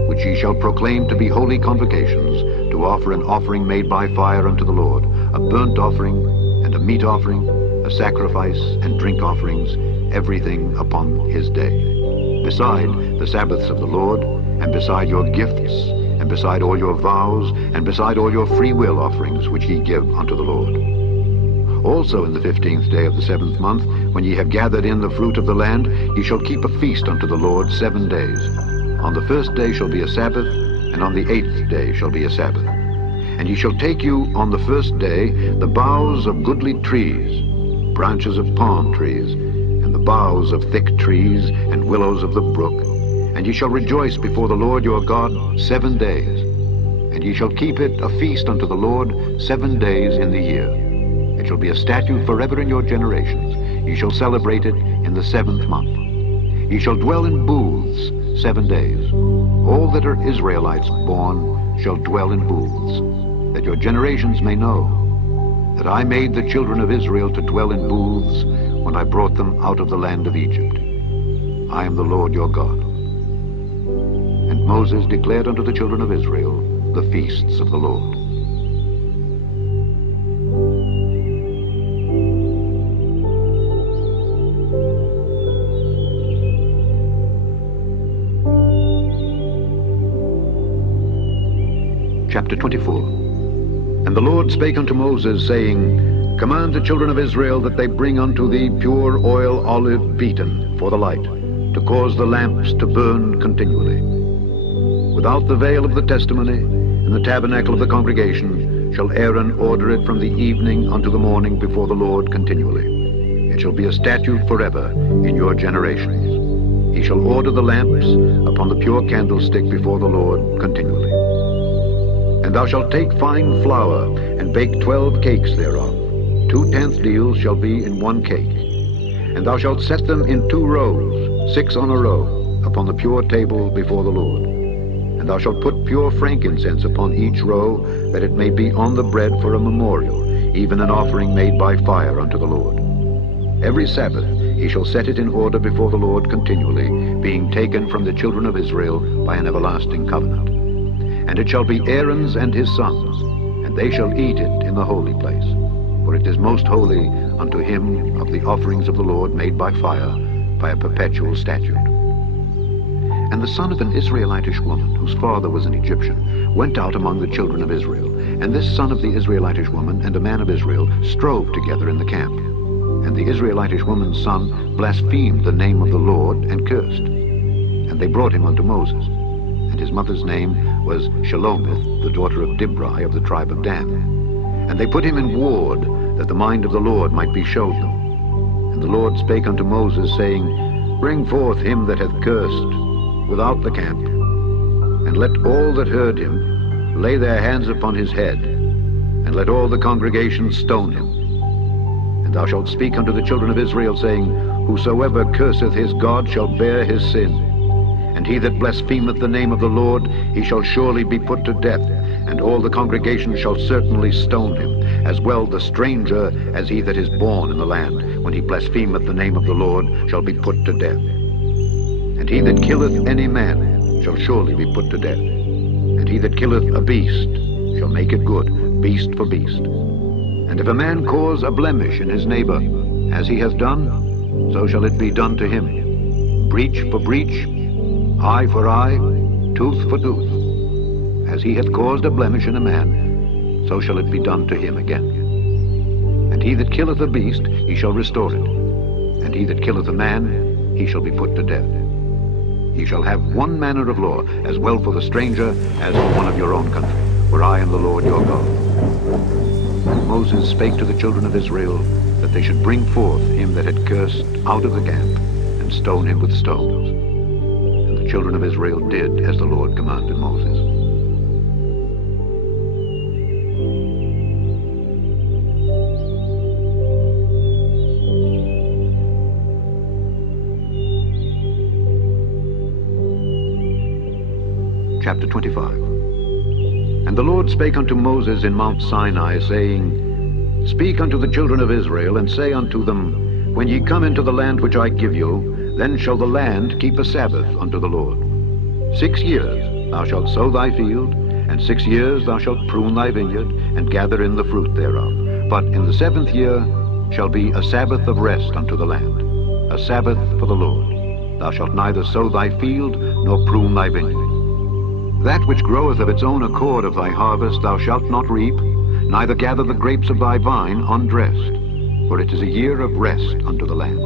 which ye shall proclaim to be holy convocations, to offer an offering made by fire unto the Lord, a burnt offering, and a meat offering, a sacrifice, and drink offerings, everything upon his day. Beside the Sabbaths of the Lord, and beside your gifts, and beside all your vows, and beside all your free will offerings which ye give unto the Lord. Also in the 15th day of the 7th month, when ye have gathered in the fruit of the land, ye shall keep a feast unto the Lord 7 days. On the 1st day shall be a Sabbath, and on the 8th day shall be a Sabbath. And ye shall take you on the 1st day the boughs of goodly trees, branches of palm trees, and the boughs of thick trees, and willows of the brook. And ye shall rejoice before the Lord your God 7 days. And ye shall keep it a feast unto the Lord 7 days in the year. It shall be a statute forever in your generations. Ye shall celebrate it in the 7th month. Ye shall dwell in booths 7 days. All that are Israelites born shall dwell in booths, that your generations may know that I made the children of Israel to dwell in booths when I brought them out of the land of Egypt. I am the Lord your God. And Moses declared unto the children of Israel the feasts of the Lord. Chapter 24. And the Lord spake unto Moses, saying, Command the children of Israel that they bring unto thee pure oil olive beaten for the light, to cause the lamps to burn continually. Without the veil of the testimony, in the tabernacle of the congregation, shall Aaron order it from the evening unto the morning before the Lord continually. It shall be a statute forever in your generations. He shall order the lamps upon the pure candlestick before the Lord continually. And thou shalt take fine flour, and bake 12 cakes thereof. 2/10 deals shall be in 1 cake. And thou shalt set them in 2 rows, 6 on a row, upon the pure table before the Lord. And thou shalt put pure frankincense upon each row, that it may be on the bread for a memorial, even an offering made by fire unto the Lord. Every Sabbath he shall set it in order before the Lord continually, being taken from the children of Israel by an everlasting covenant. And it shall be Aaron's and his sons, and they shall eat it in the holy place. For it is most holy unto him of the offerings of the Lord made by fire, by a perpetual statute. And the son of an Israelitish woman, whose father was an Egyptian, went out among the children of Israel. And this son of the Israelitish woman and a man of Israel strove together in the camp. And the Israelitish woman's son blasphemed the name of the Lord and cursed. And they brought him unto Moses. And his mother's name was Shelomith, the daughter of Dibri of the tribe of Dan. And they put him in ward, that the mind of the Lord might be showed them. And the Lord spake unto Moses, saying, Bring forth him that hath cursed without the camp, and let all that heard him lay their hands upon his head, and let all the congregation stone him. And thou shalt speak unto the children of Israel, saying, Whosoever curseth his God shall bear his sin. And he that blasphemeth the name of the Lord, he shall surely be put to death, and all the congregation shall certainly stone him, as well the stranger as he that is born in the land, when he blasphemeth the name of the Lord, shall be put to death. And he that killeth any man shall surely be put to death. And he that killeth a beast shall make it good, beast for beast. And if a man cause a blemish in his neighbor, as he hath done, so shall it be done to him. Breach for breach, eye for eye, tooth for tooth. As he hath caused a blemish in a man, so shall it be done to him again. And he that killeth a beast, he shall restore it. And he that killeth a man, he shall be put to death. Ye shall have one manner of law, as well for the stranger as for one of your own country, for I am the Lord your God. And Moses spake to the children of Israel, that they should bring forth him that had cursed out of the camp, and stone him with stones. And the children of Israel did as the Lord commanded Moses. Chapter 25. And the Lord spake unto Moses in Mount Sinai, saying, Speak unto the children of Israel, and say unto them, When ye come into the land which I give you, then shall the land keep a Sabbath unto the Lord. 6 years thou shalt sow thy field, and 6 years thou shalt prune thy vineyard, and gather in the fruit thereof. But in the 7th year shall be a Sabbath of rest unto the land, a Sabbath for the Lord. Thou shalt neither sow thy field, nor prune thy vineyard. That which groweth of its own accord of thy harvest thou shalt not reap, neither gather the grapes of thy vine undressed, for it is a year of rest unto the land.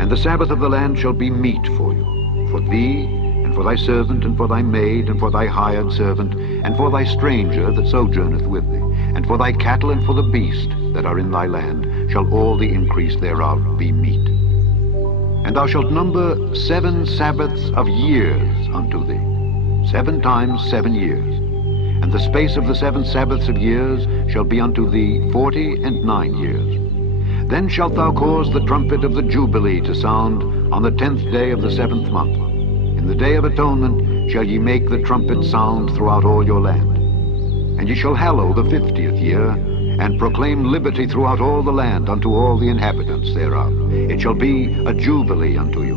And the Sabbath of the land shall be meat for you, for thee, and for thy servant, and for thy maid, and for thy hired servant, and for thy stranger that sojourneth with thee, and for thy cattle, and for the beast that are in thy land, shall all the increase thereof be meat. And thou shalt number 7 Sabbaths of years unto thee, 7 times 7 years. And the space of the 7 Sabbaths of years shall be unto thee 49 years. Then shalt thou cause the trumpet of the Jubilee to sound on the 10th day of the 7th month. In the day of atonement shall ye make the trumpet sound throughout all your land. And ye shall hallow the 50th year, and proclaim liberty throughout all the land unto all the inhabitants thereof. It shall be a Jubilee unto you.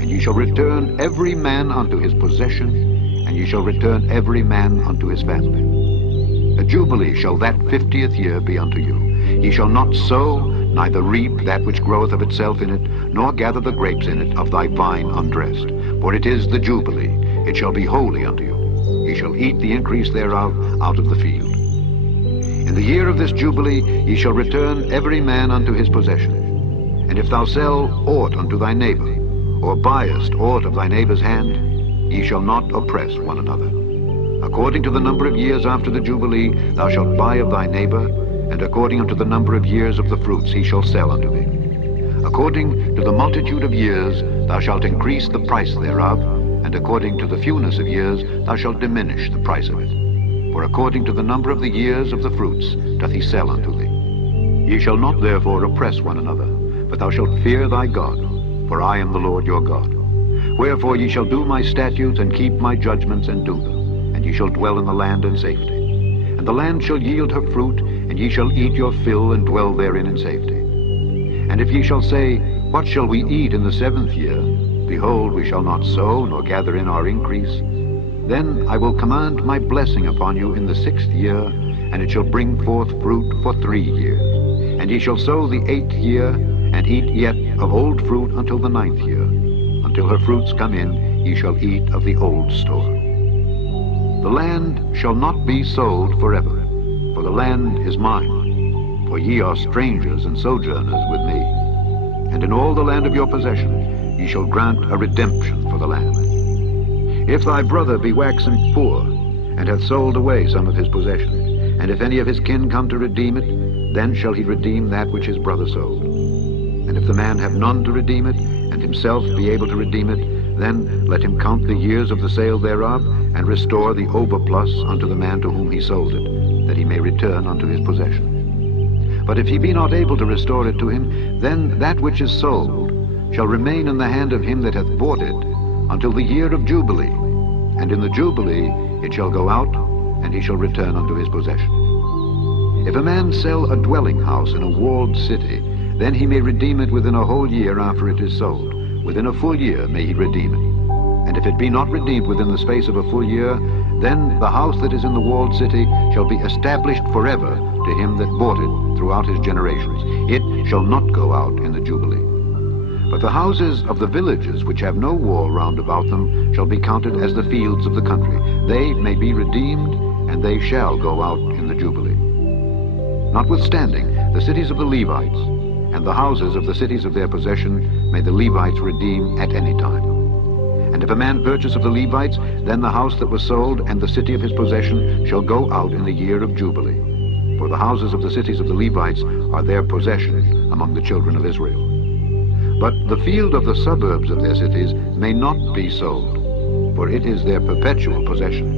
And ye shall return every man unto his possession, and ye shall return every man unto his family. A Jubilee shall that 50th year be unto you. Ye shall not sow, neither reap that which groweth of itself in it, nor gather the grapes in it of thy vine undressed. For it is the Jubilee, it shall be holy unto you. Ye shall eat the increase thereof out of the field. In the year of this Jubilee ye shall return every man unto his possession. And if thou sell aught unto thy neighbor, or buyest aught of thy neighbor's hand, ye shall not oppress one another. According to the number of years after the Jubilee thou shalt buy of thy neighbor, and according unto the number of years of the fruits he shall sell unto thee. According to the multitude of years thou shalt increase the price thereof, and according to the fewness of years thou shalt diminish the price of it. For according to the number of the years of the fruits doth he sell unto thee. Ye shall not therefore oppress one another, but thou shalt fear thy God, for I am the Lord your God. Wherefore ye shall do my statutes, and keep my judgments, and do them, and ye shall dwell in the land in safety. And the land shall yield her fruit, and ye shall eat your fill, and dwell therein in safety. And if ye shall say, What shall we eat in the 7th year? Behold, we shall not sow, nor gather in our increase. Then I will command my blessing upon you in the 6th year, and it shall bring forth fruit for 3 years. And ye shall sow the 8th year, and eat yet of old fruit until the 9th year. Until her fruits come in, ye shall eat of the old store. The land shall not be sold forever, for the land is mine, for ye are strangers and sojourners with me. And in all the land of your possession ye shall grant a redemption for the land. If thy brother be waxen poor, and hath sold away some of his possession, And if any of his kin come to redeem it, then shall he redeem that which his brother sold. And if the man have none to redeem it, and himself be able to redeem it, then let him count the years of the sale thereof, and restore the overplus unto the man to whom he sold it, that he may return unto his possession. But if he be not able to restore it to him, then that which is sold shall remain in the hand of him that hath bought it until the year of Jubilee. And in the Jubilee it shall go out, and he shall return unto his possession. If a man sell a dwelling house in a walled city, then he may redeem it within a whole year after it is sold. Within a full year may he redeem it. And if it be not redeemed within the space of a full year, then the house that is in the walled city shall be established forever to him that bought it throughout his generations. It shall not go out in the Jubilee. But the houses of the villages which have no wall round about them shall be counted as the fields of the country. They may be redeemed, and they shall go out in the Jubilee. Notwithstanding, the cities of the Levites and the houses of the cities of their possession may the Levites redeem at any time. And if a man purchase of the Levites, then the house that was sold and the city of his possession shall go out in the year of Jubilee. For the houses of the cities of the Levites are their possession among the children of Israel. But the field of the suburbs of their cities may not be sold, for it is their perpetual possession.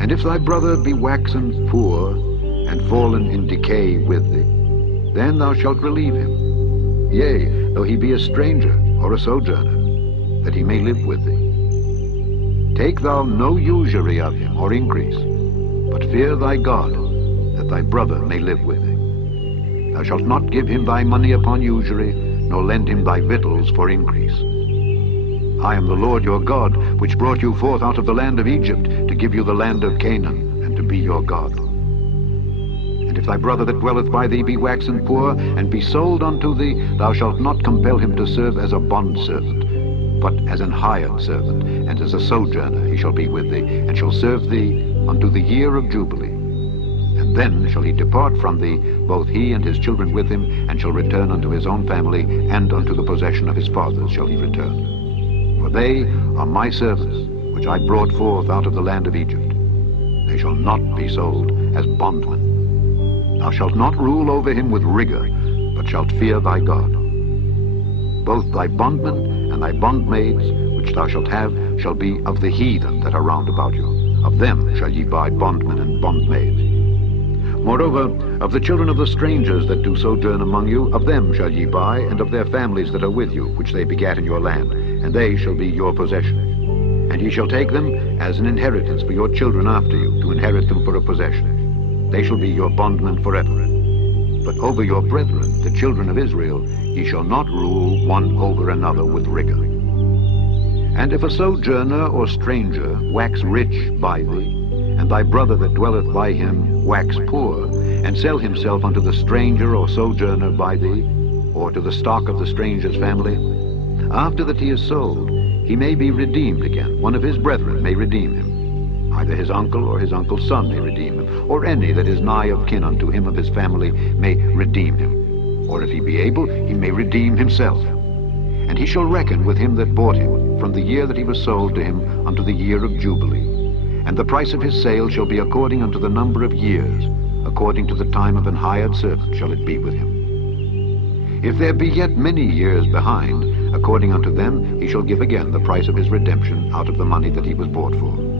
And if thy brother be waxen poor, and fallen in decay with thee, then thou shalt relieve him, yea, though he be a stranger or a sojourner, that he may live with thee. Take thou no usury of him or increase, but fear thy God, that thy brother may live with thee. Thou shalt not give him thy money upon usury, nor lend him thy victuals for increase. I am the Lord your God, which brought you forth out of the land of Egypt, to give you the land of Canaan, and to be your God. And if thy brother that dwelleth by thee be waxen poor, and be sold unto thee, thou shalt not compel him to serve as a bondservant, but as an hired servant, and as a sojourner he shall be with thee, and shall serve thee unto the year of Jubilee. And then shall he depart from thee, both he and his children with him, and shall return unto his own family, and unto the possession of his fathers shall he return. For they are my servants, which I brought forth out of the land of Egypt. They shall not be sold as bondmen. Thou shalt not rule over him with rigor, but shalt fear thy God. Both thy bondmen and thy bondmaids, which thou shalt have, shall be of the heathen that are round about you. Of them shall ye buy bondmen and bondmaids. Moreover, of the children of the strangers that do sojourn among you, of them shall ye buy, and of their families that are with you, which they begat in your land, and they shall be your possession. And ye shall take them as an inheritance for your children after you, to inherit them for a possession. They shall be your bondmen forever. But over your brethren, the children of Israel, ye shall not rule one over another with rigor. And if a sojourner or stranger wax rich by thee, and thy brother that dwelleth by him wax poor, and sell himself unto the stranger or sojourner by thee, or to the stock of the stranger's family, after that he is sold, he may be redeemed again. One of his brethren may redeem him. Either his uncle or his uncle's son may redeem him, or any that is nigh of kin unto him of his family may redeem him. Or if he be able, he may redeem himself. And he shall reckon with him that bought him, from the year that he was sold to him unto the year of Jubilee. And the price of his sale shall be according unto the number of years, according to the time of an hired servant shall it be with him. If there be yet many years behind, according unto them he shall give again the price of his redemption out of the money that he was bought for.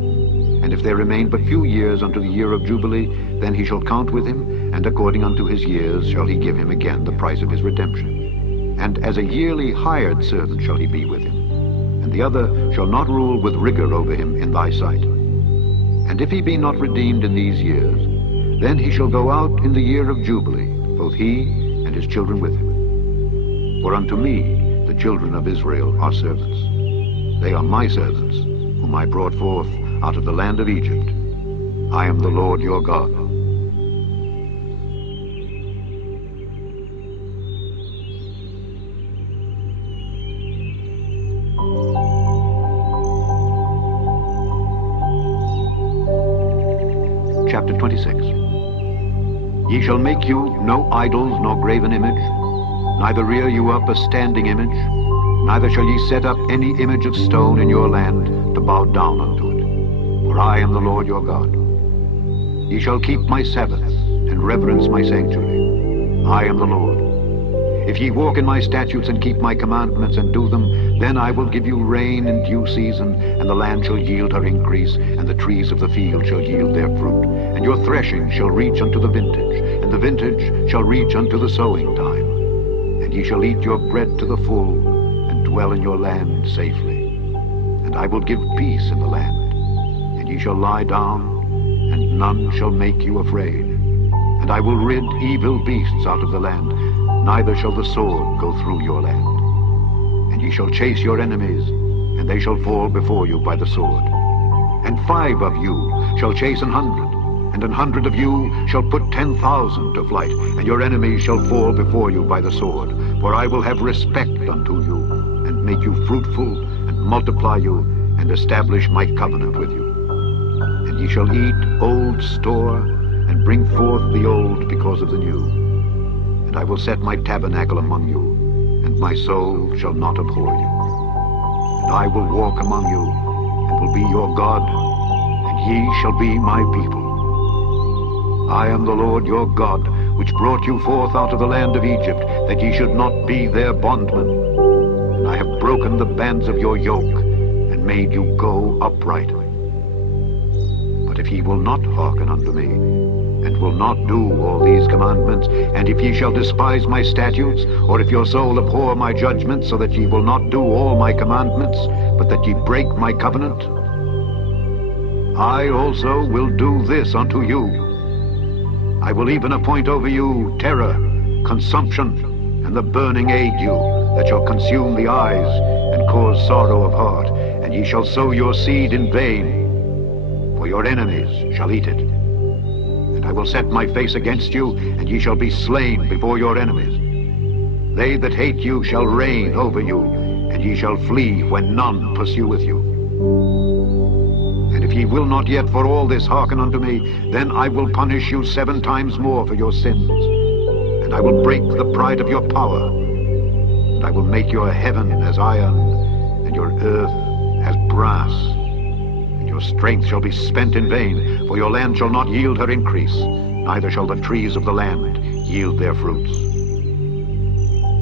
And if there remain but few years unto the year of Jubilee, then he shall count with him, and according unto his years shall he give him again the price of his redemption. And as a yearly hired servant shall he be with him, and the other shall not rule with rigor over him in thy sight. And if he be not redeemed in these years, then he shall go out in the year of Jubilee, both he and his children with him. For unto me the children of Israel are servants. They are my servants, whom I brought forth out of the land of Egypt. I am the Lord your God. Chapter 26. Ye shall make you no idols nor graven image, neither rear you up a standing image, neither shall ye set up any image of stone in your land to bow down unto it. For I am the Lord your God. Ye shall keep my Sabbaths, and reverence my sanctuary. I am the Lord. If ye walk in my statutes and keep my commandments and do them, then I will give you rain in due season, and the land shall yield her increase, and the trees of the field shall yield their fruit. And your threshing shall reach unto the vintage, and the vintage shall reach unto the sowing time. And ye shall eat your bread to the full, and dwell in your land safely. And I will give peace in the land, and ye shall lie down, and none shall make you afraid. And I will rid evil beasts out of the land, neither shall the sword go through your land. And ye shall chase your enemies, and they shall fall before you by the sword. And 5 of you shall chase 100, and 100 of you shall put 10,000 to flight, and your enemies shall fall before you by the sword. For I will have respect unto you, and make you fruitful, and multiply you, and establish my covenant with you. And ye shall eat old store, and bring forth the old because of the new. And I will set my tabernacle among you, and my soul shall not abhor you. And I will walk among you, and will be your God, and ye shall be my people. I am the Lord your God, which brought you forth out of the land of Egypt, that ye should not be their bondmen. And I have broken the bands of your yoke, and made you go upright. But if ye will not hearken unto me, and will not do all these commandments, and if ye shall despise my statutes, or if your soul abhor my judgments, so that ye will not do all my commandments, but that ye break my covenant, I also will do this unto you. I will even appoint over you terror, consumption, and the burning ague, that shall consume the eyes, and cause sorrow of heart, and ye shall sow your seed in vain, for your enemies shall eat it. And I will set my face against you, and ye shall be slain before your enemies. They that hate you shall reign over you, and ye shall flee when none pursueth you. And if ye will not yet for all this hearken unto me, then I will punish you 7 times more for your sins. And I will break the pride of your power, and I will make your heaven as iron, and your earth as brass. Your strength shall be spent in vain, for your land shall not yield her increase, neither shall the trees of the land yield their fruits.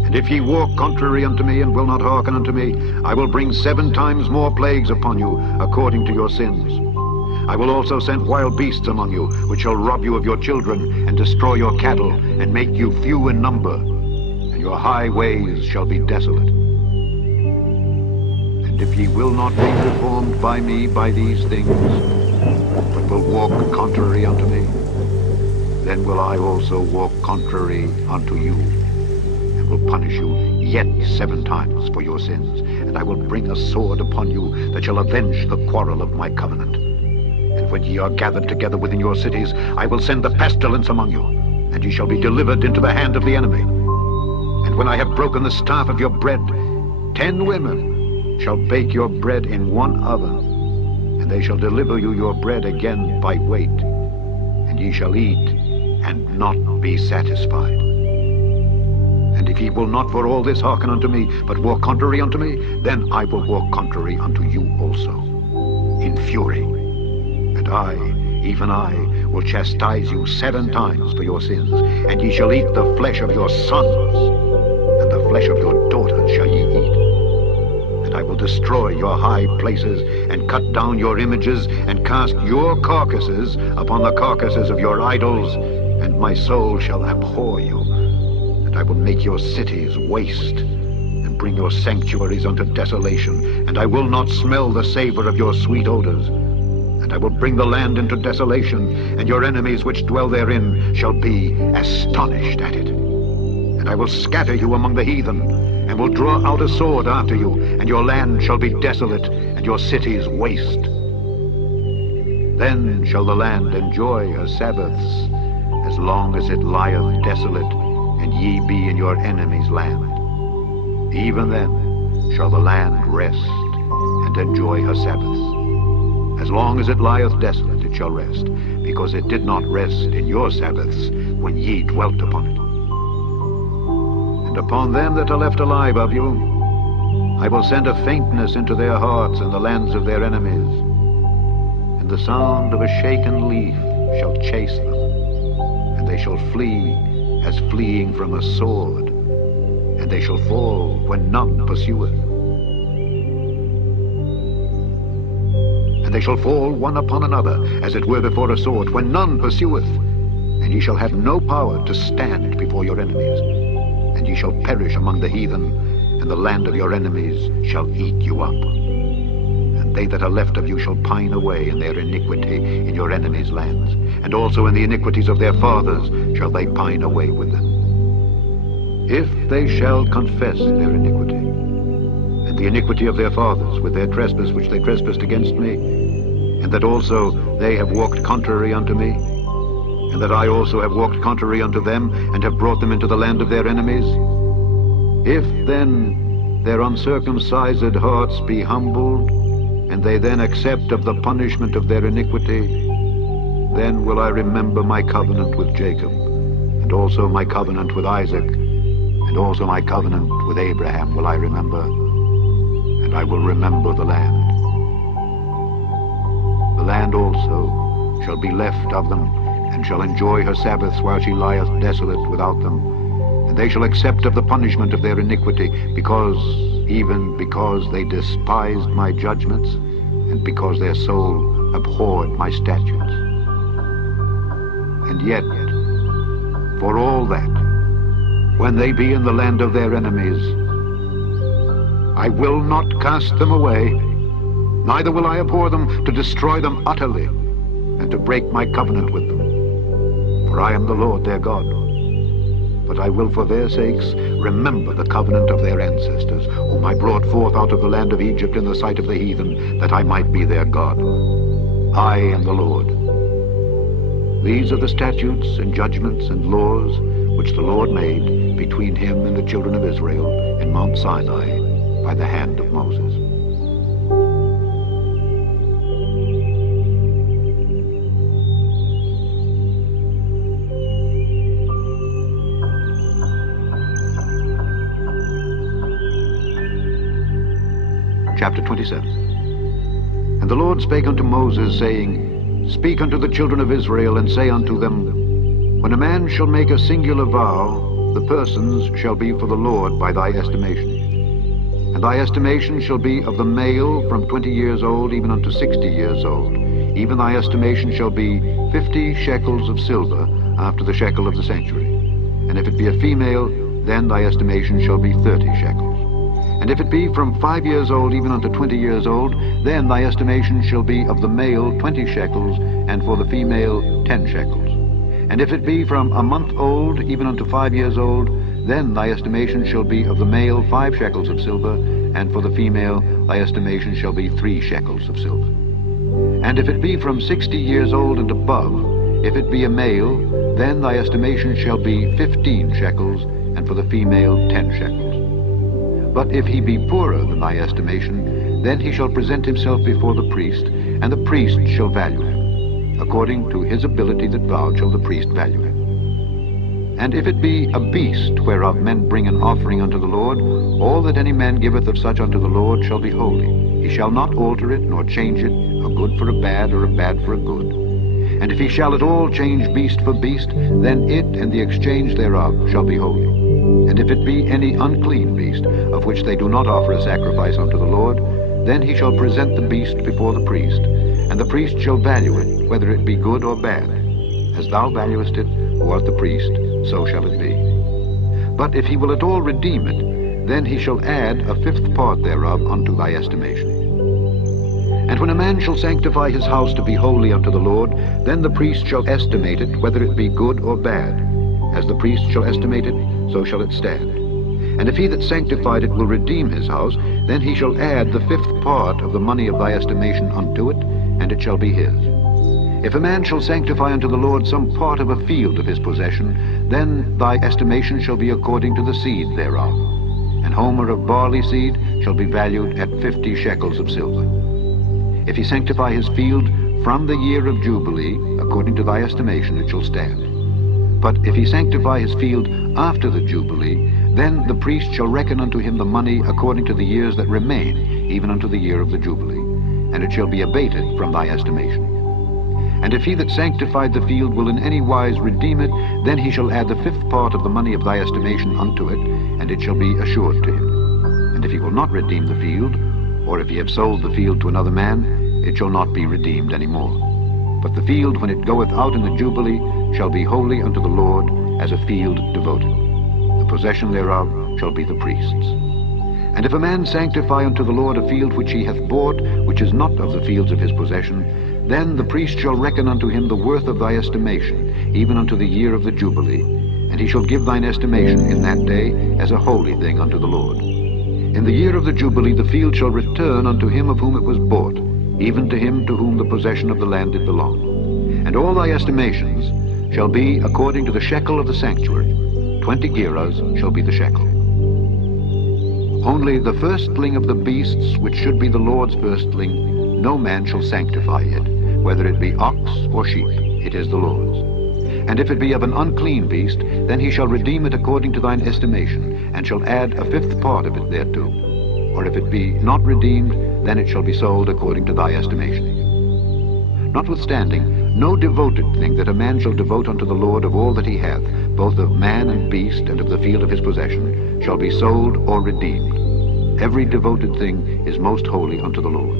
And if ye walk contrary unto me, and will not hearken unto me, I will bring 7 times more plagues upon you, according to your sins. I will also send wild beasts among you, which shall rob you of your children, and destroy your cattle, and make you few in number, and your highways shall be desolate. And if ye will not be reformed by me by these things, but will walk contrary unto me, then will I also walk contrary unto you, and will punish you yet 7 times for your sins. And I will bring a sword upon you, that shall avenge the quarrel of my covenant. And when ye are gathered together within your cities, I will send the pestilence among you, and ye shall be delivered into the hand of the enemy. And when I have broken the staff of your bread, 10 women shall bake your bread in one oven, and they shall deliver you your bread again by weight, and ye shall eat and not be satisfied. And if ye will not for all this hearken unto me, but walk contrary unto me, then I will walk contrary unto you also, in fury. And I, even I, will chastise you 7 times for your sins, and ye shall eat the flesh of your sons, and the flesh of your daughters shall ye eat. And I will destroy your high places, and cut down your images, and cast your carcasses upon the carcasses of your idols, and my soul shall abhor you. And I will make your cities waste, and bring your sanctuaries unto desolation, and I will not smell the savor of your sweet odors. And I will bring the land into desolation, and your enemies which dwell therein shall be astonished at it. And I will scatter you among the heathen, and will draw out a sword after you, and your land shall be desolate, and your cities waste. Then shall the land enjoy her Sabbaths, as long as it lieth desolate, and ye be in your enemy's land. Even then shall the land rest, and enjoy her Sabbaths. As long as it lieth desolate, it shall rest, because it did not rest in your Sabbaths when ye dwelt upon it. And upon them that are left alive of you, I will send a faintness into their hearts in the lands of their enemies, and the sound of a shaken leaf shall chase them, and they shall flee as fleeing from a sword, and they shall fall when none pursueth. And they shall fall one upon another, as it were before a sword, when none pursueth. And ye shall have no power to stand before your enemies. And ye shall perish among the heathen, and the land of your enemies shall eat you up. And they that are left of you shall pine away in their iniquity in your enemies' lands. And also in the iniquities of their fathers shall they pine away with them. If they shall confess their iniquity, and the iniquity of their fathers with their trespass which they trespassed against me, and that also they have walked contrary unto me, and that I also have walked contrary unto them, and have brought them into the land of their enemies, if then their uncircumcised hearts be humbled, and they then accept of the punishment of their iniquity, then will I remember my covenant with Jacob, and also my covenant with Isaac, and also my covenant with Abraham will I remember, and I will remember the land. The land also shall be left of them, and shall enjoy her Sabbaths while she lieth desolate without them. And they shall accept of the punishment of their iniquity, even because they despised my judgments, and because their soul abhorred my statutes. And yet, for all that, when they be in the land of their enemies, I will not cast them away, neither will I abhor them to destroy them utterly, and to break my covenant with them. For I am the Lord their God. But I will for their sakes remember the covenant of their ancestors, whom I brought forth out of the land of Egypt in the sight of the heathen, that I might be their God. I am the Lord. These are the statutes and judgments and laws which the Lord made between him and the children of Israel in Mount Sinai by the hand of Moses. Chapter 27. And the Lord spake unto Moses, saying, Speak unto the children of Israel, and say unto them, When a man shall make a singular vow, the persons shall be for the Lord by thy estimation. And thy estimation shall be of the male from 20 years old even unto 60 years old. Even thy estimation shall be 50 shekels of silver after the shekel of the sanctuary. And if it be a female, then thy estimation shall be 30 shekels. And if it be from 5 years old even unto 20 years old, then thy estimation shall be of the male 20 shekels, and for the female 10 shekels. And if it be from a month old even unto 5 years old, then thy estimation shall be of the male 5 shekels of silver, and for the female thy estimation shall be 3 shekels of silver. And if it be from 60 years old and above, if it be a male, then thy estimation shall be 15 shekels, and for the female 10 shekels. But if he be poorer than thy estimation, then he shall present himself before the priest, and the priest shall value him. According to his ability that vowed shall the priest value him. And if it be a beast whereof men bring an offering unto the Lord, all that any man giveth of such unto the Lord shall be holy. He shall not alter it, nor change it, a good for a bad, or a bad for a good. And if he shall at all change beast for beast, then it and the exchange thereof shall be holy. And if it be any unclean beast, of which they do not offer a sacrifice unto the Lord, then he shall present the beast before the priest, and the priest shall value it, whether it be good or bad. As thou valuest it, who art the priest, so shall it be. But if he will at all redeem it, then he shall add a 5th part thereof unto thy estimation. And when a man shall sanctify his house to be holy unto the Lord, then the priest shall estimate it, whether it be good or bad. As the priest shall estimate it, so shall it stand. And if he that sanctified it will redeem his house, then he shall add the 5th part of the money of thy estimation unto it, and it shall be his. If a man shall sanctify unto the Lord some part of a field of his possession, then thy estimation shall be according to the seed thereof. An homer of barley seed shall be valued at 50 shekels of silver. If he sanctify his field from the year of Jubilee, according to thy estimation it shall stand. But if he sanctify his field after the Jubilee, then the priest shall reckon unto him the money according to the years that remain, even unto the year of the Jubilee, and it shall be abated from thy estimation. And if he that sanctified the field will in any wise redeem it, then he shall add the 5th part of the money of thy estimation unto it, and it shall be assured to him. And if he will not redeem the field, or if he have sold the field to another man, it shall not be redeemed any more. But the field, when it goeth out in the Jubilee, shall be holy unto the Lord, as a field devoted. The possession thereof shall be the priest's. And if a man sanctify unto the Lord a field which he hath bought, which is not of the fields of his possession, then the priest shall reckon unto him the worth of thy estimation, even unto the year of the Jubilee, and he shall give thine estimation in that day as a holy thing unto the Lord. In the year of the Jubilee the field shall return unto him of whom it was bought, even to him to whom the possession of the land did belong. And all thy estimations shall be according to the shekel of the sanctuary. 20 gerahs shall be the shekel. Only the firstling of the beasts, which should be the Lord's firstling, no man shall sanctify it, whether it be ox or sheep, it is the Lord's. And if it be of an unclean beast, then he shall redeem it according to thine estimation, and shall add a 5th part of it thereto. Or if it be not redeemed, then it shall be sold according to thy estimation. Notwithstanding, no devoted thing that a man shall devote unto the Lord of all that he hath, both of man and beast and of the field of his possession, shall be sold or redeemed. Every devoted thing is most holy unto the Lord.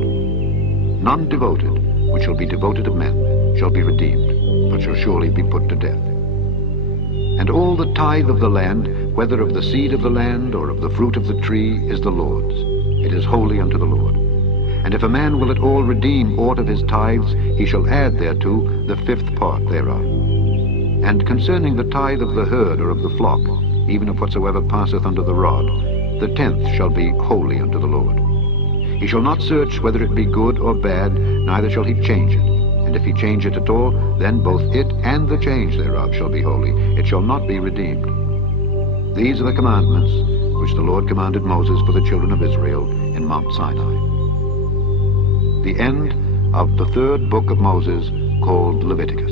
None devoted, which shall be devoted of men, shall be redeemed, but shall surely be put to death. And all the tithe of the land, whether of the seed of the land or of the fruit of the tree, is the Lord's. It is holy unto the Lord. And if a man will at all redeem aught of his tithes, he shall add thereto the 5th part thereof. And concerning the tithe of the herd or of the flock, even of whatsoever passeth under the rod, the 10th shall be holy unto the Lord. He shall not search whether it be good or bad, neither shall he change it. And if he change it at all, then both it and the change thereof shall be holy. It shall not be redeemed. These are the commandments which the Lord commanded Moses for the children of Israel in Mount Sinai. The end of the 3rd book of Moses, called Leviticus.